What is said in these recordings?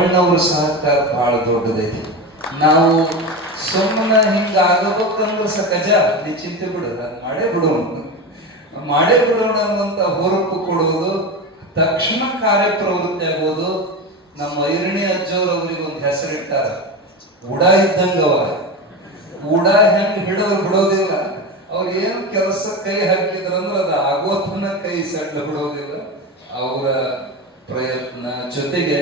ಅಣ್ಣವ್ರ ಸಹಕಾರ ಬಹಳ ದೊಡ್ಡದೈತಿ. ನಾವು ಸುಮ್ಮನೆ ಹಿಂಗ ಆಗಬೇಕಂದ್ರೆ ಸಕಜ ನೀ ಚಿಂತೆ ಬಿಡೋದ ಮಾಡೇ ಬಿಡೋಣ ಅನ್ನುವಂತ ಹೊರಪು ಕೊಡುವುದು, ತಕ್ಷಣ ಕಾರ್ಯಪ್ರವೃತ್ತಿ ಆಗೋದು. ನಮ್ಮ ಐರಣಿ ಅಜ್ಜವ್ರು ಅವ್ರಿಗೆ ಒಂದು ಹೆಸರಿಟ್ಟಾರ, ಉಡ ಇದ್ದಂಗವ. ಉಡ ಹೆಂಗ್ ಹಿಡಿದ್ರು ಬಿಡೋದಿಲ್ಲ. ಅವ್ರು ಏನು ಕೆಲಸ ಕೈ ಹಾಕಿದ್ರಂದ್ರೆ ಅದು ಆಗೋತನ ಕೈ ಸಡ್ಲ ಬಿಡೋದಿಲ್ಲ. ಅವರ ಪ್ರಯತ್ನ ಜೊತೆಗೆ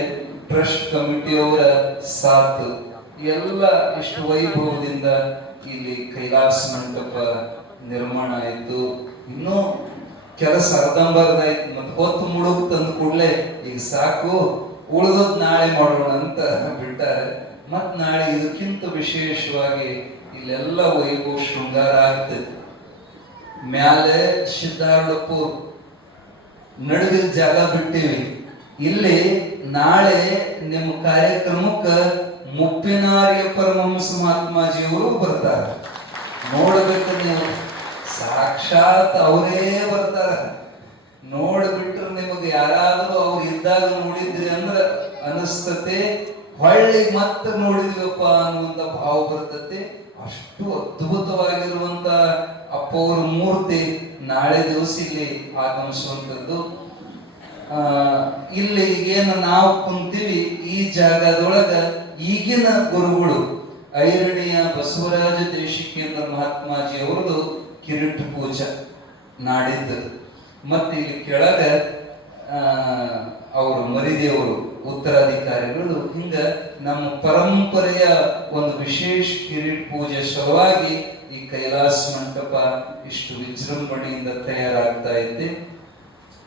ಟ್ರಸ್ಟ್ ಕಮಿಟಿಯವರ ಸಾಥ್ ಎಲ್ಲ ಇಷ್ಟು ವೈಭವದಿಂದ ಇಲ್ಲಿ ಕೈಲಾಸ ಮಂಟಪ ನಿರ್ಮಾಣ ಆಯಿತು. ಇನ್ನೂ ಕೆಲಸ ಅರ್ಧಂಬರ್ದಾಯ್ತು. ಮತ್ತೆ ಹೊತ್ತು ಮುಳುಗ್ ತಂದು ಕೂಡಲೇ ಈಗ ಸಾಕು, ಉಳಿದದ್ ನಾಳೆ ಮಾಡೋಣ ಅಂತ ಬಿಟ್ಟಾರೆ. ಮತ್ ನಾಳೆ ಇದಕ್ಕಿಂತ ವಿಶೇಷವಾಗಿ ಇಲ್ಲೆಲ್ಲ ವೈಭವ ಶೃಂಗಾರ ಆಗ್ತದೆ. ಮ್ಯಾಲೆ ಸಿದ್ಧಾರೂಢಪುರ್ ನಡುವಿನ ಜಾಗ ಬಿಟ್ಟಿವಿ. ಇಲ್ಲಿ ನಾಳೆ ನಿಮ್ಮ ಕಾರ್ಯಕ್ರಮಕ್ಕೆ ಮುಪ್ಪಿನಾರ್ಯ ಪರಮಹಂಸ ಮಹಾತ್ಮಾಜಿಯವರು ಬರ್ತಾರೆ. ನೋಡ್ಬೇಕು ನೀವು, ಸಾಕ್ಷಾತ್ ಅವರೇ ಬರ್ತಾರ. ನೋಡ್ಬಿಟ್ರೆ ನಿಮಗೆ ಯಾರಾದ್ರೂ ಅವ್ರು ಇದ್ದಾಗ ನೋಡಿದ್ರಿ ಅಂದ್ರೆ ಅನಿಸ್ತತೆ, ಹೊಳ್ಳಿ ಮತ್ತೆ ನೋಡಿದ್ವಪ್ಪ ಅನ್ನುವಂತ ಭಾವ ಬರ್ತತೆ. ಅಷ್ಟು ಅದ್ಭುತವಾಗಿರುವಂತ ಅಪ್ಪವ್ರ ಮೂರ್ತಿ ನಾಳೆ ದಿವಸ ಇಲ್ಲಿ ಆಗಮಿಸುವಂಥದ್ದು. ಇಲ್ಲಿ ಏನು ನಾವು ಕುಂತೀವಿ ಈ ಜಾಗದೊಳಗ ಈಗಿನ ಗುರುಗಳು ಐರಣಿಯ ಬಸವರಾಜ ದೇಶಿಕೇಂದ್ರ ಮಹಾತ್ಮಾಜಿ ಅವರದು ಕಿರೀಟ ಪೂಜಾ ನಾಡಿದ್ದು. ಮತ್ತೆ ಇಲ್ಲಿ ಕೆಳಗ ಅವರು ಮರಿದೇವರು ಉತ್ತರಾಧಿಕಾರಿಗಳು. ಹಿಂಗ ನಮ್ಮ ಪರಂಪರೆಯ ಒಂದು ವಿಶೇಷ ಕಿರೀಟ ಪೂಜೆ ಸಲುವಾಗಿ ಈ ಕೈಲಾಸ ಮಂಟಪ ಇಷ್ಟು ವಿಜೃಂಭಣೆಯಿಂದ ತಯಾರಾಗ್ತಾ ಇದೆ.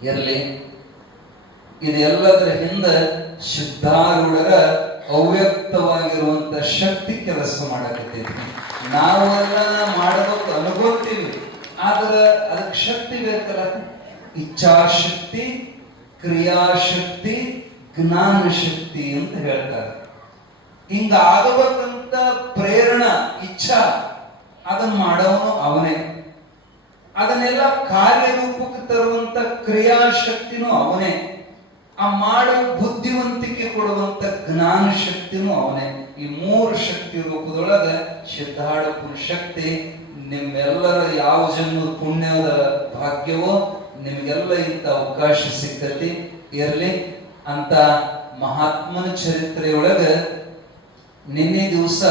ಇರಲಿ, ಇದೆಲ್ಲದರ ಹಿಂದೆ ಸಿದ್ಧಾರೂಢರ ಅವ್ಯಕ್ತವಾಗಿರುವಂತ ಶಕ್ತಿ ಕೆಲಸ ಮಾಡಕತ್ತೈತಿ. ನಾವೆಲ್ಲ ಮಾಡಬೇಕು ಅನ್ಕೋತೀವಿ, ಆದ್ರೆ ಅದಕ್ಕೆ ಶಕ್ತಿ ಬೇಕಲ್ಲ. ಇಚ್ಛಾಶಕ್ತಿ, ಕ್ರಿಯಾಶಕ್ತಿ, ಜ್ಞಾನ ಶಕ್ತಿ ಅಂತ ಹೇಳ್ತಾರೆ. ಹಿಂಗ ಆಗಬೇಕಂತ ಪ್ರೇರಣ, ಇಚ್ಛಾ ಅದನ್ನ ಮಾಡೋನು ಅವನೇ. ಅದನ್ನೆಲ್ಲ ಕಾರ್ಯರೂಪಕ್ಕೆ ತರುವಂತ ಕ್ರಿಯಾಶಕ್ತಿನೂ ಅವನೇ. ಆ ಮಾಡೋ ಬುದ್ಧಿವಂತಿಕೆ ಕೊಡುವಂತ ಜ್ಞಾನ ಶಕ್ತಿನೂ ಅವನೇ. ಈ ಮೂರು ಶಕ್ತಿ ರೂಪದೊಳಗ ಸಿದ್ಧಾರೂಢಪುರ ಶಕ್ತಿ ನಿಮ್ಮೆಲ್ಲರ ಯಾವ ಜನ್ಮದ ಪುಣ್ಯದ ಭಾಗ್ಯವೋ ನಿಮಗೆಲ್ಲ ಇಂಥ ಅವಕಾಶ ಸಿಕ್ಕತಿ. ಇರಲಿ ಅಂತ ಮಹಾತ್ಮನ ಚರಿತ್ರೆಯೊಳಗ ನಿನ್ನೆ ದಿವಸ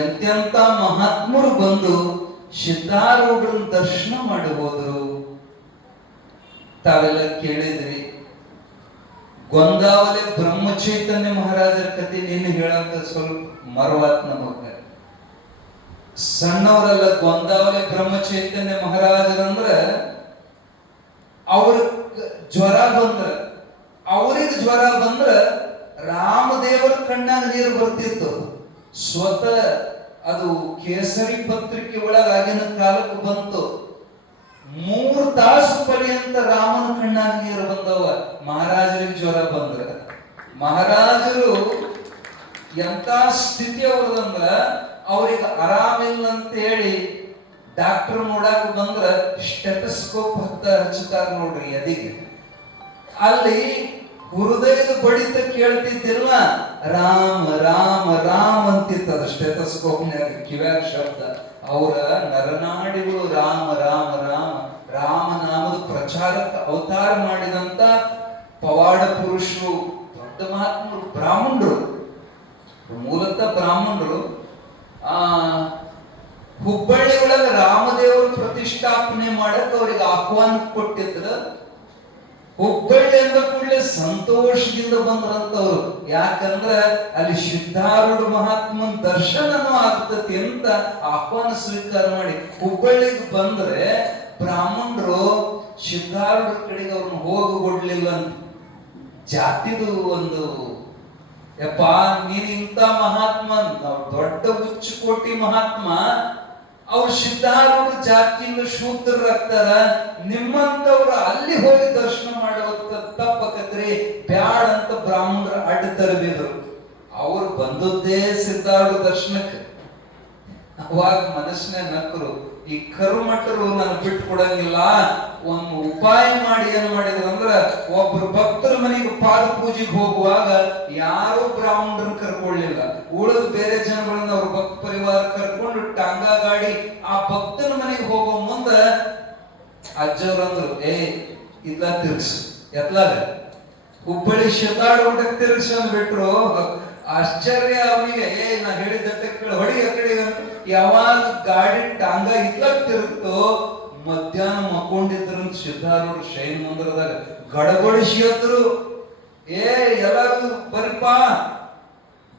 ಎಂತೆಂತ ಮಹಾತ್ಮರು ಬಂದು ಸಿದ್ಧಾರೂಢರನ್ನ ದರ್ಶನ ಮಾಡಿ ಹೋದ್ರು. ತಾವೆಲ್ಲ ಕೇಳಿದ್ರಿ. ಗೊಂದಾವಲೆ ಬ್ರಹ್ಮಚೈತನ್ಯ ಮಹಾರಾಜರ ಕಥೆ ನಿನ್ನೆ ಹೇಳಕ ಸ್ವಲ್ಪ ಮರವಾತ್ ನಮಗ. ಸಣ್ಣವರೆಲ್ಲ ಗೊಂದಾವಲೆ ಬ್ರಹ್ಮಚೈತನ್ಯ ಮಹಾರಾಜರಂದ್ರ ಅವ್ರ ಜ್ವರ ಬಂದ್ರ, ಅವ್ರಿಗೆ ಜ್ವರ ಬಂದ್ರ ರಾಮದೇವರ ಕಣ್ಣಾಗ ನೀರು ಬರ್ತಿತ್ತು. ಸ್ವತಃ ಅದು ಕೇಸರಿ ಪತ್ರಿಕೆ ಒಳಗಾಗಿನ ಕಾಲಕ್ಕೆ ಬಂತು. 3 ತಾಸು ಪರ್ಯಂತ ರಾಮನ ಕಣ್ಣಾಗ ನೀರು ಬಂದವ. ಮಹಾರಾಜರಿಗೆ ಜ್ವರ ಬಂದ್ರ ಮಹಾರಾಜರು ಎಂತ ಸ್ಥಿತಿ ಅವ್ರದಂದ್ರ ಅವ್ರಿಗೆ ಆರಾಮಿಲ್ಲ ಅಂತ ಹೇಳಿ ಡಾಕ್ಟರ್ ನೋಡಾಕ ಬಂದ್ರ ಸ್ಟೆಥೋಸ್ಕೋಪ್ ಹಚ್ಚುತ್ತಾರ ನೋಡ್ರಿ ಎದಿಗೆ. ಅಲ್ಲಿ ಹೃದಯದ ಬಡಿತ ಕೇಳ್ತಿದ್ದಿಲ್ಲ, ರಾಮ ರಾಮ ರಾಮ್ ಅಂತಿತ್ತದ ಸ್ಟೆಥೋಸ್ಕೋಪ್ನ್ಯಾಗ ಕಿವ್ಯಾಗ ಶಬ್ದ. ಅವರ ನರನಾಡಿಗಳು ರಾಮ ರಾಮ ರಾಮ ರಾಮನಾಮದ ಪ್ರಚಾರಕ್ಕೆ ಅವತಾರ ಮಾಡಿದಂತ ಪವಾಡ ಪುರುಷರು, ದೊಡ್ಡ ಮಹಾತ್ಮರು, ಬ್ರಾಹ್ಮಣರು, ಮೂಲತಃ ಬ್ರಾಹ್ಮಣರು. ಹುಬ್ಬಳ್ಳಿ ಒಳಗ ರಾಮದೇವರು ಪ್ರತಿಷ್ಠಾಪನೆ ಮಾಡಕ್ ಅವ್ರಿಗೆ ಆಹ್ವಾನ ಕೊಟ್ಟಿದ್ರ. ಹುಬ್ಬಳ್ಳಿ ಅಂದ ಕೂಡಲೇ ಸಂತೋಷದಿಂದ ಬಂದ್ರಂತವ್ರು. ಯಾಕಂದ್ರ ಅಲ್ಲಿ ಸಿದ್ಧಾರೂಢ ಮಹಾತ್ಮನ ದರ್ಶನನೂ ಆಗ್ತತಿ ಅಂತ ಆಹ್ವಾನ ಸ್ವೀಕಾರ ಮಾಡಿ ಹುಬ್ಬಳ್ಳಿಗೆ ಬಂದ್ರೆ ಬ್ರಾಹ್ಮಣರು ಸಿದ್ಧಾರೂಢ ಕಡೆಗೆ ಅವ್ರನ್ನ ಹೋಗಗೊಡ್ಲಿಲ್ಲ ಅಂತ. ಜಾತಿದು ಒಂದು, ಯಪ್ಪ ನೀನ್ ಇಂಥ ಮಹಾತ್ಮ, ದೊಡ್ಡ ಉಚ್ಚಕೋಟಿ ಮಹಾತ್ಮ, ಅವ್ರ ಸಿದ್ಧಾರೂಢ ಜಾತಿಯಿಂದ ಶೂದ್ರರಾಗ್ತಾರ, ನಿಮ್ಮಂತವ್ರು ಅಲ್ಲಿ ಹೋಗಿ ದರ್ಶನ ಮಾಡುವಂತ ತಪ್ಪಕತ್ರಿ, ಬ್ಯಾಡ ಅಂತ ಬ್ರಾಹ್ಮಣರು ಅಡ್ಡ ತರಬಿದ್ರು. ಅವ್ರು ಬಂದದ್ದೇ ಸಿದ್ಧಾರೂಢ ದರ್ಶನಕ್ಕೆ. ಅವಾಗ ಮನಸ್ಸಿನ ನಕ್ಕರು, ಈ ಕರುಮಠರು ನಾನು ಬಿಟ್ಟು ಕೊಡಂಗಿಲ್ಲ, ಒಂದು ಉಪಾಯ ಮಾಡಿ ಏನ್ ಮಾಡಿದ್ರು ಅಂದ್ರ, ಒಬ್ರು ಭಕ್ತರ ಮನೆಗೆ ಪಾದ ಪೂಜೆಗೆ ಹೋಗುವಾಗ ಯಾರು ಬ್ರಾಹ್ಮಣರನ್ನ ಕರ್ಕೊಳ್ಳಿಲ್ಲ, ಉಳಿದ ಬೇರೆ ಜನಗಳನ್ನ ಅವ್ರ ಭಕ್ತ ಪರಿವಾರ ಕರ್ಕೊಂಡು ಟಾಂಗಾ ಗಾಡಿ ಆ ಭಕ್ತನ ಮನೆಗೆ ಹೋಗೋ ಮುಂದ ಅಜ್ಜವ್ರಂದ್ರು, ಇದ್ಲ ತಿರ್ಗ್ಸು, ಎತ್ಲಾಗ ಹುಬ್ಬಳ್ಳಿ ಶತಾಡೋಟಕ್ಕೆ ತಿರ್ಗ್ಸು ಅಂದ್ಬಿಟ್ರು. ಆಶ್ಚರ್ಯ ಅವನಿಗೆ, ನಾ ಹೇಳಿದ್ದಕ್ಕೆ ಹೊಡಿ ಆ ಕಡೆ. ಯಾವಾಗ ಗಾಡಿ ಟಾಂಗ ಇತ್ಲಾಗ ತಿರುಗ್ತೋ, ಮಧ್ಯಾಹ್ನ ಮಕ್ಕೊಂಡಿದ್ರು ಸಿದ್ಧಾರೂಢ ಶೈನ್ ಮಂದಿರದಾಗ ಗಡಬಡಿಸಿ ಅಂದ್ರು, ಎಲ್ಲರೂ ಬರ್ರಿಪ್ಪ,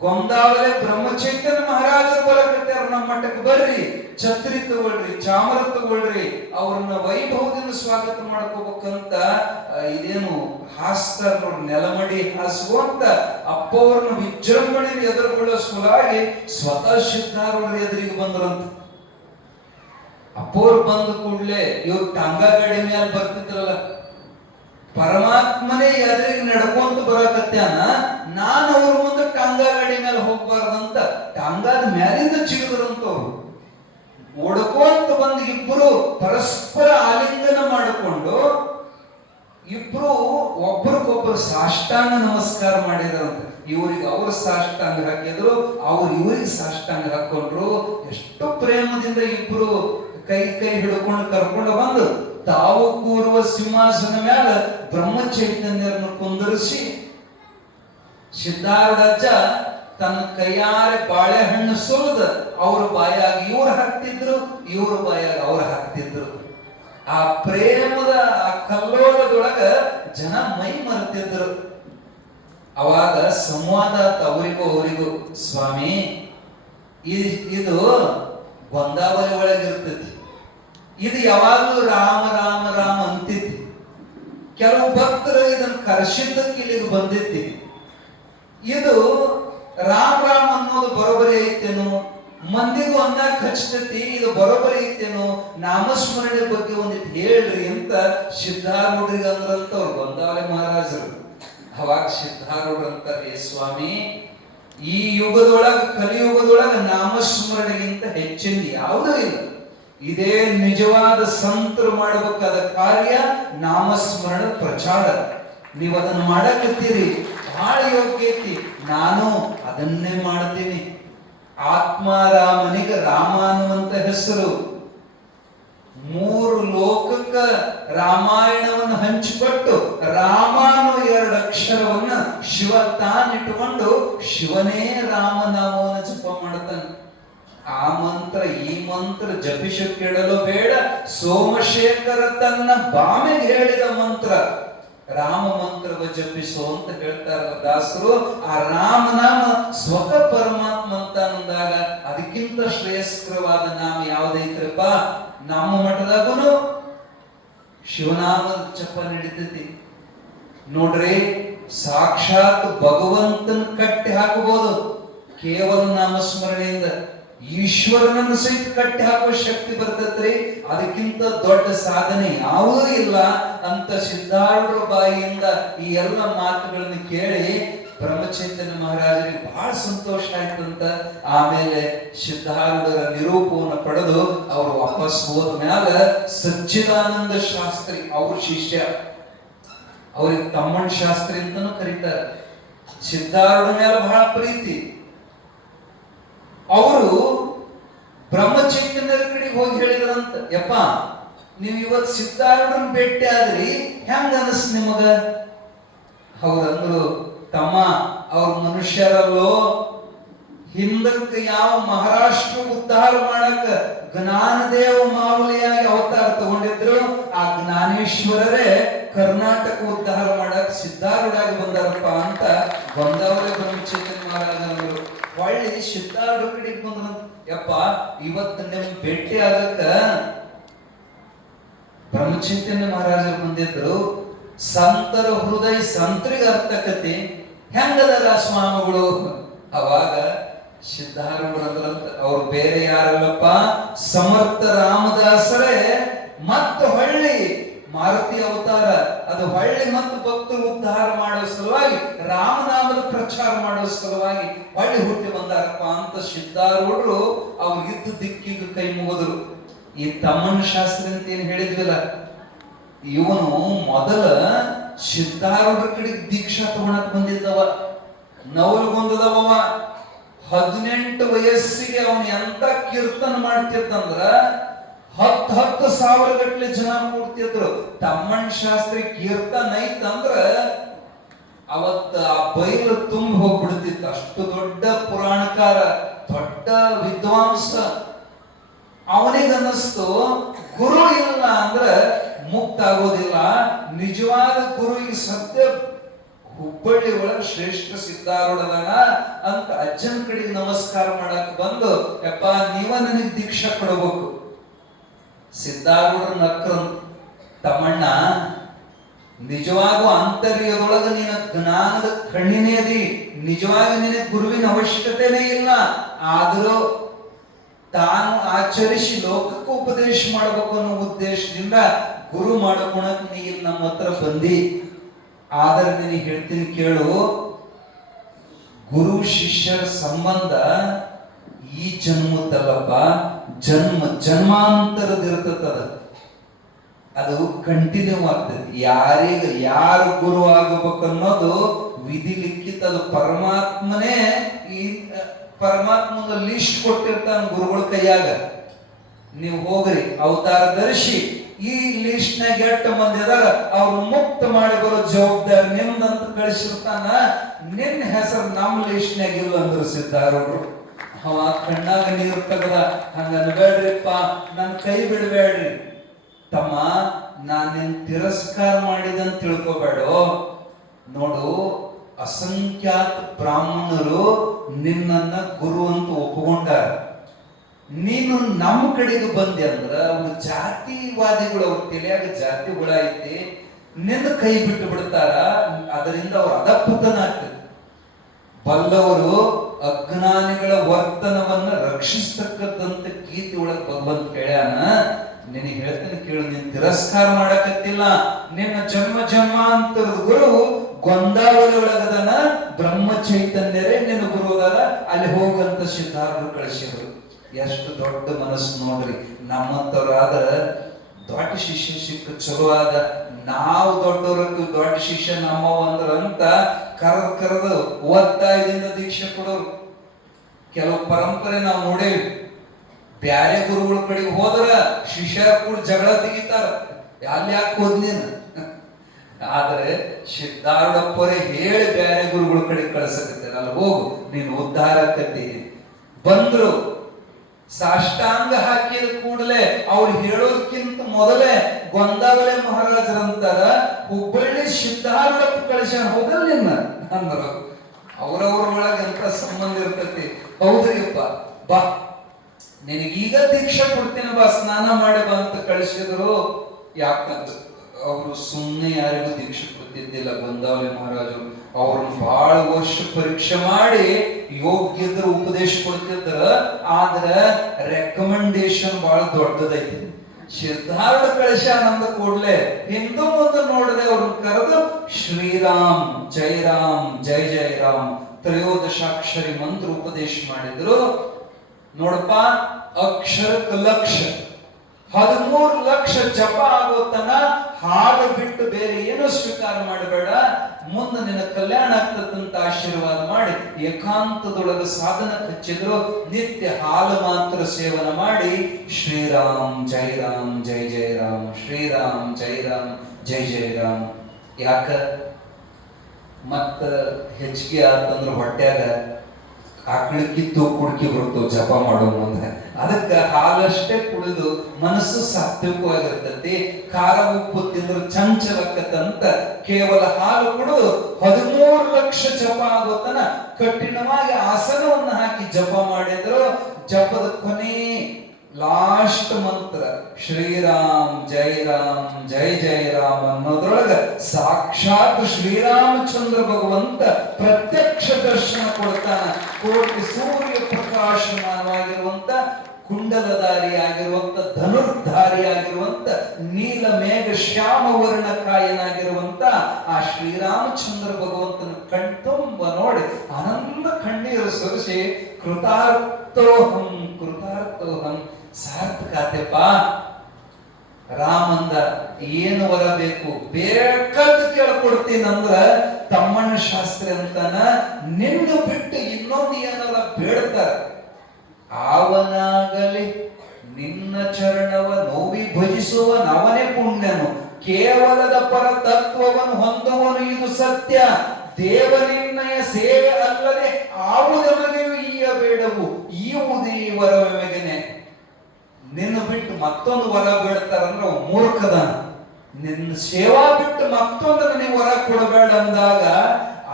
ಗೊಂದಾವಲೆ ಬ್ರಹ್ಮಚೈತನ್ಯ ಮಹಾರಾಜರು ಬರಕತ್ಯಾರ, ನಮ್ಮ ಮಠಕ್ಕೆ ಬರ್ರಿ, ಛತ್ರಿ ತಗೊಳ್ರಿ, ಚಾಮರ ತಗೊಳ್ರಿ, ಅವ್ರನ್ನ ವೈಭವದಿಂದ ಸ್ವಾಗತ ಮಾಡ್ಕೋಬೇಕಂತ ಇದೇನು ಹಾಸ್ತಾರ ನೋಡ್ರಿ, ನೆಲಮಡಿ ಹಾಸುವಂತ ಅಪ್ಪವ್ರನ್ನ ವಿಜೃಂಭಣೆ ಎದುರುಗೊಳ್ಳೋ ಸಲುವಾಗಿ ಸ್ವತಃ ಸಿದ್ಧಾರೂಢರ ಎದುರಿಗೆ ಬಂದ್ರಂತ. ಅಪ್ಪವ್ರು ಬಂದ ಕೂಡಲೇ ಇವ್ರು ಟಾಂಗಾ ಗಾಡಿ ಮೇಲೆ ಬರ್ತಿದ್ರಲ್ಲ, ಪರಮಾತ್ಮನೇ ಎದುರಿಗೆ ನಡ್ಕೊಂತ ಬರಕತ್ಯಾನ, ನಾನು ಅವ್ರ ಮುಂದೆ ಟಾಂಗಾ ಗಾಡಿ ಮೇಲೆ ಹೋಗ್ಬಾರ್ದಂತ ಟಾಂಗಾದ ಮ್ಯಾಲಿಂದ ಚಿಗಿದ್ರಂತವ್ರು. ಓಡ್ಕೊಂತ ಬಂದು ಇಬ್ರು ಪರಸ್ಪರ ಆಲಿಂಗನ ಮಾಡಿಕೊಂಡು ಇಬ್ರು ಒಬ್ರಿಗೊಬ್ರು ಸಾಷ್ಟಾಂಗ ನಮಸ್ಕಾರ ಮಾಡಿದ್ರಂತ. ಇವ್ರಿಗೆ ಅವ್ರ ಸಾಷ್ಟಾಂಗ ಹಾಕಿದ್ರು, ಅವ್ರು ಇವ್ರಿಗೆ ಸಾಷ್ಟಾಂಗ ಹಾಕೊಂಡ್ರು. ಎಷ್ಟು ಪ್ರೇಮದಿಂದ ಇಬ್ರು ಕೈ ಕೈ ಹಿಡ್ಕೊಂಡು ಕರ್ಕೊಂಡು ಬಂದು ತಾವು ಕೂರುವ ಸಿಂಹಾಸನ ಮ್ಯಾಲ ಬ್ರಹ್ಮಚೈತನ್ಯರನ್ನು ಕುಂದರಿಸಿ, ಸಿದ್ಧಾರೂಢಜ್ಜ ತನ್ನ ಕೈಯಾರೆ ಬಾಳೆಹಣ್ಣು ಸುರಿದ ಅವ್ರ ಬಾಯಾಗಿ ಇವ್ರು ಹಾಕ್ತಿದ್ರು, ಇವ್ರ ಬಾಯಾಗ ಅವ್ರು ಹಾಕ್ತಿದ್ರು. ಆ ಪ್ರೇಮದ ಆ ಕಲ್ಲೋಲದೊಳಗ ಜನ ಮೈ ಮರೆತಿದ್ರು. ಅವಾಗ ಸಂವಾದ ಅವರಿಗೂ ಅವರಿಗೂ, ಸ್ವಾಮಿ ಇದು ಗೊಂದಾವಲಿ ಒಳಗಿರ್ತೈತಿ, ಇದು ಯಾವಾಗಲೂ ರಾಮ ರಾಮ ರಾಮ ಅಂತಿದ್ದಿ, ಕೆಲವು ಭಕ್ತರು ಇದನ್ನು ಕರ್ಸಿದ್ದಕ್ಕೆ ಇಲ್ಲಿಗೆ ಬಂದಿದ್ದಿ, ಇದು ರಾಮ್ ರಾಮ್ ಅನ್ನೋದು ಬರೋಬರಿ ಐತೇನು, ಮಂದಿಗೂ ಅನ್ನಕ್ ಹಚ್ತತಿ, ಇದು ಬರೋಬರಿ ಐತೇನು, ನಾಮಸ್ಮರಣೆ ಬಗ್ಗೆ ಒಂದಿಟ್ಟು ಹೇಳ್ರಿ ಅಂತ ಸಿದ್ಧಾರೂಢರಿಗೆ ಅಂದ್ರಂತ ಅವ್ರು ಗೊಂದಾವಲೆ ಮಹಾರಾಜರು. ಅವಾಗ ಸಿದ್ಧಾರೂಢ ಅಂತಾರೆ, ಸ್ವಾಮಿ ಈ ಯುಗದೊಳಗ ಕಲಿಯುಗದೊಳಗ ನಾಮಸ್ಮರಣೆಗಿಂತ ಹೆಚ್ಚಿನ ಯಾವುದೂ ಇಲ್ಲ, ಇದೇ ನಿಜವಾದ ಸಂತರು ಮಾಡಬೇಕಾದ ಕಾರ್ಯ ನಾಮಸ್ಮರಣ ಪ್ರಚಾರ. ನೀವು ಅದನ್ನು ಮಾಡಕತ್ತೀರಿ, ಬಹಳ ಯೋಗ್ಯ ಐತಿ, ನಾನು ಅದನ್ನೇ ಮಾಡ್ತೀನಿ. ಆತ್ಮಾರಾಮನಿಗೆ ರಾಮ ಅನ್ನುವಂತ ಹೆಸರು. 3 ಲೋಕಕ್ಕ ರಾಮಾಯಣವನ್ನು ಹಂಚಿಕೊಟ್ಟು ರಾಮ ಅನ್ನೋ 2 ಅಕ್ಷರವನ್ನ ಶಿವ ತಾನಿಟ್ಟುಕೊಂಡು ಶಿವನೇ ರಾಮನಾಮವನ್ನು ಜಪ ಮಾಡ್ತಾನೆ. ಆ ಮಂತ್ರ ಈ ಮಂತ್ರ ಜಪಿಸು ಕೆಡಲು ಬೇಡ, ಸೋಮಶೇಖರ ತನ್ನ ಬಾಮೆಗೆ ಹೇಳಿದ ಮಂತ್ರ ರಾಮ ಮಂತ್ರವ ಜಪಿಸು ಅಂತ ಹೇಳ್ತಾರಲ್ಲ ದಾಸರು. ಆ ರಾಮನಾಮ ಸ್ವತಃ ಪರಮಾತ್ಮ ಅಂತ ಅಂದಾಗ ಅದಕ್ಕಿಂತ ಶ್ರೇಯಸ್ಕರವಾದ ನಾಮ ಯಾವುದೈತ್ರಪ್ಪ? ನಮ್ಮ ಮಠದಾಗೂ ಶಿವನಾಮದ ಜಪ ನಡೀತೈತಿ ನೋಡ್ರಿ. ಸಾಕ್ಷಾತ್ ಭಗವಂತನ ಕಟ್ಟಿ ಹಾಕಬಹುದು ಕೇವಲ ನಾಮಸ್ಮರಣೆಯಿಂದ. ಈಶ್ವರನನ್ನು ಸಹಿತ ಕಟ್ಟಿ ಹಾಕುವ ಶಕ್ತಿ ಬರ್ತೈತ್ರಿ. ಅದಕ್ಕಿಂತ ದೊಡ್ಡ ಸಾಧನೆ ಯಾವುದೂ ಇಲ್ಲ ಅಂತ ಸಿದ್ಧಾರೂಢರ ಬಾಯಿಯಿಂದ ಈ ಎಲ್ಲ ಮಾತುಗಳನ್ನು ಕೇಳಿ ಬ್ರಹ್ಮಚೈತನ್ಯ ಮಹಾರಾಜರಿಗೆ ಬಹಳ ಸಂತೋಷ ಆಯ್ತಂತ. ಆಮೇಲೆ ಸಿದ್ಧಾರೂಢರ ನಿರೂಪವನ್ನು ಪಡೆದು ಅವರು ವಾಪಸ್ ಹೋದ ಮ್ಯಾಲ ಸಚ್ಚಿದಾನಂದ ಶಾಸ್ತ್ರಿ ಅವ್ರ ಶಿಷ್ಯ, ಅವ್ರಿಗೆ ತಮ್ಮಣ್ಣ ಶಾಸ್ತ್ರಿ ಅಂತಾನು ಕರೀತಾರೆ. ಸಿದ್ಧಾರೂಢ ಮೇಲೆ ಬಹಳ ಪ್ರೀತಿ. ಅವರು ಬ್ರಹ್ಮಚೈತನ್ಯರ ಕಡೆಗೆ ಹೋಗಿ ಹೇಳಿದ್ರಂತ, ಯಪ್ಪ ನೀವು ಇವತ್ತು ಸಿದ್ಧಾರೂಢರನ್ನ ಭೇಟಿ ಆದ್ರಿ, ಹೆಂಗ ಅನಸ್ ನಿಮಗ? ಅವ್ರಂದ್ರು, ತಮ್ಮ ಅವ್ರ ಮನುಷ್ಯರಲ್ಲೋ, ಹಿಂದಕ್ಕೆ ಯಾವ ಮಹಾರಾಷ್ಟ್ರ ಉದ್ಧಾರ ಮಾಡಕ ಜ್ಞಾನದೇವ ಮಾಮೂಲಿಯಾಗಿ ಅವತಾರ ತಗೊಂಡಿದ್ರು, ಆ ಜ್ಞಾನೇಶ್ವರರೇ ಕರ್ನಾಟಕ ಉದ್ಧಾರ ಮಾಡಕ್ ಸಿದ್ಧಾರೂಢಾಗಿ ಬಂದಾರಪ್ಪ ಅಂತ ಬಂದವರೇ ಬ್ರಹ್ಮಚೈತನ್ಯ ಮಹಾರಾಜರು. ಹೊಳ್ಳಿ ಸಿದ್ಧಾರೂಢ ಕಡೆಗೆ ಬಂದ್ರ, ಯಪ್ಪ ಇವತ್ತು ನಿಮ್ ಭೇಟಿ ಆಗಕ್ಕ ಬ್ರಹ್ಮಚೈತನ್ಯ ಮಹಾರಾಜರು ಬಂದಿದ್ರು. ಸಂತರ ಹೃದಯ ಸಂತರಿಗೆ ಅರ್ಥಕತಿ ಹೆಂಗದರ ಸ್ವಾಮಿಗಳು. ಅವಾಗ ಸಿದ್ಧಾರೂಢರಂತ, ಅವ್ರು ಬೇರೆ ಯಾರಲ್ಲಪ್ಪ, ಸಮರ್ಥ ರಾಮದಾಸರೇ ಮತ್ತೆ ಹೊಳ್ಳಿ ಮಾರುತಿ ಅವತಾರ. ಅದು ಹೊಳ್ಳಿ ಮತ್ತು ಭಕ್ತರು ಉದ್ಧಾರ ಮಾಡುವ ಸಲುವಾಗಿ, ರಾಮನಾಮದ ಪ್ರಚಾರ ಮಾಡುವ ಸಲುವಾಗಿ ಹೊಳ್ಳಿ ಹುಟ್ಟಿ ಬಂದಾರಪ್ಪ ಅಂತ ಸಿದ್ಧಾರೂಢರು ಅವ್ರು ಇದ್ದ ದಿಕ್ಕಿಗೆ ಕೈ ಮುಗಿದ್ರು. ಈ ತಮ್ಮಣ್ಣ ಶಾಸ್ತ್ರಿ ಅಂತ ಏನ್ ಹೇಳಿದ್ವಿಲ್ಲ, ಇವನು ಮೊದಲ ಸಿದ್ಧಾರೂಢರ ಕಡೆಗೆ ದೀಕ್ಷಾ ತಗೊಳಕ್ ಬಂದಿದ್ದವ. ನವಲಗುಂದದವ 18 ವಯಸ್ಸಿಗೆ ಅವನು ಎಂತ ಕೀರ್ತನ ಮಾಡ್ತಿದ್ದಂದ್ರ 10,000 ಗಟ್ಟಲೆ ಜನ ಕೂಡ್ತಿದ್ರು. ತಮ್ಮಣ್ಣ ಶಾಸ್ತ್ರಿ ಕೀರ್ತನ ಐತಂದ್ರ ಅವತ್ತ ಆ ಬೈಲು ತುಂಬ ಹೋಗ್ಬಿಡ್ತಿತ್ತು. ಅಷ್ಟು ದೊಡ್ಡ ಪುರಾಣಕಾರ, ದೊಡ್ಡ ವಿದ್ವಾಂಸ. ಅವನಿಗನ್ನಿಸ್ತು ಗುರು ಇಲ್ಲ ಅಂದ್ರ ಮುಕ್ತ ಆಗೋದಿಲ್ಲ. ನಿಜವಾದ ಗುರು ಈಗ ಸದ್ಯ ಹುಬ್ಬಳ್ಳಿ ಒಳಗೆ ಶ್ರೇಷ್ಠ ಸಿದ್ಧಾರೂಢನ ಅಂತ ಅಜ್ಜನ ಕಡೆಗೆ ನಮಸ್ಕಾರ ಮಾಡಕ್ ಬಂದು, ಯಪ್ಪ ನೀವ ನನಗೆ ದೀಕ್ಷಾ ಕೊಡಬೇಕು. ಸಿದ್ಧಾರೂಢ ನಕ್ರ, ತಮ್ಮಣ್ಣ ನಿಜವಾಗೂ ಅಂತರ್ಯದೊಳಗ ನೀನ ಜ್ಞಾನದ ಕಣ್ಣಿನೇ ಅದಿ, ನಿಜವಾಗಿ ನಿನಗೆ ಗುರುವಿನ ಅವಶ್ಯಕತೆನೇ ಇಲ್ಲ. ಆದರೂ ತಾನು ಆಚರಿಸಿ ಲೋಕಕ್ಕೆ ಉಪದೇಶ ಮಾಡಬೇಕು ಅನ್ನೋ ಉದ್ದೇಶದಿಂದ ಗುರು ಮಾಡ್ಕೊಳಕ್ ನೀ ಇಲ್ಲಿ ನಮ್ಮ ಹತ್ರ ಬಂದಿ. ಆದರೆ ನಿನಗೆ ಹೇಳ್ತೀನಿ ಕೇಳು, ಗುರು ಶಿಷ್ಯರ ಸಂಬಂಧ ಈ ಜನ್ಮದಲ್ಲಪ್ಪ, ಜನ್ಮ ಜನ್ಮಾಂತರದಿರ್ತದ. ಅದು ಕಂಟಿನ್ಯೂ ಆಗ್ತದೆ. ಯಾರಿಗೆ ಯಾರು ಗುರು ಆಗಬೇಕು ಅನ್ನೋದು ವಿಧಿ ಲಿಖಿತ. ಅದು ಪರಮಾತ್ಮನೇ ಪರಮಾತ್ಮನ ಲಿಸ್ಟ್ ಕೊಟ್ಟಿರ್ತಾನ ಗುರುಗಳ ಕೈಯಾಗ. ನೀವು ಹೋಗ್ರಿ ಅವತಾರ ಧರಿಸಿ, ಈ ಲಿಸ್ಟ್ ನಾಗ 8 ಮಂದಿ ಅದಾರ, ಅವ್ರು ಮುಕ್ತ ಮಾಡಿ ಬರೋ ಜವಾಬ್ದಾರಿ ನಿಮ್ದಂತ ಕಳಿಸಿರ್ತಾನ. ನಿನ್ನ ಹೆಸರು ನಮ್ಮ ಲಿಸ್ಟ್ ನಾಗ ಇಲ್ಲ ಅಂದ್ರು ಸಿದ್ಧಾರೂಢರು. ಅವ ಕಣ್ಣಾಗ ನೀರು ತಗದ, ಹಂಗ ಅನ್ಬೇಡ್ರಿಪ್ಪ, ನನ್ ಕೈ ಬಿಡಬೇಡ್ರಿ ತಮ್ಮ, ನಾನ್ ನಿನ್ ತಿರಸ್ಕಾರ ಮಾಡಿದಂತ ತಿಳ್ಕೊಬೇಡೋ. ನೋಡು, ಅಸಂಖ್ಯಾತ ಬ್ರಾಹ್ಮಣರು ನಿನ್ನನ್ನ ಗುರು ಅಂತ ಒಪ್ಪಿಕೊಂಡಾರ. ನೀನು ನಮ್ಮ ಕಡೆಗೆ ಬಂದೆ ಅಂದ್ರ ಅವ್ರು ಜಾತಿವಾದಿಗಳು, ಅವ್ರ ತಲೆಯಾಗ ಜಾತಿ ಹುಳ ಐತಿ, ನಿನ್ನ ಕೈ ಬಿಟ್ಟು ಬಿಡ್ತಾರ. ಅದರಿಂದ ಅವ್ರ ಅಧಪತನ ಆಗ್ತದೆ. ಬಲ್ಲವರು ಅಜ್ಞಾನಿಗಳ ವರ್ತನವನ್ನ ರಕ್ಷಿಸ್ತಕ್ಕಂತ ಗೀತೆ ಒಳಗೆ ಭಗವಂತ ಹೇಳ್ಯಾನ. ನಿನಗೆ ಹೇಳ್ತೀನಿ ಕೇಳು, ನೀನ್ ತಿರಸ್ಕಾರ ಮಾಡಕತ್ತಿಲ್ಲ. ನಿನ್ನ ಜನ್ಮ ಜನ್ಮಾಂತರದ ಗುರು ಗೊಂದಾವಳಿ ಒಳಗದನ, ಬ್ರಹ್ಮ ಚೈತನ್ಯರೇ ನಿನ್ನ ಗುರು ಅದಾರ, ಅಲ್ಲಿ ಹೋಗಂತ ಸಿದ್ಧಾರೂಢರು ಕಳಿಸಿದ್ರು. ಎಷ್ಟು ದೊಡ್ಡ ಮನಸ್ಸು ನೋಡ್ರಿ. ನಮ್ಮಂತವ್ರಾದ ದೊಡ್ಡ ಶಿಷ್ಯ ಸಿಕ್ಕ ಚಲೋ ಆದ. ನಾವು ದೊಡ್ಡವ್ರದ್ದು ದೊಡ್ಡ ಶಿಷ್ಯ ನಮ್ಮವ ಅಂದ್ರ ಅಂತ ಕರೆದು ಒತ್ತಾಯದಿಂದ ದೀಕ್ಷೆ ಕೊಡೋರು. ಕೆಲವು ಪರಂಪರೆ ನಾವು ನೋಡೇವಿ. ಬ್ಯಾರೆ ಗುರುಗಳ ಕಡೆಗೆ ಹೋದ್ರ ಶಿಷ್ಯರ ಕೂಡ ಜಗಳ ತೆಗಿತಾರ, ಅಲ್ಲಿ ಯಾಕೆ ಹೋದ್ ನೀನು. ಆದ್ರೆ ಸಿದ್ಧಾರೂಢಪ್ಪರೇ ಹೇಳಿ ಬ್ಯಾರೆ ಗುರುಗಳ ಕಡೆ ಕಳ್ಸಕತ್ತಾರೆ, ಅಲ್ಲಿ ಹೋಗು ನೀನು ಉದ್ಧಾರ ಆಕತ್ತೀನಿ. ಬಂದ್ರು, ಸಾಷ್ಟಾಂಗ ಹಾಕಿದ ಕೂಡಲೇ ಅವ್ರು ಹೇಳೋದಕ್ಕಿಂತ ಮೊದಲೇ ಗೊಂದಾವಲೆ ಮಹಾರಾಜರಂತಾರ, ಹುಬ್ಬಳ್ಳಿ ಸಿದ್ಧಾರೂಢಪ್ಪ ಕಳಿಸ್ಯಾನ, ಹೋಗಲ್ ನಿನ್ನ ಅಂದ್ರು. ಅವ್ರವ್ರ ಒಳಗೆ ಎಂತ ಸಂಬಂಧ ಇರ್ತೈತಿ. ಹೌದ್ರಿಯಪ್ಪ, ಬಾ ನಿನಗೀಗ ದೀಕ್ಷಾ ಕೊಡ್ತೀನಿ ಬಾ, ಸ್ನಾನ ಮಾಡಿ ಬಾ ಅಂತ ಕಳಿಸಿದ್ರು. ಯಾಕಂತ ಅವರು ಸುಮ್ಮನೆ ಯಾರಿಗೂ ದೀಕ್ಷೆ ಕೊಡ್ತಿದ್ದಿಲ್ಲ ಗೊಂದಾವಲಿ ಮಹಾರಾಜರು. ಅವ್ರನ್ನ ಬಹಳ ವರ್ಷ ಪರೀಕ್ಷೆ ಮಾಡಿ ಯೋಗ್ಯದ್ರ ಉಪದೇಶ ಕೊಡ್ತಿದ್ರ. ಆದ್ರ ರೆಕಮೆಂಡೇಶನ್ ಬಹಳ ದೊಡ್ಡದೈತಿ. ಸಿದ್ಧಾರೂಢ ಕಳಿಸ್ಯಾನಂದ ಕೂಡ್ಲೆ ಹಿಂದೂ ಮುಂದೆ ನೋಡದೆ ಅವ್ರನ್ನ ಕರೆದು ಶ್ರೀರಾಮ್ ಜೈ ರಾಮ್ ಜೈ ಜೈ ರಾಮ್ ತ್ರಯೋದಶಾಕ್ಷರಿ ಮಂತ್ರ ಉಪದೇಶ ಮಾಡಿದ್ರು. ನೋಡಪ್ಪ, ಅಕ್ಷರಕ್ಕೆ ಲಕ್ಷ 13 ಲಕ್ಷ ಜಪ ಆಗೋತನ ಹಾಡು ಬಿಟ್ಟು ಬೇರೆ ಏನೋ ಸ್ವೀಕಾರ ಮಾಡಬೇಡ. ಮುಂದೆ ನಿನ್ನ ಕಲ್ಯಾಣ ಆಗ್ತದಂತ ಆಶೀರ್ವಾದ ಮಾಡಿ ಏಕಾಂತದೊಳಗೆ ಸಾಧನ ಹಚ್ಚಿದ್ರು. ನಿತ್ಯ ಹಾಲು ಮಾತ್ರ ಸೇವನ ಮಾಡಿ ಶ್ರೀರಾಮ್ ಜೈ ರಾಮ್ ಜೈ ಜೈ ರಾಮ್, ಶ್ರೀರಾಮ್ ಜೈ ರಾಮ್ ಜೈ ಜೈ ರಾಮ್. ಯಾಕ ಮತ್ತ ಹೆಚ್ಚಿಗೆ ಆತಂದ್ರ ಹೊಟ್ಯಾಗ ಆಕಳಕ್ಕಿತ್ತು ಕುಡ್ಕಿ ಬರ್ತವೆ ಜಪ ಮಾಡೋ ಮುಂದೆ. ಅದಕ್ಕೆ ಹಾಲಷ್ಟೇ ಕುಡಿದು ಮನಸ್ಸು ಸಾತ್ವಿಕವಾಗಿರ್ತೈತಿ. ಖಾರ ಉಪ್ಪು ತಿಂದ್ರೆ ಚಂಚಲಕ್ಕಂತ ಕೇವಲ ಹಾಲು ಕುಡಿದು 13 ಲಕ್ಷ ಜಪ ಆಗೋತನ ಕಠಿಣವಾಗಿ ಆಸನವನ್ನ ಹಾಕಿ ಜಪ ಮಾಡಿದ್ರು. ಜಪದ ಕೊನೆ ಲಾಸ್ಟ್ ಮಂತ್ರ ಶ್ರೀರಾಮ್ ಜೈ ಜೈ ರಾಮ್ ಅನ್ನೋದ್ರೊಳಗ ಸಾಕ್ಷಾತ್ ಶ್ರೀರಾಮಚಂದ್ರ ಭಗವಂತ ಪ್ರತ್ಯಕ್ಷ ದರ್ಶನ ಕೊಡ್ತಾನ. ಕೋಟಿ ಸೂರ್ಯ ಪ್ರಕಾಶಮಾನವಾಗಿರುವಂತ, ಕುಂಡಲಧಾರಿಯಾಗಿರುವಂತ, ಧನುರ್ಧಾರಿಯಾಗಿರುವಂತ, ನೀಲ ಮೇಘ ಶ್ಯಾಮ ವರ್ಣ ಕಾಯನಾಗಿರುವಂತ ಆ ಶ್ರೀರಾಮಚಂದ್ರ ಭಗವಂತನ ಕಣ್ತುಂಬ ನೋಡಿ ಆನಂದ ಕಣ್ಣೀರು ಸುರಿಸಿ ಕೃತಾರ್ಥೋಹಂ ಕೃತಾರ್ಥೋಹಂ, ಸಾರ್ಥಕ ಅದಕ್ಕಾತೆಪ್ಪ ರಾಮಂದ ಏನು ವರ ಬೇಕು ಬೇಕಾದ ಕೇಳ್ಕೊಡ್ತೀನಂದ್ರ ತಮ್ಮಣ್ಣ ಶಾಸ್ತ್ರಿ ಅಂತಾನ ನಿನ್ನ ಬಿಟ್ಟು ಇನ್ನೊಂದು ಏನಾರ ಬೇಡ್ತಾರ ಅವನಾಗಲಿ ನಿನ್ನ ಚರಣವ ನೋವಿ ಭಜಿಸುವನವನೇ ಪುಣ್ಯನು ಕೇವಲದ ಪರ ತತ್ವವನ್ನು ಹೊಂದುವನು ಇದು ಸತ್ಯ ದೇವನಿನ್ನಯ ಸೇವೆ ಅಲ್ಲದೆ ಆವುದಮಗೆಯೂ ಈಯ ಬೇಡವು ಈವುದೇ ವರವೆಮಗನೆ ನಿನ್ನ ಬಿಟ್ಟು ಮತ್ತೊಂದು ವರ ಬೇಡ್ತಾರಂದ್ರ ಮೂರ್ಖದ ನಿನ್ನ ಸೇವಾ ಬಿಟ್ಟು ಮತ್ತೊಂದು ನನಗೆ ವರ ಕೊಡಬೇಡ ಅಂದಾಗ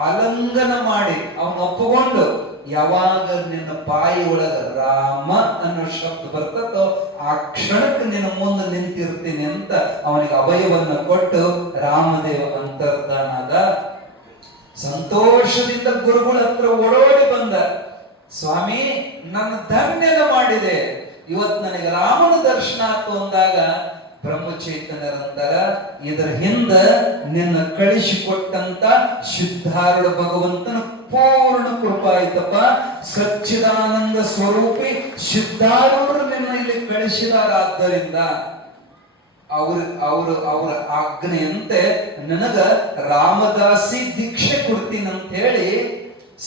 ಆಲಂಗನ ಮಾಡಿ ಅವನು ಒಪ್ಪಿಕೊಂಡು ಯಾವಾಗ ನಿನ್ನ ಬಾಯಿ ಒಳಗ ರಾಮ ಅನ್ನೋ ಶಬ್ದ ಬರ್ತದೋ ಆ ಕ್ಷಣಕ್ಕೆ ನಿನ್ನ ಮುಂದೆ ನಿಂತಿರ್ತೀನಿ ಅಂತ ಅವನಿಗೆ ಅಭಯವನ್ನ ಕೊಟ್ಟು ರಾಮದೇವ ಅಂತರ್ಧಾನದ ಸಂತೋಷದಿಂದ ಗುರುಗಳ ಹತ್ರ ಓಡೋಡಿ ಬಂದ. ಸ್ವಾಮಿ ನನ್ನ ಧನ್ಯನ ಮಾಡಿದೆ, ಇವತ್ತು ನನಗೆ ರಾಮನ ದರ್ಶನ ಆಯ್ತು ಅಂದಾಗ ಬ್ರಹ್ಮಚೈತನ್ಯರಂತರ ಇದರ ಹಿಂದ ನಿನ್ನ ಕಳಿಸಿಕೊಟ್ಟಂತ ಸಿದ್ಧಾರೂಢ ಭಗವಂತನ ಪೂರ್ಣ ಕೃಪಾ ಆಯ್ತಪ್ಪ. ಸಚ್ಚಿದಾನಂದ ಸ್ವರೂಪಿ ಸಿದ್ಧಾರೂಢರು ನಿನ್ನ ಇಲ್ಲಿ ಕಳಿಸಿದಾರಾದ್ದರಿಂದ ಅವರ ಆಜ್ಞೆಯಂತೆ ನನಗ ರಾಮದಾಸಿ ದೀಕ್ಷೆ ಕೊಡ್ತೀನಂತ ಹೇಳಿ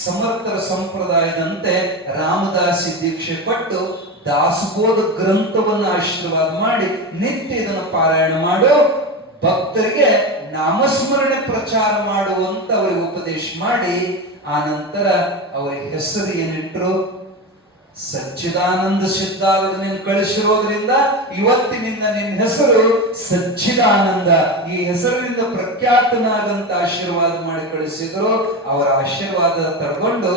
ಸಮರ್ಥರ ಸಂಪ್ರದಾಯದಂತೆ ರಾಮದಾಸಿ ದೀಕ್ಷೆ ಕೊಟ್ಟು ದಾಸಬೋಧ ಗ್ರಂಥವನ್ನು ಆಶೀರ್ವಾದ ಮಾಡಿ ನಿತ್ಯ ಇದನ್ನು ಪಾರಾಯಣ ಮಾಡು, ಭಕ್ತರಿಗೆ ನಾಮಸ್ಮರಣೆ ಪ್ರಚಾರ ಮಾಡುವಂತ ಅವರಿಗೆ ಉಪದೇಶ ಮಾಡಿ ಆ ನಂತರ ಅವರಿಗೆ ಹೆಸರು ಏನಿಟ್ರು ಸಚ್ಚಿದಾನಂದ ಸಿದ್ಧಾರೂಢ ನೀನು ಕಳಿಸಿರೋದ್ರಿಂದ ಇವತ್ತಿನಿಂದ ನಿನ್ನ ಹೆಸರು ಸಚ್ಚಿದಾನಂದ, ಈ ಹೆಸರಿನಿಂದ ಪ್ರಖ್ಯಾತನಾಗಂತ ಆಶೀರ್ವಾದ ಮಾಡಿ ಕಳಿಸಿದ್ರು. ಅವರ ಆಶೀರ್ವಾದ ತಗೊಂಡು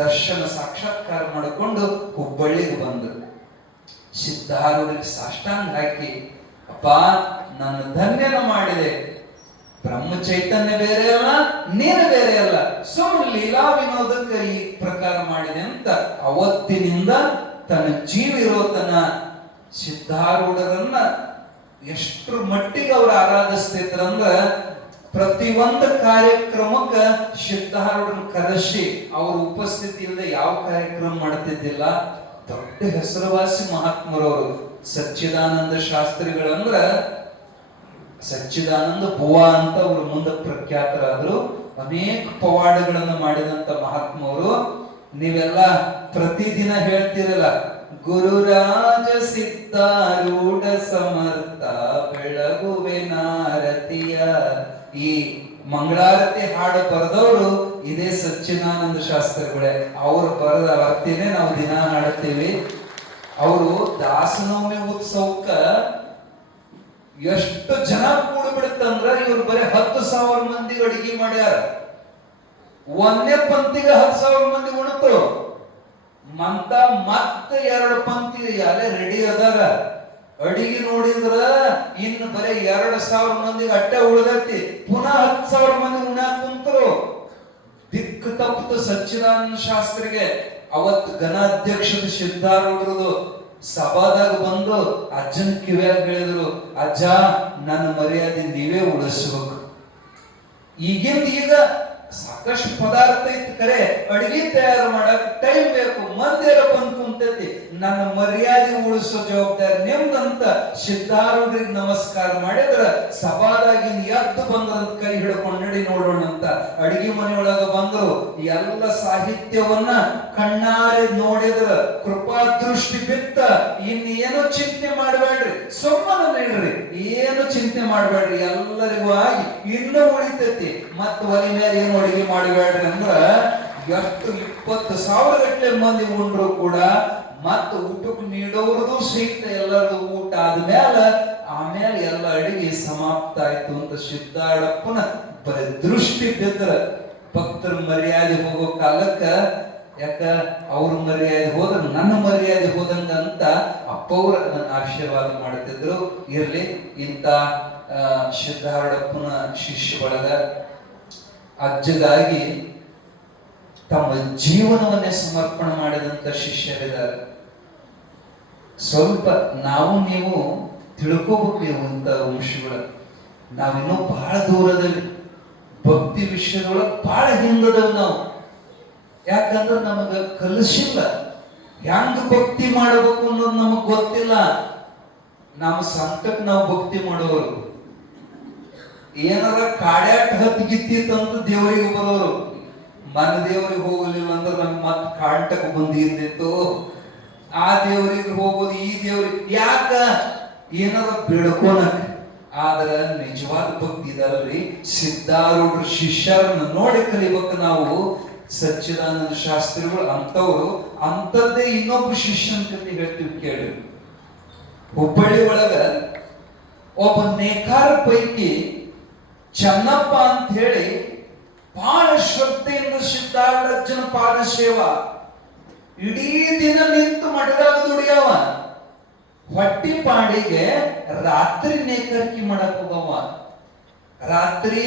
ದರ್ಶನ ಸಾಕ್ಷಾತ್ಕಾರ ಮಾಡಿಕೊಂಡು ಹುಬ್ಬಳ್ಳಿಗೆ ಬಂದರು. ಸಿದ್ಧಾರೂಢರಿಗೆ ಸಾಷ್ಟಾಂಗ ಹಾಕಿ, ಅಪ್ಪ ನನ್ನ ಧನ್ಯನ ಮಾಡಿದೆ, ಬ್ರಹ್ಮ ಚೈತನ್ಯ ಬೇರೆ ಅಲ್ಲ, ನೀನು ಬೇರೆ ಅಲ್ಲ, ಸುಮ್ಮನೆ ಲೀಲಾ ವಿನೋದಕ್ಕೆ ಈ ಪ್ರಕಾರ ಮಾಡಿದೆ ಅಂತ ಅವತ್ತಿನಿಂದ ತನ್ನ ಜೀವಿರೋ ತನ್ನ ಸಿದ್ಧಾರೂಢರನ್ನ ಎಷ್ಟರ ಮಟ್ಟಿಗೆ ಅವರು ಆರಾಧಿಸ್ತಿದ್ರಂದ್ರ ಪ್ರತಿ ಒಂದು ಕಾರ್ಯಕ್ರಮಕ್ಕ ಸಿದ್ಧಾರೂಢರನ್ನ ಕರೆಸಿ ಅವ್ರ ಉಪಸ್ಥಿತಿ ಇಲ್ಲದೆ ಯಾವ ಕಾರ್ಯಕ್ರಮ ಮಾಡ್ತಿದ್ದಿಲ್ಲ. ದೊಡ್ಡ ಹೆಸರುವಾಸಿ ಮಹಾತ್ಮರವರು ಸಚ್ಚಿದಾನಂದ ಶಾಸ್ತ್ರಿಗಳಂದ್ರ ಸಚ್ಚಿದಾನಂದ ಬುವಾ ಅಂತ ಅವರು ಮುಂದೆ ಪ್ರಖ್ಯಾತರಾದ್ರು. ಅನೇಕ ಪವಾಡಗಳನ್ನು ಮಾಡಿದಂತ ಮಹಾತ್ಮವರು. ನೀವೆಲ್ಲ ಪ್ರತಿದಿನ ಹೇಳ್ತಿರಲ್ಲ, ಗುರುರಾಜ ಸಿದ್ಧಾರೂಢ ಸಮರ್ಥ ಬೆಳಗುವೆ ನಾರತಿಯ. ಈ ಮಂಗಳಾರತಿ ಹಾಡು ಬರೆದವರು ಇದೇ ಸಚ್ಚಿದಾನಂದ ಶಾಸ್ತ್ರಿಗಳೇ. ಅವರು ಬರೆದ ಆರತಿನೇ ನಾವು ದಿನ ಹಾಡುತ್ತೀವಿ. ಅವರು ದಾಸನವಮಿ ಉತ್ಸವಕ್ಕ ಎಷ್ಟು ಜನ ಕೂಡಿ ಬಿಡುತ್ತಂದ್ರ ಇವ್ರು ಬರೀ 10,000 ಮಂದಿ ಅಡಿಗೆ ಮಾಡ್ಯಾರ. ಒಂದೇ ಪಂಕ್ತಿಗೆ 10,000 ಮಂದಿ ಉಣ್ತು. ಮತ್ತೆ 2 ಪಂಕ್ತಿ ಅಲ್ಲೇ ರೆಡಿ ಅದಾರ. ಅಡಿಗೆ ನೋಡಿದ್ರ ಇನ್ನು ಬರೀ 2,000 ಮಂದಿಗೆ ಅಟ್ಟೆ ಉಳಿದೈತಿ. ಪುನಃ 10,000 ಮಂದಿ ಉಣ್ಣಾಕ್ ಕುಂತರು. ದಿಕ್ಕು ತಪ್ಪಿತು ಸಚ್ಚಿದಾನಂದ ಶಾಸ್ತ್ರಿಗೆ. ಅವತ್ತು ಘನಾಧ್ಯಕ್ಷದ ಸಿದ್ಧಾರೂಢರದು ಸಭಾದಾಗ ಬಂದು ಅಜ್ಜನ ಕಿವಿಯಾಗ ಹೇಳಿದ್ರು, ಅಜ್ಜ ನನ್ನ ಮರ್ಯಾದೆ ನೀವೇ ಉಳಿಸ್ಬೇಕು. ಈಗಿಂದ ಈಗ ಸಾಕಷ್ಟು ಪದಾರ್ಥ ಇತ್ತು, ಕರೆ ಅಡಿಗೆ ತಯಾರು ಮಾಡಕ್ ಟೈಮ್ ಬೇಕು, ಮಂದಿ ಬಂದು ಕುಂತೈತಿ, ನನ್ನ ಮರ್ಯಾದೆ ಉಳಿಸೋ ಜವಾಬ್ದಾರಿ ನಿಮ್ದಂತ ಸಿದ್ಧಾರೂಢರಿಗೆ ನಮಸ್ಕಾರ ಮಾಡಿದ್ರ ಸಭಾದಾಗಿನ ಎದ್ದು ಬಂದ್ರಂತ ಕೈ ಹಿಡ್ಕೊಂಡು ನಡಿ ನೋಡೋಣ ಅಂತ ಅಡಿಗೆ ಮನೆಯೊಳಗ ಬಂದ್ರು. ಎಲ್ಲ ಸಾಹಿತ್ಯವನ್ನ ಕಣ್ಣಾರೆ ನೋಡಿದ್ರ ಕೃಪಾ ದೃಷ್ಟಿ ಬಿತ್ತ. ಇನ್ನೇನು ಚಿಂತೆ ಮಾಡಬೇಡ್ರಿ, ಸುಮ್ಮನೆ ನೀಡ್ರಿ, ಏನು ಚಿಂತೆ ಮಾಡಬೇಡ್ರಿ, ಎಲ್ಲರಿಗೂ ಆಗಿ ಇನ್ನೂ ಉಳಿತೈತಿ. ಮತ್ತ ಒಲಿ ಮೇಲೆ ಏನು ಅಡಿಗೆ ಮಾಡಬೇಡ್ರಿ ಅಂದ್ರ ಎಷ್ಟು 20,000 ಗಟ್ಟಲೆ ಮಂದಿ ಉಂಡ್ರು ಕೂಡ ಮತ್ತ ಊಟಕ್ಕೆ ನೀಡೋರ್ದು ಸಹಿತ ಎಲ್ಲರದು ಊಟ ಆಮೇಲೆ ಎಲ್ಲ ಅಡಿಗೆ ಸಮಾಪ್ತ ಆಯ್ತು ಅಂತ ಸಿದ್ಧಾರೂಢಪ್ಪನ ಬರೀ ದೃಷ್ಟಿ ಬಿದ್ರ ಭಕ್ತರ ಮರ್ಯಾದೆ ಹೋಗೋ ಕಾಲಕ್ಕ, ಯಾಕ ಅವ್ರ ಮರ್ಯಾದೆ ಹೋದ್ರ ನನ್ನ ಮರ್ಯಾದೆ ಹೋದಂಗ ಅಂತ ಅಪ್ಪವ್ರ ನನ್ನ ಆಶೀರ್ವಾದ ಮಾಡ್ತಿದ್ರು. ಇರ್ಲಿ, ಇಂತ ಸಿದ್ಧಾರೂಢಪ್ಪನ ಶಿಷ್ಯ ಬಳಗ ಅಜ್ಜಗಾಗಿ ತಮ್ಮ ಜೀವನವನ್ನೇ ಸಮರ್ಪಣೆ ಮಾಡಿದಂತ ಶಿಷ್ಯರಿದ್ದಾರೆ. ಸ್ವಲ್ಪ ನಾವು ನೀವು ತಿಳ್ಕೋಬೇಕು ಇಂಥ ವಂಶಗಳ. ನಾವಿನ್ನೂ ಬಹಳ ದೂರದಲ್ಲಿ ಭಕ್ತಿ ವಿಷಯದೊಳಗೆ ಬಹಳ ಹಿಂದದವ್ ನಾವು. ಯಾಕಂದ್ರೆ ನಮಗ ಕಲಿಸಿಲ್ಲ, ಹೆಂಗ ಭಕ್ತಿ ಮಾಡಬೇಕು ಅನ್ನೋದು ನಮಗ್ ಗೊತ್ತಿಲ್ಲ. ನಮ್ಮ ಸಂಕಟಕ್ಕೆ ನಾವು ಭಕ್ತಿ ಮಾಡೋರು, ಏನಾರ ಕಾಡ್ಯಾಟ ಹತ್ತಿಗಿತ್ತಿತ್ತಂತ ದೇವರಿಗೆ ಬರೋರು. ಮನ ದೇವರಿಗೆ ಹೋಗಲಿಲ್ಲ ಅಂದ್ರೆ ನಮ್ಗೆ ಮತ್ತೆ ಕಾಡ್ಟಕ್ಕೆ ಬಂದಿರ್ತಿತ್ತು. ಆ ದೇವರಿಗೆ ಹೋಗೋದು, ಈ ದೇವ್ರಿಗೆ ಯಾಕ ಏನಾರ ಬೇಡ್ಕೋನಕ್. ಆದ್ರ ನಿಜವಾದ ಭಕ್ತಿ ಇದಲ್ರಿ. ಸಿದ್ಧಾರೂಢ ಶಿಷ್ಯರನ್ನ ನೋಡಿ ಕಲಿಬೇಕು ನಾವು. ಸಚ್ಚಿದಾನಂದ ಶಾಸ್ತ್ರಿಗಳು ಅಂತವ್ರು, ಅಂತದ್ದೇ ಇನ್ನೊಬ್ಬ ಶಿಷ್ಯನ ಕತೆ ಹೇಳ್ತೀವಿ ಕೇಳಿ. ಹುಬ್ಬಳ್ಳಿ ಒಳಗ ಒಬ್ಬ ನೇಕಾರ ಪೈಕಿ ಚನ್ನಪ್ಪ ಅಂತ ಹೇಳಿ ಬಹಳ ಶ್ರದ್ಧೆಯಿಂದ ಸಿದ್ಧಾರೂಢಜ್ಜನ ಪಾದ ಸೇವಾ ಇಡೀ ದಿನ ನಿಂತು ಮಠದಾಗ ದುಡಿಯವ. ಹೊಟ್ಟಿ ಪಾಡಿಗೆ ರಾತ್ರಿ ನೇಕಾರಿಕೆ ಮಾಡಕ್ ಹೋಗವ. ರಾತ್ರಿ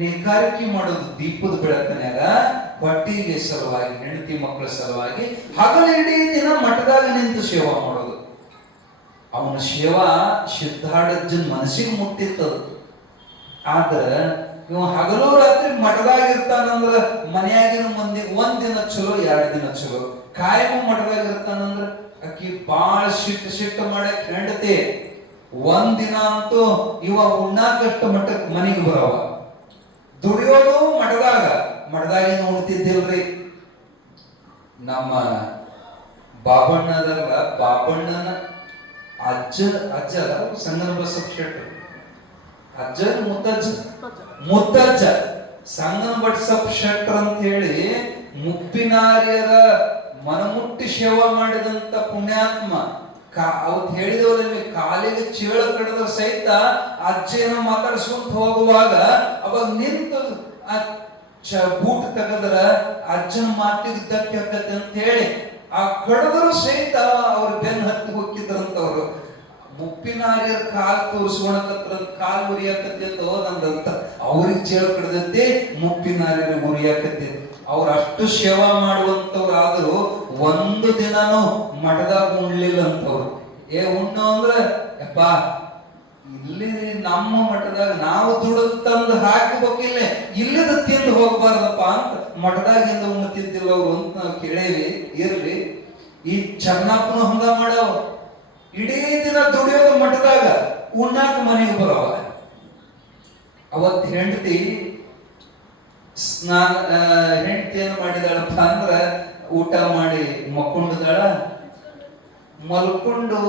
ನೇಕಾರಿಕೆ ಮಾಡೋದು ದೀಪದ ಬೆಳಕನ್ಯಾಗ, ಹೊಟ್ಟಿಗೆ ಸಲುವಾಗಿ, ಹೆಂಡತಿ ಮಕ್ಕಳ ಸಲುವಾಗಿ. ಹಗಲು ಇಡೀ ದಿನ ಮಠದಾಗ ನಿಂತು ಸೇವಾ ಮಾಡೋದು. ಅವನ ಸೇವಾ ಸಿದ್ಧಾರೂಢಜ್ಜನ ಮನಸ್ಸಿಗೆ ಮುಟ್ಟಿತ್ತದು. ಆದ್ರ ಇವ ಹಗಲು ರಾತ್ರಿ ಮಠದಾಗಿರ್ತಾನಂದ್ರ ಮನೆಯಾಗಿನ ಮಂದಿ ಒಂದಿನ ಚಲೋ, 2 ದಿನ ಚಲೋ. ಕಾಯಮ ಮಠದಾಗಿರ್ತಾನಂದ್ರ ಆಕಿ ಬಾಳ ಸಿಟ್ಟು ಮಾಡಕ್ ಹೆಂಡತಿ. ಒಂದಿನ ಅಂತೂ ಇವ ಉಣ್ಣಾಕಷ್ಟ ಮಟ್ಟಕ್ಕೆ ಮನೆಗೆ ಬರವ. ದುಡಿಯೋದು ಮಠದಾಗಿನ ಉಣ್ತಿದ್ದಿಲ್ರಿ. ನಮ್ಮ ಬಾಬಣ್ಣದಲ್ಲ, ಬಾಬಣ್ಣನ ಅಜ್ಜ ಸಂಗನ ಬಸಪ್ಪ ಶೆಟ್ರು, ಅಜ್ಜನ ಮುತ್ತಜ್ಜ ಸಂಗನ ಬಸಪ್ಪ ಶೆಟ್ರ ಅಂತ ಹೇಳಿ ಮುಪ್ಪಿನಾರ್ಯರ ಮನಮುಟ್ಟಿ ಸೇವಾ ಮಾಡಿದಂತ ಪುಣ್ಯಾತ್ಮ. ಅವತ್ತು ಹೇಳಿದವರಲ್ಲಿ ಕಾಲಿಗೆ ಚೇಳು ಕಡಿದ ಸಹಿತ ಅಜ್ಜನ ಮಾತಾಡಿಸ್ಕೊಂತ ಹೋಗುವಾಗ ಅವಾಗ ನಿಂತು ಬೂಟ್ ತೆಗದ್ರ ಅಜ್ಜನ ಮಾತಿಗೆ ಧಕ್ಕೆ ಹಾಕತ್ತೆ ಅಂತ ಹೇಳಿ ಆ ಕಡದ್ರು ಸಹಿತ ಅವ್ರ ಬೆನ್ನು ಹತ್ತಿ ಹೋಗಿದ್ರಂತವ್ರು. ಮುಪ್ಪಿನಾರ್ಯರ ಕಾಲ್ ತೋರಿಸ್ಕೊಳಕತ್ರ, ಕಾಲ್ ಉರಿಯಾಕತ್ತಿತ್ತು ಹೋದಂತ. ಅವ್ರಿಗೆ ಚೇಳು ಕಡ್ದೈತಿ, ಮುಪ್ಪಿನಾರ್ಯರಿಗೆ ಉರಿಯಾಕತ್ತಿತ್ತು. ಅವ್ರ ಅಷ್ಟು ಸೇವಾ ಮಾಡುವಂತವ್ರು ಆದ್ರೂ ಒಂದು ದಿನಾನು ಮಠದಾಗ ಉಣ್ಲಿಲ್ಲ ಅಂತವ್ರು. ಉಣ್ಣು ಅಂದ್ರ ಯಪ್ಪ ಇಲ್ಲಿ ನಮ್ಮ ಮಠದಾಗ ನಾವು ದುಡಿದು ತಂದು ಹಾಕಬೇಕಿಲ್ಲ, ಇಲ್ಲದ ತಿಂದು ಹೋಗ್ಬಾರ್ದಪ್ಪ ಅಂತ ಮಠದಾಗಿಂದ ಉಣ್ತಿದ್ದಿಲ್ಲ ಅವ್ರು ಅಂತ ನಾವು ಕೇಳೇವಿ. ಇರ್ಲಿ, ಈ ಚನ್ನಪ್ಪನ ಹಂಗ ಮಾಡವ. ಇಡೀ ದಿನ ದುಡಿಯೋದು ಮಠದಾಗ, ಉಣ್ಣಾಕ ಮನೆಗೆ ಬರವ. ಅವತ್ ಹೆಂಡತಿ ಏನ್ ಮಾಡಿದಾಳಪ್ಪ ಅಂದ್ರ ಊಟ ಮಾಡಿ ಮಕ್ಕೊಂಡದಾಳ. ಮಲ್ಕೊಂಡು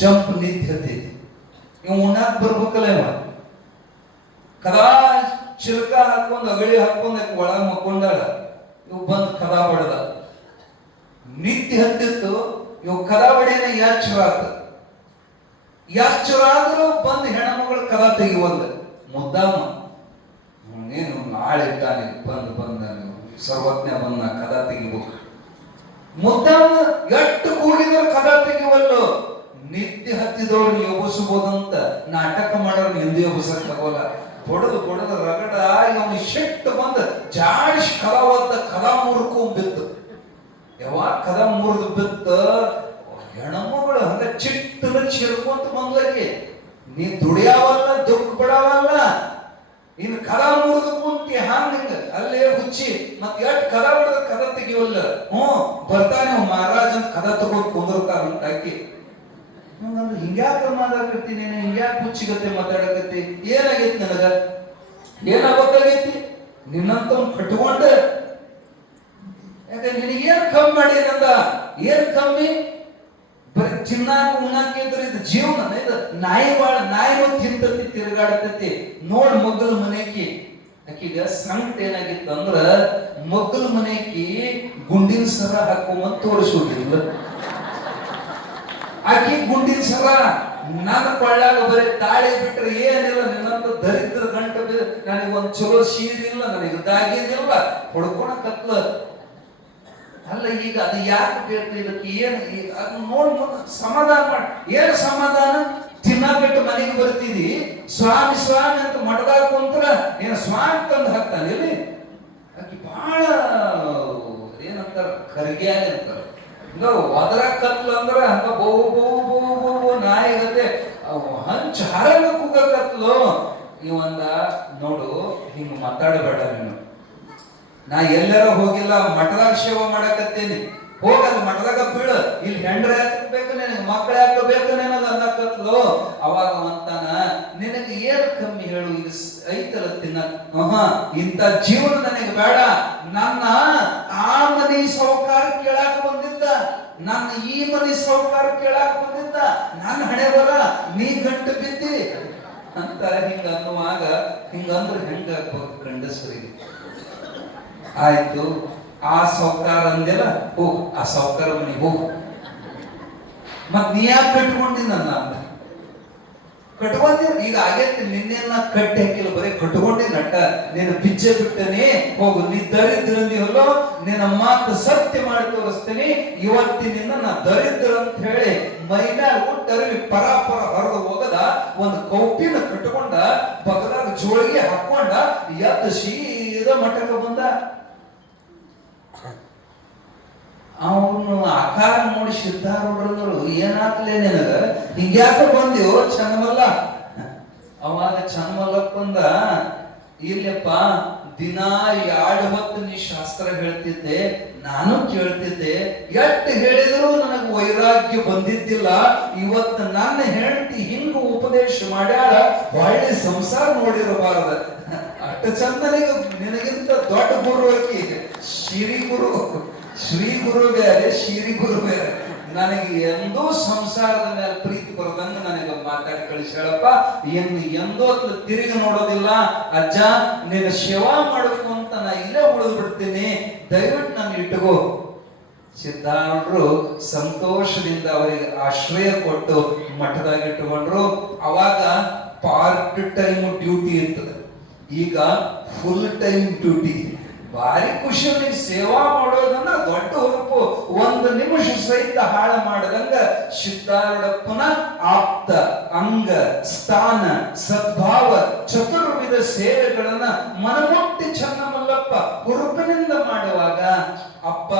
ಜಂಪ್ ನಿಂತೈತಿ. ಇವ್ ಉಣ್ಣಾಕ್ ಬರ್ಬೇಕಲ್ಲ. ಇವ ಕದಾ ಚಿಲ್ಕ ಹಾಕೊಂಡ್ ಅಗಳಿ ಹಾಕೊಂಡ್ ಒಳಗ ಮಕ್ಕೊಂಡಾಳ. ಇವ್ ಬಂದ್ ಕದಾ ಬಡದ ನಿತ್ಯ ಹತ್ತಿತ್ತು. ಇವ್ ಕದಾ ಬಡಿಯನ ಯಾಚುರಾದ್ರು ಬಂದ್ ಹೆಣ್ಮಗಳು ಕದಾ ತೆಗಿವಲ್ಲ. ಮುದ್ದಾಮ ನೀನು ನಾಳೆ ತಾನೆ ಬಂದ ಸರ್ವಜ್ಞ ಬಂದ ಕದಾ ತೆಗಿಬೇಕು. ಮುದ್ದಾಮ ಎಷ್ಟು ಕೂಗಿದ್ರು ಕದಾ ತೆಗಿವಲ್ಲು. ನಿತ್ಯ ಹತ್ತಿದವ್ರು ಎಬ್ಬಿಸಬಹುದಂತ ನಾಟಕ ಮಾಡೋರು ಎಂದು ಎಬ್ಬಿಸಕ್ ಆಗೋಲ್ಲ. ಹೊಡೆದು ರಗಡ ಅವನು ಶೆಟ್ಟು ಬಂದ ಜಾಡಿಸಿ ಕದ ಮುರ್ಕೊಂಡ್ ಬಿತ್ತು. ಯಾವಾಗ ಕದ ಮುರಿದು ಬಿತ್ತ, ಹೆಣ್ಮಗಳು ಹಂಗ ಚಿಟ್ಟನ ಚಿರ್ಕೊಂತ ಬಂದ್ಲಕ್ಕೆ. ನೀ ದುಡಿಯಾವಲ್ಲ, ದುಃಖ ಬಿಡವಲ್ಲ, ಇನ್ನು ಕದ ಮುರಿದು ಕುಂತಿ ಹಂಗ ಅಲ್ಲೇ ಹುಚ್ಚಿ. ಮತ್ ಎಷ್ಟು ಕದ ಬಿಡದ ಕದ ತೆಗಿವಲ್ಲ. ಬರ್ತಾನೆ ಮಹಾರಾಜ್ ಅಂತ ಕದ ತಗೊಂಡ್ ಕುಂದಿರ್ತಾರಂತ ಆಕಿ. ಹಿಂಗ್ಯಾಕ ಮಾತಾಡ್ಕತ್ತೀನಿ, ಹಿಂಗ್ಯಾಕ ಹುಚ್ಚಿಗತ್ತೆ ಮಾತಾಡಕತ್ತಿ, ಏನಾಗೈತಿ ನನಗ, ಏನಾಗಬೇಕಾಗೈತಿ? ನಿನ್ನಂತ ಕಟ್ಕೊಂಡ ಯಾಕ ನಿನಗೇನ್ ಕಮ್ಮಿ ಮಾಡಿ ನಂದ? ಏನ್ ಕಮ್ಮಿ? ಬರೀ ತಿನ್ನಾಕ ಉಣ್ಣಾಕ ಇದ್ರೆ ಇದು ಜೀವನ. ಇದು ನಾಯಿನೂ ತಿಂತತಿ, ತಿರುಗಾಡತೈತಿ. ನೋಡ್ ಮಗ್ಗಲ ಮನೆಕಿ ಆಕಿಗ ಸಂಕಟ ಏನಾಗಿತ್ತು ಅಂದ್ರ, ಮಗ್ಗಲ ಮನೆಕಿ ಗುಂಡಿನ ಸರ ಹಾಕೊಂಬಂತ ತೋರಿಸೋದಿಲ್ಲ. ಆಕಿ ಗುಂಡಿನ ಸರ ನನ್ನ ಕೊಳ್ಳಾಗ ಬರೀ ತಾಳಿ ಬಿಟ್ರೆ ಏನಿಲ್ಲ. ನಿನ್ನಂತ ದರಿದ್ರ ಗಂಟ ನನಗೆ ಒಂದ್ ಚಲೋ ಸೀರಿಲ್ಲ, ನನಗೆ ದಾಗಿದಿಲ್ಲ, ಹೊಡ್ಕೊಳಕತ್ಲ. ಅಲ್ಲ ಈಗ ಅದು ಯಾಕೆ ಬೇಕು? ಇದಕ್ಕೆ ಏನ್ ಅದನ್ನ ನೋಡ್ ಸಮಾಧಾನ ಮಾಡಿ. ಏನ್ ಸಮಾಧಾನ? ತಿನ್ನ ಬಿಟ್ಟು ಮನೆಗೆ ಬರ್ತಿದಿ, ಸ್ವಾಮಿ ಸ್ವಾಮಿ ಅಂತ ಮಠದಾಗ ಕುಂತ್ರ ಏನ ಸ್ವಾಮಿ ತಂದು ಹಾಕ್ತಾನೆ ಇಲ್ಲಿ. ಆಕಿ ಬಹಳ ಏನಂತಾರ, ಕರ್ಗ್ಯಾಲಿ ಅಂತಾರ. ಒದರ ಕತ್ಲು ಅಂದ್ರ ಹಂಗ ಬಹು ಬಹು ಬಹು ಬಹು ನಾಯಿಗತ್ತೆ ಹಂಚ ಹರಂಗ ಕೂಗಕತ್ಲು. ಇವಂದ ನೋಡು, ಹಿಂಗ ಮಾತಾಡಬೇಡ ನೀನು. ನಾ ಎಲ್ಲಾರ ಹೋಗಿಲ್ಲ, ಮಠದಾಗ ಸೇವಾ ಮಾಡಕತ್ತೇನಿ. ಹೋಗಲ್ಲ ಮಠದಾಗ ಬೀಳು, ಇಲ್ಲಿ ಹೆಂಡ್ರ ಹಾಕಬೇಕು ನಿನಗೆ, ಮಕ್ಕಳು ಹಾಕಬೇಕು ನಿನಗ ಅನ್ನಕತ್ಲು. ಅವಾಗ ಅಂತಾನ, ನಿನಗೆ ಏನು ಕಮ್ಮಿ ಹೇಳು, ಇದು ಐತಲ್ಲ ತಿನ್ನಕ್, ಇಂಥ ಜೀವನ ನನಗೆ ಬೇಡ. ನನ್ನ ಆ ಮನಿ ಸೌಕಾರ ಕೇಳಾಕ ಬಂದಿದ್ದ, ನನ್ನ ಈ ಮನಿ ಸೌಕಾರ ಕೇಳಾಕ ಬಂದಿದ್ದ, ನನ್ನ ಹಣೆ ಬರ ನೀ ಗಂಟು ಬಿದ್ದಿ ಅಂತ ಹಿಂಗ ಅನ್ನುವಾಗ, ಹಿಂಗಂದ್ರೆ ಹೆಂಗಾಗ್ಬೇಕು ಗಂಡಸರಿಗೆ? ಆಯ್ತು, ಆ ಸೌಕಾರ ಅಂದೆಲ್ಲ, ಹೋಗು ಆ ಸೌಕಾರ ಮನೆಗೆ ಹೋಗು. ಮತ್ ನೀ ಯಾಕೆ ಕಟ್ಕೊಂಡಿ ನನ್ನ ಅಂದ? ಕಟ್ಕೊಂಡಿ ಈಗ ಆಗೈತಿ, ನಿನ್ನೆಲ್ಲ ಕಟ್ಟಿ ಹಾಕಿಲ್ಲ, ಬರೀ ಕಟ್ಕೊಂಡಿ ನಟ್ಟ, ನೀನು ಬಿಚ್ಚೆ ಬಿಟ್ಟನೆ ಹೋಗು. ನೀ ದರಿದ್ರಂದಿವಲ್ಲೋ, ನಿನ್ನ ಮಾತು ಸತ್ಯ ಮಾಡಿ ತೋರಿಸ್ತೇನೆ, ಇವತ್ತಿನಿಂದ ನಾ ದರಿದ್ರ ಅಂತ ಹೇಳಿ ಮೈಮ್ಯಾಲ ಹುಟ್ಟರವಿ ಪರಾಪರ ಹೊರದು ಹೋಗದ ಒಂದು ಕೌಪಿನ ಕಟ್ಕೊಂಡ, ಬಗಲಾಗ ಜೋಳಿಗೆ ಹಾಕೊಂಡ, ಎದ್ದು ಸೀದಾ ಮಠಕ್ಕೆ ಬಂದ. ಅವನು ಆಕಾರ ನೋಡಿ ಸಿದ್ಧಾರೂಢರು, ಏನಾಗ್ಲೇ ನಿನಗ ಹಿಂಗ್ಯಾಕ ಬಂದಿವೋ ಚನ್ನಮಲ್ಲ? ಅವಾಗ ಚನ್ನಮಲ್ಲಪ್ಪಂದ, ಇಲ್ಲಪ್ಪ ದಿನಾ 2 ಹೊತ್ತು ನೀ ಶಾಸ್ತ್ರ ಹೇಳ್ತಿದ್ದೆ, ನಾನು ಕೇಳ್ತಿದ್ದೆ, ಎಷ್ಟು ಹೇಳಿದ್ರು ನನಗೆ ವೈರಾಗ್ಯ ಬಂದಿದ್ದಿಲ್ಲ. ಇವತ್ತು ನನ್ನ ಹೆಂಡತಿ ಹಿಂಗ ಉಪದೇಶ ಮಾಡ್ಯಾಳ, ಒಳ್ಳೆ ಸಂಸಾರ ನೋಡಿರಬಾರದ. ಅಷ್ಟ ಚಂದನಿಗ ನಿನಗಿಂತ ದೊಡ್ಡ ಗುರು ಆಕಿ, ಶ್ರೀ ಗುರು ಬೇರೆ, ಶ್ರೀ ಗುರು ಬೇರೆ. ನನಗೆ ಎಂದೂ ಸಂಸಾರದ ಮೇಲೆ ಪ್ರೀತಿ ಬರೋದಂಗ ನನಗೆ ಮಾತಾಡಿ ಕಳಿಸ್ಯಾಳಪ್ಪ. ಎಂದೂ ತಿರುಗಿ ನೋಡೋದಿಲ್ಲ. ಅಜ್ಜ ನಿನ್ನ ಸೇವಾ ಮಾಡಬೇಕು ಅಂತ ನಾ ಇಲ್ಲೇ ಉಳಿದು ಬಿಡ್ತೀನಿ, ದಯವಿಟ್ಟು ನಾನು ಇಟ್ಟುಕೋ. ಸಿದ್ಧಾರೂಢರು ಸಂತೋಷದಿಂದ ಅವರಿಗೆ ಆಶ್ರಯ ಕೊಟ್ಟು ಮಠದಾಗ ಇಟ್ಟುಕೊಂಡ್ರು. ಅವಾಗ ಪಾರ್ಟ್ ಟೈಮ್ ಡ್ಯೂಟಿ ಇರ್ತದೆ, ಈಗ ಫುಲ್ ಟೈಮ್ ಡ್ಯೂಟಿ. ಭಾರಿ ಖುಷಿ ಅವ್ರಿಗೆ ಸೇವಾ ಮಾಡೋದನ್ನ ದೊಡ್ಡ ಹುರುಪು. 1 ನಿಮಿಷ ಸಹಿತ ಹಾಳು ಮಾಡದಂಗ ಸಿದ್ಧಾರೂಢಪ್ಪನ ಆಪ್ತ ಅಂಗ ಸ್ಥಾನ ಸದ್ಭಾವ ಚತುರ್ವಿಧ ಸೇವೆಗಳನ್ನ ಮನಮುಟ್ಟಿ ಚನ್ನಮಲ್ಲಪ್ಪ ಹುರುಪಿನಿಂದ ಮಾಡುವಾಗ, ಅಪ್ಪ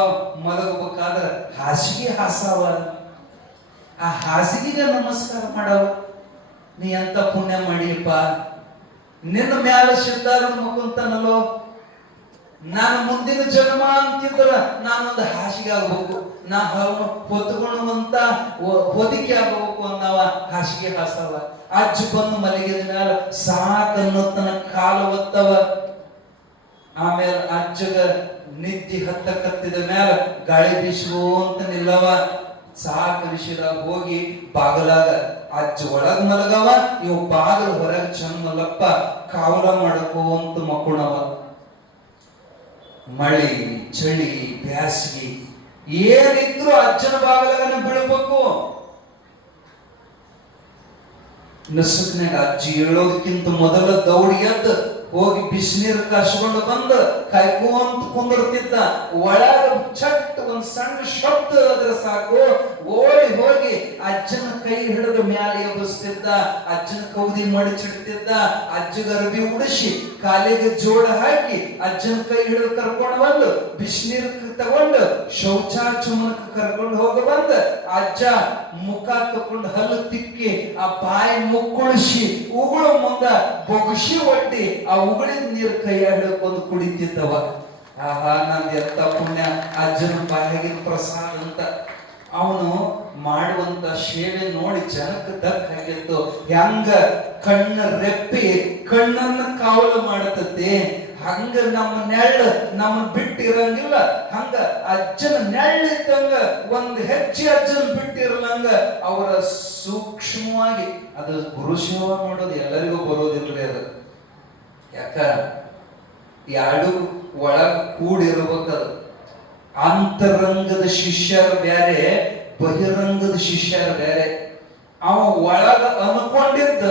ಮಲಗಬೇಕಾದ್ರೆ ಹಾಸಿಗೆ ಹಾಸವ, ಆ ಹಾಸಿಗೆಗೆ ನಮಸ್ಕಾರ ಮಾಡವ. ನೀ ಅಂತ ಪುಣ್ಯ ಮಾಡಿಯಪ್ಪ, ನಿನ್ನ ಮ್ಯಾಲ ಸಿದ್ಧಾರೂಢ ಮಕ್ಕಂತನಲ್ಲೋ, ನಾನು ಮುಂದಿನ ಜನ್ಮ ಅಂತಿದ್ರ ನಾನೊಂದು ಹಾಸಿಗೆ ಆಗ್ಬೇಕು, ನಾ ಹೊತ್ಕೊಳ್ಳುವಂತ ಹೊದಿಕೆ ಆಗಬೇಕು ಅನ್ನವ ಹಾಸಿಗೆ ಹಾಸವ. ಅಜ್ಜ ಬಂದು ಮಲಗಿದ ಮ್ಯಾಲ ಸಾಕನ್ನೋತನ ಕಾಲ ಒತ್ತವ. ಆಮೇಲೆ ಅಜ್ಜಗ ನಿದ್ದೆ ಹತ್ತಕತ್ತಿದ ಮ್ಯಾಲ ಗಾಳಿ ಬೀಸುವ ಅಂತ ನಿಲ್ಲವ. ಸಾಕು ವಿಷಯದಾಗ ಹೋಗಿ ಬಾಗಲಾಗ ಅಜ್ಜ ಒಳಗ್ ಮಲಗವ, ಇವ್ ಬಾಗಲ ಹೊರಗೆ ಚನ್ನಮಲ್ಲಪ್ಪ ಕಾವಲ ಮಾಡಕೋ ಅಂತ ಮಕ್ಕಳವ. ಮಳಿ ಚಳಿ ಬ್ಯಾಸಗಿ ಏನಿದ್ರು ಅಜ್ಜನ ಬಾಗಲಾಗನ ಬೀಳ್ಬೇಕು. ನಸುಕ್ನಾಗ ಅಜ್ಜಿ ಹೇಳೋದಕ್ಕಿಂತ ಮೊದಲ ದೌಡಿ ಎದ್ದು ಹೋಗಿ ಬಿಸಿನೀರು ಕಾಸ್ಕೊಂಡು ಬಂದು ಕಾಯ್ಕೊಂತ ಕುಂದಿರ್ತಿದ್ದ. ಒಳಗ ಚಟ್ ಒಂದ್ ಸಣ್ಣ ಶಬ್ದ ಅದ್ರ ಸಾಕು, ಓಡಿ ಹೋಗಿ ಅಜ್ಜನ ಕೈ ಹಿಡಿದು ಮ್ಯಾಲೆ ಎಬ್ಬಿಸ್ತಿದ್ದ, ಅಜ್ಜನ ಕೌದಿ ಮಡಿಚಿಡ್ತಿದ್ದ. ಅಜ್ಜಗ ಅರಬಿ ಉಡಿಸಿ ಕಾಲಿಗೆ ಜೋಡ ಹಾಕಿ ಅಜ್ಜನ ಕೈ ಹಿಡಿದು ಕರ್ಕೊಂಡು ಬಂದು ಬಿಸಿನೀರು ತಗೊಂಡು ಶೌಚಾಚಮನಕ್ಕೆ ಕರ್ಕೊಂಡು ಹೋಗಿ ಬಂದು ಅಜ್ಜ ಮುಖ ತಕೊಂಡು ಹಲ್ಲು ತಿಕ್ಕಿ ಆ ಬಾಯಿ ಮುಕ್ಕುಳಿಸಿ ಉಗುಳು ಮುಂದ ಬೊಗಸಿ ಒಡ್ಡಿ ಆ ಉಗುಳಿದ ನೀರು ಕೈ ಹಿಡ್ಕೊಂಡು ಕುಡಿತಿದ್ದವ. ಆಹಾ, ನಂದು ಎಂತ ಪುಣ್ಯ, ಅಜ್ಜನ ಬಾಯಿಗಿನ ಪ್ರಸಾದ ಅಂತ. ಅವನು ಮಾಡುವಂತ ಸೇವೆ ನೋಡಿ ಜನಕ್ಕೆ ದಕ್ಕ ಆಗಿತ್ತು. ಹೆಂಗ ಕಣ್ಣ ರೆಪ್ಪಿ ಕಣ್ಣನ್ನ ಕಾವಲು ಮಾಡತತೆ, ಹಂಗ ನಮ್ಮ ನೆಳ್ಳು ನಮ್ಮ ಬಿಟ್ಟಿರಂಗಿಲ್ಲ. ಹಂಗ ಅಜ್ಜನ ನೆಳ್ಳಿದ್ದಂಗ ಒಂದ್ ಹೆಜ್ಜೆ ಅಜ್ಜನ ಬಿಟ್ಟಿರಲಂಗ ಅವರ ಸೂಕ್ಷ್ಮವಾಗಿ. ಅದು ಗುರು ಸೇವಾ ಮಾಡೋದು ಎಲ್ಲರಿಗೂ ಬರೋದಿಲ್ರಿ ಅದು. ಯಾಕ ಎರಡು ಒಳಗ್ ಕೂಡಿರ್ಬೇಕದು. ಅಂತರಂಗದ ಶಿಷ್ಯರು ಬೇರೆ, ಬಹಿರಂಗದ ಶಿಷ್ಯರು ಬೇರೆ. ಅವ ಒಳಗ ಅನ್ಕೊಂಡಿದ್ದ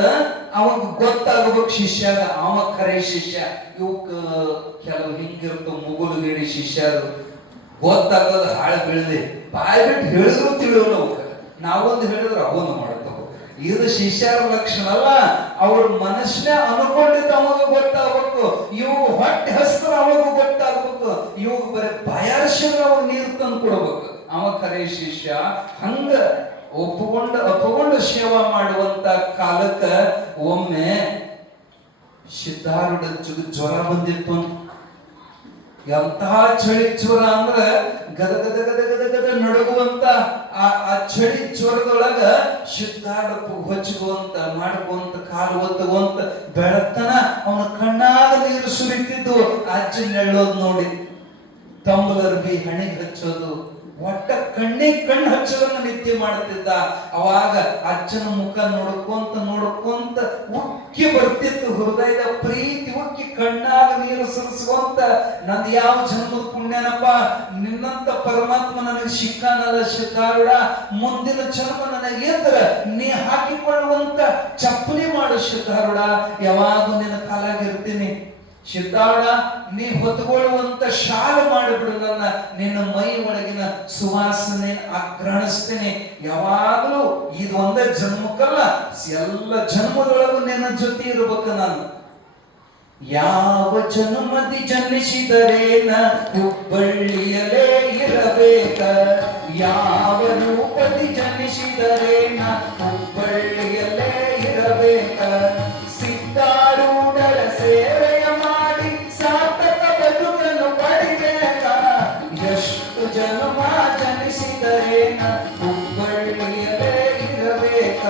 ಅವಾಗ ಗೊತ್ತಾಗಬೇಕು ಶಿಷ್ಯಗ, ಅವ ಖರೆ ಶಿಷ್ಯ. ಇವಕ್ ಕೆಲವು ಹಿಂಗಿರ್ತು ಮುಗುಲುಗಿರಿ ಶಿಷ್ಯರು, ಗೊತ್ತಾಗದ ಹಾಳು ಬೀಳದೆ ಬಾಯಿ ಬಿಟ್ಟು ಹೇಳಿದ್ರು ತಿಳಿಯೋಲ್ಲ ಅವಕ್ಕ. ನಾವೊಂದು ಹೇಳಿದ್ರು ಅವನು ಮಾಡ್ತಾವ. ಇದು ಶಿಷ್ಯರ ಲಕ್ಷಣ ಅಲ್ಲ. ಅವ್ರ ಮನಸ್ಸಿನ ಅನ್ಕೊಂಡಿದ್ದ ಅವಾಗ ಗೊತ್ತಾಗಬೇಕು. ಇವು ಹೊಟ್ಟೆ ಹಸ್ತ್ರ ಅವಾಗ ಗೊತ್ತಾಗ್ಬೇಕು. ಇವಾಗ ಬರೀ ಬಯಾರ್ಸಿದ್ರೆ ಅವಾಗ ನೀರು ತಂದು ಕೊಡ್ಬೇಕು. ಅವ ಖರೆ ಶಿಷ್ಯ. ಹಂಗ ಒಪ್ಪಕೊಂಡು ಸೇವಾ ಮಾಡುವಂತ ಕಾಲಕ್ಕ ಒಮ್ಮೆ ಸಿದ್ಧಾರೂಢ ಜ್ವರ ಬಂದಿತ್ತು. ಎಂತಹ ಚಳಿ ಜ್ವರ ಅಂದ್ರ ಗದ ಗದ ಗದ ಗದ ಗದ ನಡುಗುವಂತ ಆ ಚಳಿ ಜ್ವರದೊಳಗ ಶುದ್ಧಾಡಪ್ಪ ಹೊಚ್చుವಂತ ಮಾಡ್ಕೊಂತ ಕಾಲು ಒತ್ತುವಂತ ಬೆಳತನ ಅವನ ಕಣ್ಣಾಗ ನೀರು ಸುರಿತಿದ್ದು ಅಜ್ಜ ನೆಳ್ಳೋದು ನೋಡಿ, ತಂಬಲರ್ಬಿ ಹಣಿಗೆ ಹಚ್ಚೋದು, ಒಟ್ಟ ಕಣ್ಣಿಗೆ ಕಣ್ಣು ಹಚ್ಚೋದನ್ನ ನಿತ್ಯ ಮಾಡುತ್ತಿದ್ದ. ಅವಾಗ ಅಜ್ಜನ ಮುಖ ನೋಡ್ಕೊಂತ ನೋಡ್ಕೊಂತ ಉಕ್ಕಿ ಬರ್ತಿತ್ತು ಹೃದಯದ ಪ್ರೀತಿ, ಉಕ್ಕಿ ಕಣ್ಣಾಗ ನೀರು ಸುರಿಸುವಂತ ನಂದು ಯಾವ ಜನ್ಮದ ಪುಣ್ಯನಪ್ಪ, ನಿನ್ನಂತ ಪರಮಾತ್ಮ ನನಗೆ ಸಿಕ್ಕಾನಲ್ಲ ಸಿದ್ಧಾರೂಢ, ಮುಂದಿನ ಜನ್ಮ ನನಗೆ ಇದ್ರ ನೀ ಹಾಕಿಕೊಳ್ಳುವಂತ ಚಪ್ಪಲಿ ಮಾಡು ಸಿದ್ಧಾರೂಢ, ಯಾವಾಗೂ ನಿನ್ನ ಕಾಲಾಗಿರ್ತೀನಿ ಸಿದ್ಧಾರೂಢ, ನೀ ಹೊತ್ತುಕೊಳ್ಳುವಂತ ಶಾಲು ಮಾಡಿಬಿಡು, ನನ್ನ ನಿನ್ನ ಮೈ ಒಳಗಿನ ಸುವಾಸನೆ ಆಗ್ರಹಿಸ್ತೇನೆ, ಯಾವಾಗಲೂ ಇದು ಒಂದೇ ಜನ್ಮಕ್ಕಲ್ಲ ಎಲ್ಲ ಜನ್ಮದೊಳಗೂ ನಿನ್ನ ಜೊತೆ ಇರ್ಬೇಕು ನಾನು. ಯಾವ ಜನ್ಮದಿ ಜನಿಸಿದರೇನ ಹುಬ್ಬಳ್ಳಿಯಲೇ ಇರಬೇಕ, ಯಾವ ರೂಪದಿ ಜನಿಸಿದರೇನ ಹುಬ್ಬಳ್ಳಿಯಲೇ ಇರಬೇಕ, ಸಿದ್ಧಾರೂಢರ ಸೇವೆಯ ಮಾಡಿ ಸಾರ್ಥಕ ಬದುಕನ್ನು ಪಡಿಬೇಕ, ಎಷ್ಟು ಜನ್ಮ ಜನಿಸಿದರೇನ ಹುಬ್ಬಳ್ಳಿಯಲೇ ಇರಬೇಕ,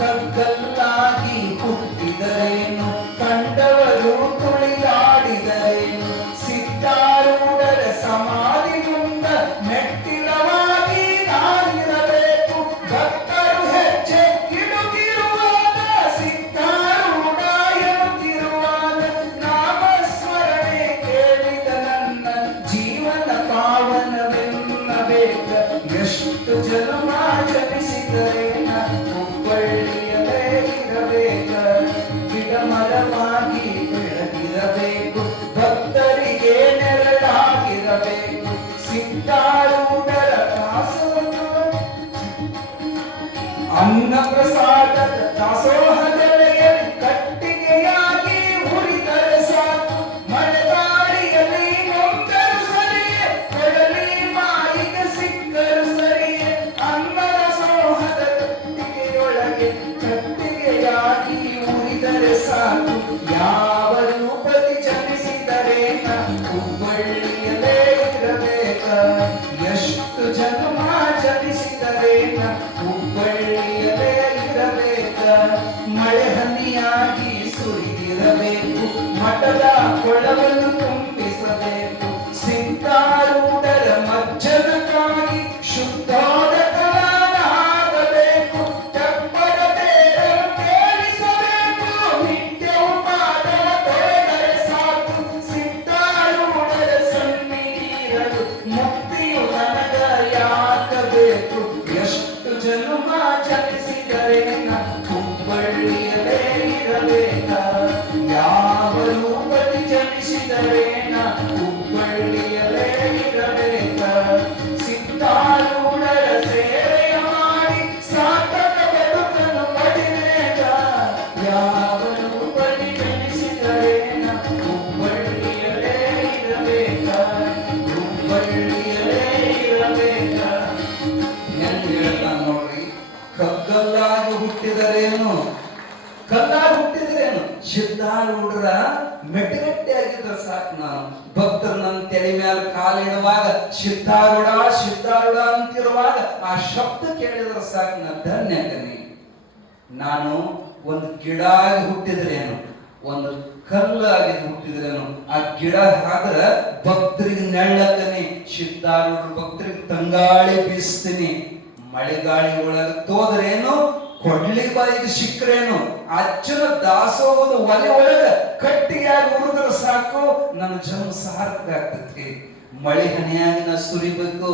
ಕಗ್ಗಲ್ಲಾಗಿ ಹುಟ್ಟಿದರೇನು ಕಂಡವರು ತುಳಿದಾಡಿದರೇನು, ಸಿದ್ಧಾರೂಢರ ಸಮಾಧಿ ಮುಂದ ಮೆಟ್ಟಿಲವಾಗಿ ನಾನಿರಬೇಕು, ಭಕ್ತರು ಹೆಜ್ಜೆ ಇಡುತ್ತಿರುವಾಗ ಸಿದ್ಧಾರೂಢ ಎನ್ನುತ್ತಿರುವಾಗ ನಾಮಸ್ಮರಣೆ ಕೇಳಿದ ನನ್ನ ಜೀವನ ಪಾವನವೆನ್ನಬೇಕ, ಎಷ್ಟು ಜನ್ಮ ಜನಿಸಿದರೇನ ಹುಬ್ಬಳ್ಳಿಯಲೇ ಇರಬೇಕ, ಗಿಡ ಮರವಾಗಿ ಬೆಳಗಿರಬೇಕು, ಭಕ್ತರಿಗೆ ನೆರಳಾಗಿರಬೇಕು, ಸಿದ್ಧಾರೂಢರ ದಾಸೋಹ ಅನ್ನ ಪ್ರಸಾದದ ದಾಸೋಹದೆಲೆಯಲ್ಲಿ ಕಟ್ಟಿಗೆಯಾಗಿ ಹುರಿದರೆ ಸಾಕು, ಮಳೆಗಾಳಿಯಲ್ಲಿ ನೊಂದರು ಸರಿಯೇ, ಕೊಡಲಿ ಮಾಯಿಗೆ ಸಿಕ್ಕರು ಸರಿಯೇ, ಅನ್ನದ ಸೋಹದ ಕಟ್ಟಿಗೆಯೊಳಗೆ ಕಟ್ಟಿಗೆಯಾಗಿ ಹುರಿದರೆ ಸಾಕು, ಯಾವ ರೂಪದಿ ಜನಿಸಿದರೇನ ಹುಬ್ಬಳ್ಳಿಯಲೇ ಇರಬೇಕ, ಎಷ್ಟು ಜನ್ಮ ಜನಿಸಿದರೇನ ಹುಬ್ಬಳ್ಳಿಯಲೇ ಇರಬೇಕ, ಮಳೆ ಹನಿಯಾಗಿ ಸುರಿದಿರಬೇಕು, ಮಠದ ಕೊಳವನ್ನು ತುಂಬಿಸಬೇಕು, ಸಿದ್ಧಾರೂಢರ ಮಜ್ಜನಕ್ಕಾಗಿ ಶುದ್ಧೋದಕನಾಗಬೇಕು, ಚಪ್ಪರ ತೇರ ಕೇಳಿಸಬೇಕು, ನಿತ್ಯವೂ ಪಾದವ ತೊಳೆದರೆ ಸಾಕು, ಸಿದ್ಧಾರೂಢರ ಸನ್ನಿಧಿಯಿರಲು ಮುಕ್ತಿಯು ನನಗ ಯಾಕಬೇಕು, ಎಷ್ಟು ಜನ್ಮ ಜನಿಸಿದರೇನ ಹುಬ್ಬಳ್ಳಿಯಲೇ ಇರಬೇಕ, ಯಾವ ರೂಪದಿ ಜನಿಸಿದರೇನ ಹುಬ್ಬಳ್ಳಿಯಲೇ ಇರಬೇಕ, ಸಿದ್ಧಾರೂಢರ ಸೇವೆಯ ಮಾಡಿ ಸಾರ್ಥಕ ಬದುಕನ್ನು ಪಡಿಬೇಕ, ಯಾವ ರೂಪದಿ ಜನಿಸಿದರೇನ ಹುಬ್ಬಳ್ಳಿಯಲೇ ಇರಬೇಕ, ಹುಬ್ಬಳ್ಳಿಯಲೇ ಇರಬೇಕ. ಹೆಂಗ್ ಹೇಳ್ತಾನ ನೋಡ್ರಿ, ಕಗ್ಗಲ್ಲಾಗಿ ಹುಟ್ಟಿದರೇನು, ಕಲ್ಲಾಗಿ ಹುಟ್ಟಿದ್ರೇನು, ಸಿದ್ಧಾರೂಢರ ಮೆಟ್ಟಗಟ್ಟೆ ಆಗಿದ್ರೆ ಸಾಕು, ನಾನು ಭಕ್ತರು ನನ್ನ ತಲೆ ಮೇಲೆ ಕಾಲಿಡುವಾಗ ಸಿದ್ಧಾರೂಢ ಸಿದ್ಧಾರೂಢ ಅಂತಿರುವಾಗ ಆ ಶಬ್ದ ಕೇಳಿದ್ರೆ ಸಾಕು, ನಾನು ಧನ್ಯ ಆಗನಿ. ನಾನು ಒಂದು ಗಿಡ ಆಗಿ ಹುಟ್ಟಿದ್ರೇನು, ಒಂದು ಕಲ್ಲಾಗಿ ಹುಟ್ಟಿದ್ರೇನು, ಆ ಗಿಡ ಆದ್ರ ಭಕ್ತರಿಗೆ ನೆಳ್ಳಕ್ಕನಿ, ಸಿದ್ಧಾರೂಢರು ಭಕ್ತರಿಗೆ ತಂಗಾಳಿ ಬೀಸ್ತೀನಿ, ಮಳೆಗಾಳಿ ಒಳಗೆ ತೋದ್ರೇನು, ಕೊಡ್ಲಿ ಬಾಯಿಗೆ ಸಿಕ್ಕರೇನು, ಅಜ್ಜನ ದಾಸೋಹದ ಒಲೆ ಒಳಗ ಕಟ್ಟಿಯಾಗಿ ಉರಿದ್ರೆ ಸಾಕು, ನನ್ನ ಜನ್ಮ ಸಾರ್ಥಕ ಆಗ್ತೈತಿ. ಮಳೆ ಹನಿಯಾಗಿ ನಾ ಸುರಿಬೇಕು,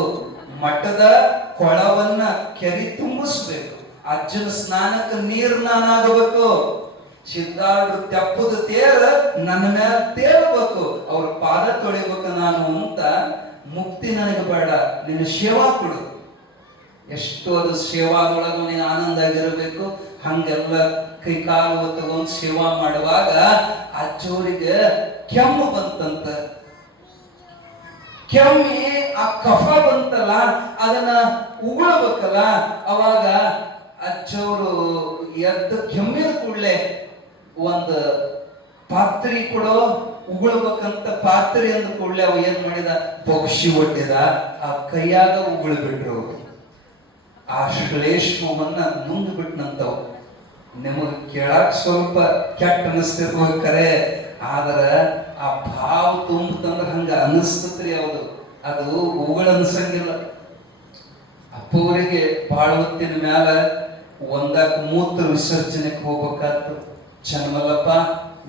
ಮಠದ ಕೊಳವನ್ನ ಕೆರಿ ತುಂಬಿಸ್ಬೇಕು, ಅಜ್ಜನ ಸ್ನಾನಕ್ಕೆ ನೀರು ನಾನಾಗಬೇಕು, ಸಿದ್ಧಾರೂಢರು ತೆಪ್ಪದ ತೇರ ನನ್ನ ಮೇಲೆ ತೇಲ್ಬೇಕು, ಅವ್ರ ಪಾದ ತೊಳಿಬೇಕು ನಾನು ಅಂತ. ಮುಕ್ತಿ ನನಗೆ ಬೇಡ, ನಿನ್ನ ಸೇವಾ ಕೊಡು, ಎಷ್ಟು ಅದು ಸೇವಾದೊಳಗ ನೀನು ಆನಂದ ಆಗಿರಬೇಕು. ಹಂಗೆಲ್ಲ ಕೈ ಕಾಲು ತಗೊಂಡು ಸೇವಾ ಮಾಡುವಾಗ ಅಜ್ಜೋರಿಗೆ ಕೆಮ್ಮು ಬಂತಂತ, ಕೆಮ್ಮಿ ಆ ಕಫ ಬಂತಲ್ಲ ಅದನ್ನ ಉಗುಳಬೇಕಲ್ಲ, ಅವಾಗ ಅಜ್ಜೋರು ಎದ್ದು ಕೆಮ್ಮಿದ ಕೂಡಲೇ ಒಂದು ಪಾತ್ರಿ ಕೊಡೋ ಉಗುಳ್ಬೇಕಂತ ಪಾತ್ರೆ ಅಂದ ಕೂಡಲೇ ಅವ ಏನ್ ಮಾಡಿದ, ಬೊಗ್ಸಿ ಒಡ್ಡಿದ, ಆ ಕೈಯಾಗ ಉಗುಳು ಬಿಟ್ರು. ಆ ಶ್ಲೇಷ್ಮವನ್ನ ನುಂಗ್ ಬಿಟ್ನಂತವ್. ನಿಮಗ್ ಕೇಳಾಕ್ ಸ್ವಲ್ಪ ಕೆಟ್ಟ ಅನಿಸ್ತಿರ್ಬೋದು ಕರೆ, ಆದ್ರ ಆ ಭಾವ ತುಂಬತಂದ್ರ ಹಂಗ ಅನಿಸ್ತತ್ರಿ. ಅದು ಉಗುಳು ಅನ್ಸಂಗಿಲ್ಲ. ಅಪ್ಪವರಿಗೆ ಬಾಳ ಹೊತ್ತಿನ ಮ್ಯಾಲ ಒಂದಾಕ ಮೂತ್ರ ವಿಸರ್ಜನೆಗೆ ಹೋಗ್ಬೇಕಾತು. ಚನ್ಮಲ್ಲಪ್ಪ,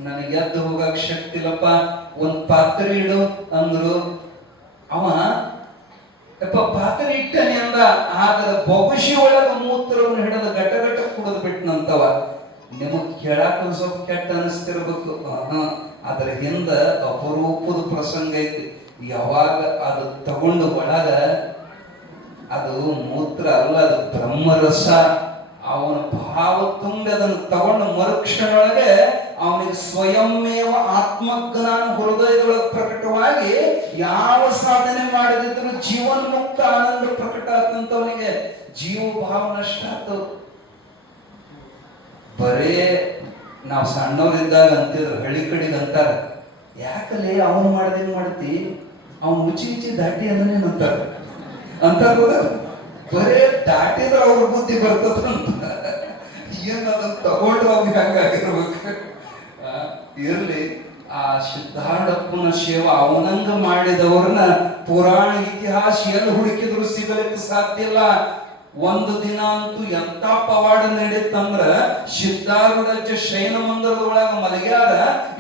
ನನಗೆ ಎದ್ದು ಹೋಗಕ್ ಶಕ್ತಿ ಇಲ್ಲಪ್ಪ, ಒಂದ್ ಪಾತ್ರೆ ಇಡು ಅಂದ್ರು. ಅವ ಯಪ್ಪ ಪಾತ್ರೆ ಇಟ್ಟನೆ ಅಂದ, ಆದ್ರ ಬೊಗಶಿ ಒಳಗ ಮೂತ್ರವನ್ನು ಹಿಡಿದು ಗಟ ಗಟ ಕುಡಿದು ಬಿಟ್ನಂತವ. ನಿಮಗ್ ಕೇಳಾಕ ಒಂದ್ ಸ್ವಲ್ಪ ಕೆಟ್ಟ ಅನಿಸ್ತಿರ್ಬೇಕು. ಅದ್ರ ಹಿಂದ ಅಪರೂಪದ ಪ್ರಸಂಗ ಐತಿ. ಯಾವಾಗ ಅದು ತಗೊಂಡು ಒಳಗ, ಅದು ಮೂತ್ರ ಅಲ್ಲ, ಅದು ಬ್ರಹ್ಮರಸ. ಅವನ ಭಾವ ತುಂಬಿ ಅದನ್ನು ತಗೊಂಡು ಮರುಕ್ಷಣೊಳಗೆ ಅವನಿಗೆ ಸ್ವಯಂಮೇವ ಆತ್ಮಜ್ಞಾನ ಹೃದಯದೊಳಗೆ ಪ್ರಕಟವಾಗಿ ಯಾವ ಸಾಧನೆ ಮಾಡದಿದ್ರು ಜೀವನ್ ಮುಕ್ತ ಆನಂದ ಪ್ರಕಟ ಆತಂತವನಿಗೆ. ಜೀವ ಭಾವ ನಷ್ಟ ಆತು. ಬರೇ ನಾವು ಸಣ್ಣವರಿದ್ದಾಗ ಅಂತಿದ್ರು, ಹಳ್ಳಿ ಕಡೆಗೆ ಅಂತಾರ, ಯಾಕಲ್ಲಿ ಅವನು ಮಾಡ್ದಂಗ್ ಮಾಡ್ತಿ, ಅವನು ಉಚಿ ಉಚಿ ದಾಟಿ ಅದನ್ನೇ ಅಂತಾರ. ಬರೇ ದಾಟಿದ್ರೆ ಅವ್ರ ಬುದ್ಧಿ ಬರ್ತದಂತ. ಏನ್ ಅದನ್ನ ತಗೊಂಡ್ರೆ ಅವ್ರಿಗೆ ಹಂಗಾಗಿರ್ಬೇಕು. ಇರ್ಲಿ, ಆ ಸಿದ್ಧಾರ್ಥಪ್ಪನ ಸೇವಾ ಅವನಂಗ ಮಾಡಿದವ್ರನ್ನ ಪುರಾಣ ಇತಿಹಾಸ ಎಲ್ಲಿ ಹುಡುಕಿದ್ರು ಸಿಗಲಿಕ್ಕೆ ಸಾಧ್ಯ ಇಲ್ಲ. ಒಂದು ದಿನ ಅಂತೂ ಎಂತ ಪವಾಡ ನಡೀತಂದ್ರ, ಸಿದ್ಧಾರೂಢ ಶಯನ ಮಂದಿರದೊಳಗ ಮಲಗ್ಯಾರ.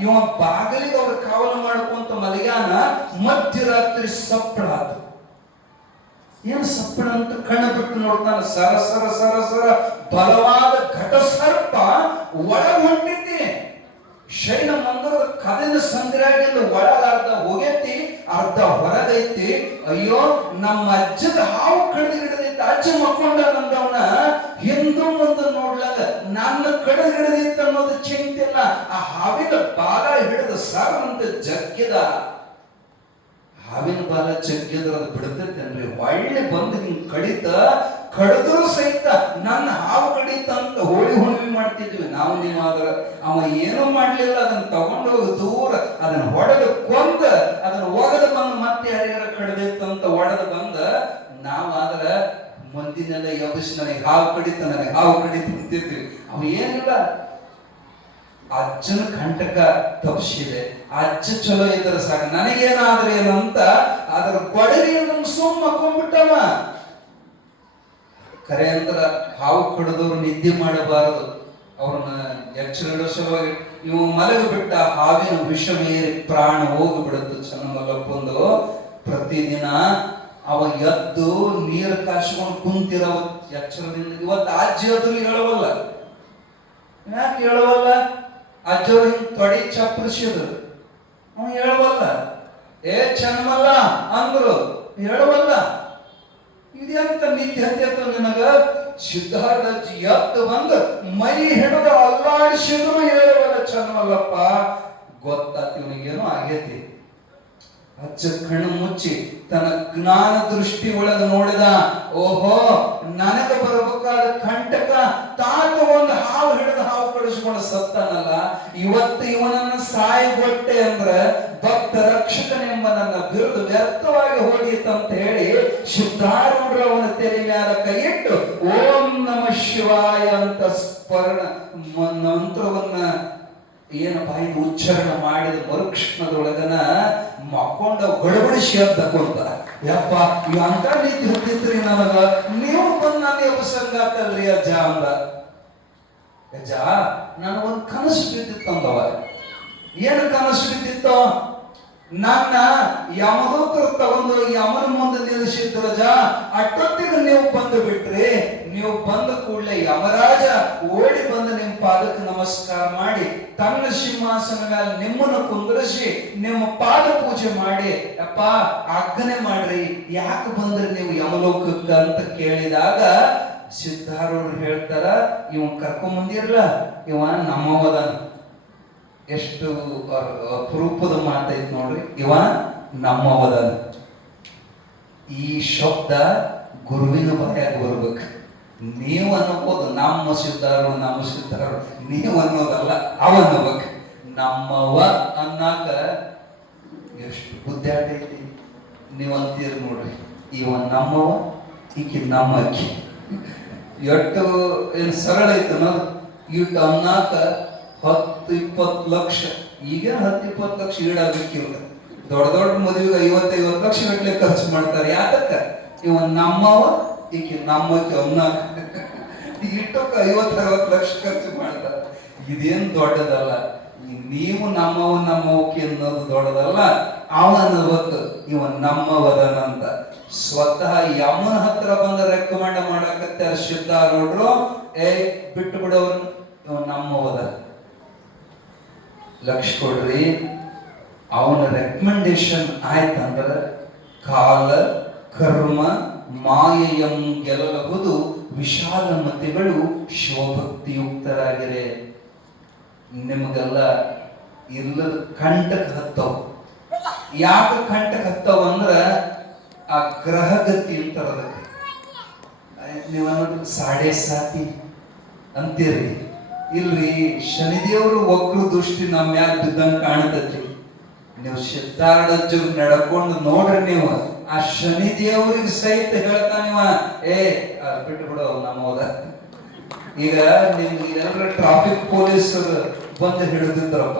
ಇವ ಬಾಗಿಲಿಗೆ ಅವ್ರ ಕಾವಲು ಮಾಡ್ಕೊಂತ ಮಲಗ್ಯಾನ. ಮಧ್ಯರಾತ್ರಿ ಸಪ್ಪಳ ಆತು. ಏನ್ ಸಪ್ಪಳ ಅಂತ ಕಣ್ಣ ಬಿಟ್ಟು ನೋಡ್ತಾನ. ಸರ ಸರ ಸರ ಸರ ಬಲವಾದ ಘಟ ಸರ್ಪ ಒಳಗ ಹೊಂಟಿದ್ದೆ. ಶೈನ ಮಂದಿರದ ಕದನ ಸಂಗ್ರಹದಿಂದ ಒಳಗ ಅರ್ಧ ಹೋಗೈತಿ, ಅರ್ಧ ಹೊರಗೈತಿ. ಅಯ್ಯೋ, ನಮ್ಮ ಅಜ್ಜದ ಹಾವು ಕಡಿದು ಹಿಡಿದೈತಿ, ಅಜ್ಜ ಮಕ್ಕೊಂಡ ನಂದವನ ಹಿಂದೂ ಮುಂದೆ ನೋಡ್ಲಾಗ ನನ್ನ ಕಡಿದು ಹಿಡಿದೈತಿ ಅನ್ನೋದು ಚಿಂತಿಲ್ಲ. ಆ ಹಾವಿನ ಬಾಲ ಹಿಡಿದು ಸರ್ ಅಂತ ಜಗ್ಗಿದ. ಹಾವಿನ ಬಾಲ ಜಗ್ಗಿದ್ರ ಅದು ಬಿಡ್ತೈತೇನ್ರಿ? ಒಳ್ಳೆ ಬಂದು ಹಿಂಗ್ ಕಡಿದ್ರು ಸಹಿತ ನನ್ನ ಹಾವು ಕಡಿತ ಅಂತ ಹೋಳಿ ಹುಣ್ಣಿಮೆ ಮಾಡ್ತಿದ್ವಿ ನಾವು ನೀವು. ಆದ್ರ ಅವ ಏನೂ ಮಾಡ್ಲಿಲ್ಲ. ಅದನ್ನ ತಗೊಂಡೋಗಿ ದೂರ ಅದನ್ನ ಹೊಡೆದು ಕೊಂದ, ಅದನ್ನ ಒಗದು ಬಂದು ಮತ್ತೆ ಯಾರ್ಯಾರ ಕಡಿದಿತ್ತಂತ ಒಡೆದು ಬಂದ. ನಾವಾದ್ರ ಮಂದಿನೆಲ್ಲ ಎಬ್ಬಿಸಿ ನನಗೆ ಹಾವು ಕಡಿತ ಅಂತಿದ್ವಿ. ಅವ ಏನಿಲ್ಲ, ಅಜ್ಜನ ಕಂಟಕ ತಪ್ಪಿಸಿದೆ, ಅಜ್ಜ ಚಲೋ ಇದ್ರೆ ಸಾಕು, ನನಗೇನಾದ್ರೆ ಏನಂತ ಅದ್ರ ಕೊಡಲಿಯನ್ನು ಸುಮ್ಮ ಹಾಕೊಂಡ್ಬಿಟ್ಟವ. ಕರೆ ಅಂದ್ರ ಹಾವು ಕಡಿದವ್ರು ನಿದ್ದೆ ಮಾಡಬಾರದು, ಅವ್ರನ್ನ ಎಚ್ಚರಿಡೋ ಸಲುವಾಗಿ. ಇವು ಮಲಗಿ ಬಿಟ್ಟ ಹಾವಿನ ವಿಷಮೇರಿ ಪ್ರಾಣ ಹೋಗಿಬಿಡುತ್ತೆ. ಚನ್ನಮಲ್ಲಪ್ಪಂದು ಪ್ರತಿದಿನ ಅವ ಎದ್ದು ನೀರು ಕಾಸ್ಕೊಂಡು ಕುಂತಿರೋ ಎಚ್ಚರದಿಂದ. ಇವತ್ತು ಅಜ್ಜಿ ಅದ್ರು ಹೇಳವಲ್ಲ. ಯಾಕೆ ಹೇಳವಲ್ಲ? ಅಜ್ಜವ್ರು ಹಿಂಗ್ ತೊಡಿ ಚಪ್ಪರಿಸಿದ್ರು, ಅವ ಹೇಳವಲ್ಲ. ಏ ಚನ್ನಮಲ್ಲ ಅಂದ್ರು, ಹೇಳವಲ್ಲ. ಇದೆಂತ ನಿತ್ಯ ಹತ್ಯತ ನಿನಗ? ಸಿದ್ಧಾರ್ಥ ಎದ್ದು ಬಂದು ಮೈ ಹಿಡಿದು ಅಲ್ಲಾಡಿಸಿದ್ರು ಹೇಳವಲ್ಲ ಚನ್ನಮಲ್ಲಪ್ಪ. ಗೊತ್ತಾಯ್ತು ಇವನಿಗೇನು ಆಗೈತಿ. ಅಜ್ಜ ಕಣ್ಣು ಮುಚ್ಚಿ ತನ್ನ ಜ್ಞಾನ ದೃಷ್ಟಿ ಒಳಗ ನೋಡಿದ. ಓಹೋ, ನನಗ ಬರಬೇಕಾದ ಕಂಟಕ ತಾತ ಒಂದು ಹಾವು ಹಿಡಿದು ಹಾವು ಕಡಿಸ್ಕೊಂಡು ಸತ್ತಾನಲ್ಲ. ಇವತ್ತು ಇವನನ್ನ ಸಾಯಿಗೊಟ್ಟೆ ಅಂದ್ರ ಭಕ್ತ ರಕ್ಷಕನೆಂಬ ನನ್ನ ಬಿರುದು ವ್ಯರ್ಥವಾಗಿ ಹೋಗಿತ್ತಂತ ಹೇಳಿ ಸಿದ್ಧಾರೂಢರ ಅವನ ತೆರೆ ಮ್ಯಾಲ ಕೈ ಇಟ್ಟು ಓಂ ನಮ ಶಿವಾಯ ಅಂತ ಸ್ಮರಣ ಮಂತ್ರವನ್ನ ಏನು ಬಾಯಿನ ಉಚ್ಚಾರಣ ಮಾಡಿದ ಮರುಕ್ಷಣದೊಳಗನ ಮಕ್ಕೊಂಡ ಗಡಬಡಿಸಿ ಅಂತ ಕೊಂತ. ಯಪ್ಪ, ಇವ ಅಂತ ರೀತಿ ಹೊತ್ತಿದ್ರಿ ನನಗ, ನೀವು ಬಂದು ನಾನು ಉಪಸಂಗಾತಲ್ರಿ ಅಜ್ಜ ಅಂದ. ಅಜ್ಜ, ನನಗೊಂದು ಕನಸು ಬಿದ್ದಿತ್ತಂದವ. ಏನು ಕನಸು ಬಿದ್ದಿತ್ತು? ನನ್ನ ಯಮದೂತರು ತಗೊಂಡು ಯಮನ ಮುಂದೆ ನಿಲ್ಲಿಸಿದ್ರಜ. ಅಷ್ಟೊತ್ತಿಗೆ ನೀವು ಬಂದು ಬಿಟ್ರಿ. ನೀವು ಬಂದ ಕೂಡಲೇ ಯಮರಾಜ ಓಡಿ ಬಂದು ನಿಮ್ಮ ಪಾದಕ್ಕೆ ನಮಸ್ಕಾರ ಮಾಡಿ ತನ್ನ ಸಿಂಹಾಸನ ಮೇಲೆ ನಿಮ್ಮನ್ನು ಕುಂದ್ರಿಸಿ ನಿಮ್ಮ ಪಾದ ಪೂಜೆ ಮಾಡಿ, ಅಪ್ಪ ಆಜ್ಞೆ ಮಾಡ್ರಿ, ಯಾಕೆ ಬಂದ್ರಿ ನೀವು ಯಮಲೋಕಕ್ಕ ಅಂತ ಕೇಳಿದಾಗ ಸಿದ್ಧಾರೂಢರು ಹೇಳ್ತಾರ, ಇವ ಕರ್ಕೊಂಡ್ ಬಂದಿರಲ್ಲ, ಇವ ನಮ್ಮವದನ. ಎಷ್ಟು ಅಪರೂಪದ ಮಾತೈತ್ ನೋಡ್ರಿ. ಇವ ನಮ್ಮವದನ. ಈ ಶಬ್ದ ಗುರುವಿನ ಬಾಯಾಗ ಬರ್ಬೇಕು. ನೀವು ಅನ್ನಬಹುದು ನಮ್ಮ ಸಿದ್ಧಾರು, ನೀವು ಅನ್ನೋದಲ್ಲ, ಅವನ್ನಬೇಕು. ನಮ್ಮವ ಅನ್ನಾಕ ಎಷ್ಟು ಬುದ್ಧಾಟ ಐತಿ. ನೀವು ಅಂತೀರಿ ನೋಡ್ರಿ, ಇವ ನಮ್ಮವ, ಈಕಿ ನಮ್ಮ ಅಕ್ಕಿ. ಎಷ್ಟು ಏನು ಸರಳ ಐತೆ ನಾವು. ಇಟ್ಟು ಅನ್ನಾಕ 10-20 ಲಕ್ಷ, ಈಗ 10-20 ಲಕ್ಷ ಈಡಾಗಕ್ಕಿಲ್ಲ. ದೊಡ್ಡ ದೊಡ್ಡ ಮದುವೆಗೆ 50-50 ಲಕ್ಷ ಗಟ್ಟಲೆ ಖರ್ಚು ಮಾಡ್ತಾರೆ. ಯಾತಕ್ಕ? ಇವ ನಮ್ಮವ, ಈಕಿ ನಮ್ಮಕ್ಕೆ ಅನ್ನಾಕ ಇಟ್ಟಕ್ಕೆ 50-60 ಲಕ್ಷ ಖರ್ಚು ಮಾಡ್ತಾರೆ. ಇದೇನು ದೊಡ್ಡದಲ್ಲ. ನೀವು ನಮ್ಮವಕ್ಕೆ ಅನ್ನೋದು ದೊಡ್ಡದಲ್ಲ. ಅವ ಅನ್ನಬೇಕು ಇವ ನಮ್ಮವದನಂತ. ಸ್ವತಃ ಯಮನ ಹತ್ರ ಬಂದ ರೆಕಮೆಂಡ್ ಮಾಡಕತ್ತಾರ ಸಿದ್ಧಾರೂಢರು. ಬಿಟ್ಟು ಬಿಡೋನ್ ಇವ ನಮ್ಮವದ. ಲಕ್ಷ ಕೊಡ್ರಿ. ಅವನ ರೆಕಮೆಂಡೇಶನ್ ಆಯ್ತಂದ್ರ ಕಾಲ ಕರ್ಮ ಮಾಯೆಯಂ ಗೆಲ್ಲಬಹುದು ವಿಶಾಲ ಮತಿಗಳು ಶಿವಭಕ್ತಿಯುಕ್ತರಾಗಿರೆ. ನಿಮಗೆಲ್ಲ ಇಲ್ಲದ ಕಂಟಕ ಹತ್ತವ. ಯಾಕೆ ಕಂಟಕ ಹತ್ತವ ಅಂದ್ರ ಆ ಗ್ರಹಗತಿ ಅಂತಾರ ಅದಕ್ಕೆ. ನೀವು ಅನ್ನೋದು ಸಾಡೆ ಸಾತಿ ಅಂತೀರಿ. ಇಲ್ರಿ, ಶನಿದೇವರು ವಕ್ರ ದೃಷ್ಟಿ ನಮ್ಮ ಮ್ಯಾಲ ಬಿದ್ದಂಗೆ ಕಾಣತೈತಿ. ನೀವು ಸಿದ್ಧಾರೂಢ ನಡ್ಕೊಂಡು ನೋಡ್ರಿ. ನೀವು ಆ ಶನಿದೇವರಿಗೆ ಸಹಿತ ಹೇಳ್ತಾನಿವ, ಬಿಟ್ಟು ಬಿಡು ನಮ್ಮೋದ. ಈಗ ನಿಮ್ಗೆ ಎಲ್ಲರ ಟ್ರಾಫಿಕ್ ಪೊಲೀಸರು ಬಂದು ಹಿಡಿದಿದ್ರಪ್ಪ,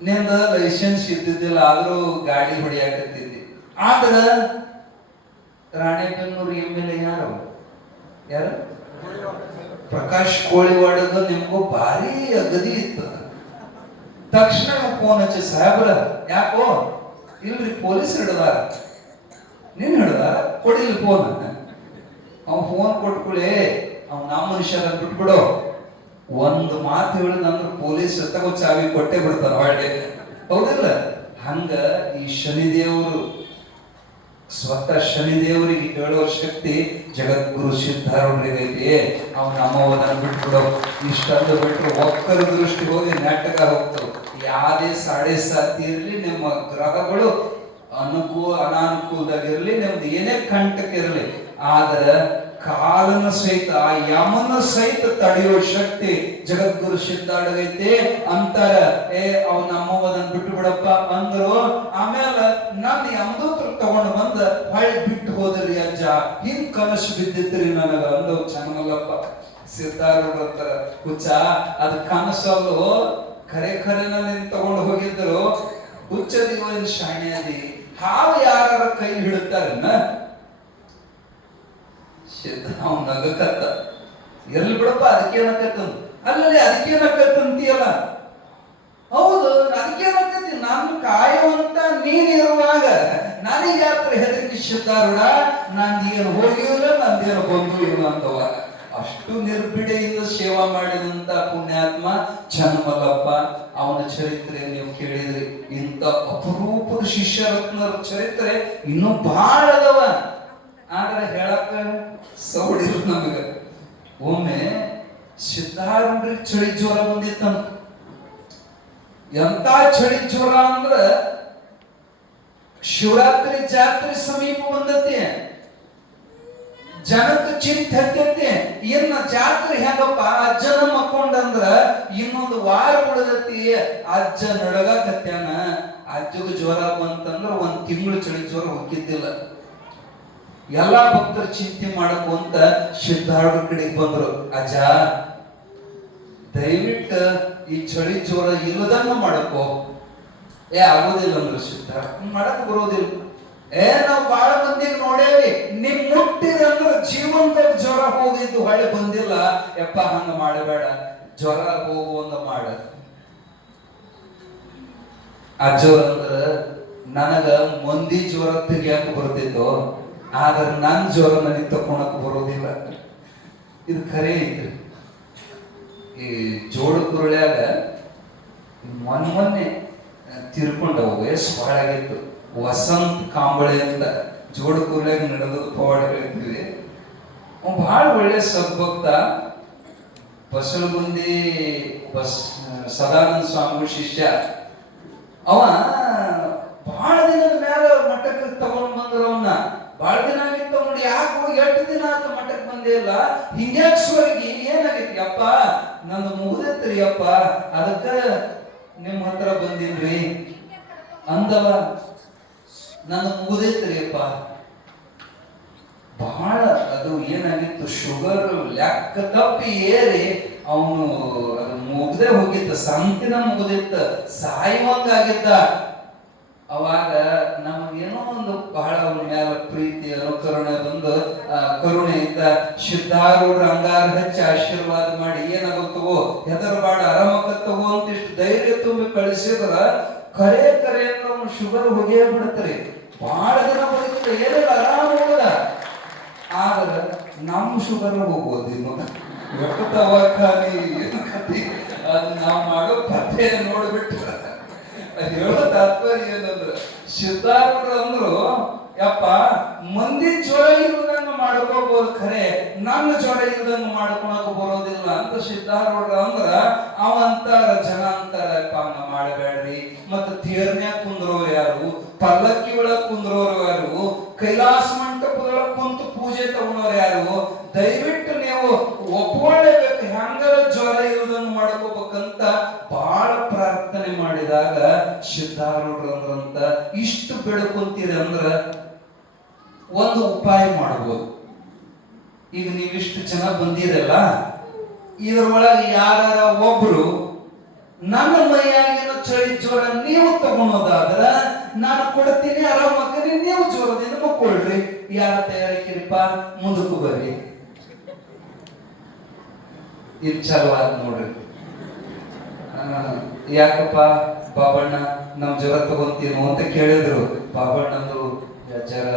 ನಿಂದ ಲೈಸೆನ್ಸ್ ಇದ್ದಿದ್ದಿಲ್ಲ, ಆದ್ರೂ ಗಾಡಿ ಹೊಡಿಯಾಕತ್ತಿದ್ದಿ. ಆದ್ರ ರಾಣೆಬೆನ್ನೂರು MLA ಯಾರು? ಪ್ರಕಾಶ್ ಕೋಳಿವಾಡದ ನಿಮ್ಗೂ ಭಾರಿ ಅಗದಿ ಇತ್ತು. ತಕ್ಷಣ ಫೋನ್ ಹಚ್ಚಿ, ಸಾಹೇಬ್ರ ಯಾಕೋ? ಇಲ್ರಿ, ಪೊಲೀಸ್ ಹಿಡ್ದಾರ. ನೀನ್ ಹಿಡ್ದಾರ? ಕೊಡಿಲ್ಲ ಫೋನ್. ಅವ್ ಫೋನ್ ಕೊಟ್ಕೊಳ್ಳಿ, ಅವ್ ನಮ್ಮ ಮನುಷ್ಯ ಬಿಟ್ಬಿಡು. ಒಂದು ಮಾತು ಹೇಳಿದಂದ್ರೆ ಪೊಲೀಸ್ ತಗೋ ಚಾವಿ ಕೊಟ್ಟೆ ಬಿಡ್ತಾರ ಒಳ್ಳೆ. ಹೌದಿಲ್ಲ? ಹಂಗ ಈ ಶನಿದೇವರು, ಸ್ವತಃ ಶನಿದೇವರಿಗೆ ಹೇಳೋ ಶಕ್ತಿ ಜಗದ್ಗುರು ಸಿದ್ಧಾರೂಢರಿಗೆ ಐತಿ. ಅವ್ ನಮ್ಮವದನ್ನ ಬಿಟ್ಬಿಡೋ. ಇಷ್ಟಂದು ಬಿಟ್ರು ಒಕ್ಕರ ದೃಷ್ಟಿ ಹೋಗಿ ನಾಟಕ ಹೋಗ್ತವೆ. ಯಾವ್ದೇ ಸಾಡೆ ಸಾತಿ ಇರ್ಲಿ, ನಿಮ್ಮ ಗ್ರಹಗಳು ಅನಾನುಕೂಲದಾಗಿರ್ಲಿ, ನಿಮ್ದು ಏನೇ ಕಂಟಕ ಇರಲಿ, ಆದ್ರೆ ಕಾಲನ ಸಹಿತ ಆ ಯಮನ ಸಹಿತ ತಡೆಯೋ ಶಕ್ತಿ ಜಗದ್ಗುರು ಸಿದ್ಧಾರೂಢಗೈತಿ ಅಂತಾರ. ಅವ್ ನಮ್ಮವದನ್ನ ಬಿಟ್ಟು ಬಿಡಪ್ಪ ಅಂದ್ರು. ಆಮೇಲೆ ನನ್ನ ಯಮದೂತ್ರ ತಗೊಂಡು ಬಂದ ಹೊಳ್ಳಿ ಬಿಟ್ಟು ಹೋದ್ರಿ ಅಜ್ಜ, ಹಿಂಗ್ ಕನಸು ಬಿದ್ದಿತ್ರಿ ನನಗ ಅಂದವ್ ಚನ್ನಮಲ್ಲಪ್ಪ. ಸಿದ್ಧಾರೂಢ ಅಂತಾರ, ಹುಚ್ಚ ಅದ್ ಕನಸಲ್ಲೂ ಖರೆ ನಿನ್ ತಗೊಂಡು ಹೋಗಿದ್ರು. ಹುಚ್ಚದಿ ಒಂದ್ ಶಾಣ್ಯದಿ, ಹಾವು ಯಾರ ಕೈ ಹಿಡುತ್ತಾರನ್ನ ಸಿದ್ಧ ಅವ್ ನಗಕತ್ತ. ಎಲ್ಲಿ ಬಿಡಪ್ಪ, ಅದಕ್ಕೇನಕತ್ತ? ಅಲ್ಲಲ್ಲಿ ಅದಕ್ಕೇನಕತ್ತಂತೀಯಲ್ಲ. ಹೌದು, ಅದಕ್ಕೇನಕತ್ತಿ? ನಾನು ಕಾಯುವಂತ ನೀನಿರುವಾಗ ನನಗೆ ಯಾತ್ರ ಹೆದರಿಕೆ ಸಿದ್ಧಾರೂಢ? ನಂದೇನು ಹೋಗಿಲ್ಲ, ನಂದೇನು ಬಂದು ಇಲ್ಲ ಅಂತವ. ಅಷ್ಟು ನಿರ್ಬಿಡೆಯಿಂದ ಸೇವಾ ಮಾಡಿದಂತ ಪುಣ್ಯಾತ್ಮ ಚನ್ನಮಲ್ಲಪ್ಪ. ಅವನ ಚರಿತ್ರೆ ನೀವು ಕೇಳಿದ್ರಿ. ಇಂಥ ಅಪರೂಪದ ಶಿಷ್ಯರತ್ನರ ಚರಿತ್ರೆ ಇನ್ನೂ ಬಹಳ ಅದಾವ. ಆದ್ರೆ ಹೇಳಕ್ಕ ಸೌಡಿಲ್ಲ ನಮಗ. ಒಮ್ಮೆ ಸಿದ್ಧಾರೂಢರಿಗೆ ಚಳಿ ಜ್ವರ ಬಂದಿತ್ತಂತ. ಎಂತ ಚಳಿ ಜ್ವರ ಅಂದ್ರ ಶಿವರಾತ್ರಿ ಜಾತ್ರೆ ಸಮೀಪ ಬಂದತಿ. ಜನಕ್ಕೆ ಚಿಂತೆ ಹತ್ತೈತಿ, ಇನ್ನ ಜಾತ್ರೆ ಹೆಂಗಪ್ಪ, ಅಜ್ಜನ ಮಕ್ಕೊಂಡಂದ್ರ ಇನ್ನೊಂದು ವಾರ ಉಳಿದತಿ. ಅಜ್ಜ ನಡಗಾಕತ್ಯಾನ. ಅಜ್ಜಗ ಜ್ವರ ಬಂತಂದ್ರ 1 ತಿಂಗಳು ಚಳಿ ಜ್ವರ ಹೋಗಿದ್ದಿಲ್ಲ. ಎಲ್ಲಾ ಭಕ್ತರು ಚಿಂತೆ ಮಾಡಕು ಅಂತ ಸಿದ್ಧಾರೂಢ ಕಡೆಗೆ ಬಂದ್ರು. ಅಜ್ಜ, ದಯವಿಟ್ಟು ಈ ಚಳಿ ಜ್ವರ ಇಲ್ಲದನ್ನ ಮಾಡಕೋ. ಆಗೋದಿಲ್ಲ ಅಂದ್ರು ಸಿದ್ಧಾರೂಢ. ಮಾಡಕ್ ಬರೋದಿಲ್ಲ. ನಾವು ಬಾಳ ಮಂದಿಗೆ ನೋಡೇವಿ, ನಿಮ್ ಮುಟ್ಟಿದಂದ್ರ ಜೀವಂತ ಜ್ವರ ಹೋಗಿದ್ದು ಹೊಳೆ ಬಂದಿಲ್ಲ. ಯಪ್ಪ ಹಂಗ ಮಾಡಬೇಡ, ಜ್ವರ ಹೋಗುವಂಗ ಮಾಡ. ಆ ಜ್ವರ ಅಂದ್ರ ನನಗ ಮಂದಿ ಜ್ವರ ತೆಗಿಯಾಕ ಬರ್ತಿತ್ತು, ಆದ್ರೆ ನನ್ ಜ್ವರ ನನಗೆ ತಕೊಳಕ್ ಬರೋದಿಲ್ಲ. ಇದು ಖರೆ ಐತ್ರಿ. ಈ ಜೋಡ ಕುರುಳ್ಯಾಗ ಮೊನ್ನೆ ತೀರ್ಕೊಂಡವು, ವಯಸ್ಸು ಬಹಳ ಆಗಿತ್ತು. ವಸಂತ ಕಾಂಬಳೆ ಅಂತ ಜೋಡ ಕುರುಳ್ಯಾಗ ನಡೆದ ಪವಾಡ ಹೇಳ್ತೀವಿ. ಬಹಳ ಒಳ್ಳೆ ಸದ್ಭಕ್ತ. ಬಸವಗುಂದಿ ಸದಾನಂದ ಸ್ವಾಮಿ ಶಿಷ್ಯ. ಅವ ಬಹಳ ದಿನದ ಮ್ಯಾಲ ಮಠಕ್ಕೆ ತಗೊಂಡ್ ಬಂದ್ರು. ಅವನ್ನ ಬಹಳ ದಿನ ಆಗಿತ್ತು ನೋಡಿ. ಯಾಕೆ ಹೋಗಿ 8 ದಿನ ಆತ ಮಠಕ್ಕೆ ಬಂದೇ ಇಲ್ಲ, ಹಿಂಗ್ಯಾಕ್ ಸ್ವರ್ಗಿ ಏನಾಗೈತಿ? ಅಪ್ಪ ನಂದು ಮುಗಿದೈತ್ರಿ ಮುಗ್ದೈತ್ರಿ ಅಪ್ಪ, ಅದಕ್ಕ ನಿಮ್ಮ ಹತ್ರ ಬಂದಿನ್ರಿ ಅಂದವ. ನಾನು ಮುಗ್ದೈತ್ರಿ ಅಪ್ಪ. ಬಹಳ ಅದು ಏನಾಗಿತ್ತು, ಶುಗರ್ ಲೆಕ್ಕ ತಪ್ಪಿ ಏರಿ ಅವನು ಅದು ಮುಗ್ದೇ ಹೋಗಿತ್ತು, ಸಂತಿನ ಮುಗ್ದಿತ್ತ, ಸಾಯುವಂಗಾಗಿದ್ದ. ಅವಾಗ ನಮಗೇನೋ ಒಂದು ಬಹಳ ಅವನ ಮೇಲೆ ಪ್ರೀತಿ ಅನುಕರಣೆ ಬಂದು ಕರುಣೆ ಇದ್ದ. ಸಿದ್ಧಾರೂಢ ಅಂಗಾರ ಹಚ್ಚಿ ಆಶೀರ್ವಾದ ಮಾಡಿ ಏನಾಗುತ್ತವೋ ಹೆದರಬಾಡ ಆರಾಮಕ್ಕತ್ತವೋ ಅಂತ ಇಷ್ಟು ಧೈರ್ಯ ತುಂಬಿ ಕಳಿಸಿದ್ರ ಕರೆ ಅಂತ ಅವನು ಶುಗರ್ ಹೋಗೇ ಬಿಡ್ತಾರೆ. ಬಹಳ ದಿನ ಬದುಕಿದ್ರೆ ಏನಿಲ್ಲ, ಆರಾಮ ಹೋಗದ. ಆದ್ರೆ ನಮ್ಮ ಶುಗರ್ ಹೋಗೋದು ಅದು ನಾವು ಮಾಡೋ ಪದ್ಯ ನೋಡ್ಬಿಟ್ಟು ಹೇಳೋ ತಾತ್ಪರ್ಯ ಏನಂದ್ರ, ಸಿದ್ಧಾರೂಢರು ಅಂದ್ರು ಯಪ್ಪ ಮಂದಿ ಜ್ವರ ಇಲ್ದಂಗ ಮಾಡ್ಕೋಬಹುದು, ಖರೆ ನನ್ನ ಜ್ವರ ಇಲ್ದಂಗ ಮಾಡ್ಕೊಳಕ್ ಬರೋದಿಲ್ಲ ಅಂತ ಸಿದ್ಧಾರೂಢರು ಅಂದ್ರ ಅವಂತಾರ. ಜನ ಅಂತಾರಪ್ಪ ಹಂಗ ಮಾಡಬೇಡ್ರಿ, ಮತ್ತ ತೇರ್ನ್ಯಾಗ ಕುಂದ್ರೋರು ಯಾರು, ಪಲ್ಲಕ್ಕಿ ಒಳಗ್ ಕುಂದ್ರೋರು ಯಾರು, ಕೈಲಾಸ ಮಂಟಪದೊಳಗ್ ಕುಂತು ಪೂಜೆ ತಗೊಳೋರು ಯಾರು, ದಯವಿಟ್ಟು ನೀವು ಒಪ್ಕೊಳ್ಳೇಬೇಕು, ಹೆಂಗಾರ ಜ್ವರ ಇಲ್ದಂಗ ಮಾಡ್ಕೋಬೇಕಂತ ಬಹಳ ಪ್ರಾರ್ಥನೆ ಮಾಡಿದಾಗ ಸಿದ್ಧಾರೂಢರು ಅಂದ್ರಂತ, ಇಷ್ಟು ಬೆಳಕೊಂತೀರಿ ಅಂದ್ರ ಒಂದು ಉಪಾಯ ಮಾಡಬಹುದು. ಈಗ ನೀವಿಷ್ಟು ಜನ ಬಂದಿರಲ್ಲ, ಇದ್ರೊಳಗೆ ಯಾರ ಒಬ್ರು ನನ್ನ ಮೈಯಾಗಿನ ಚಳಿ ಜ್ವರ ನೀವು ತಗೊಳೋದಾದ್ರ ನಾನು ಕೊಡ್ತೀನಿ, ಆರಾಮಕ್ಕರಿ, ನೀವು ಜ್ವರದಿಂದ ಮಕ್ಕೊಳ್ರಿ. ಯಾರ ತಯಾರಿಕಿರಿಪ್ಪ, ಮುಂದಕ್ಕೂ ಬರ್ರಿ. ಇದು ಚಲೋ ಆದ್ ನೋಡ್ರಿ. ಯಾಕಪ್ಪ ಬಾಬಣ್ಣ ನಮ್ ಜ್ವರ ತಗೊಂತೀನೋ ಅಂತ ಕೇಳಿದ್ರು. ಬಾಬಣ್ಣಂದ್ರು ಜರ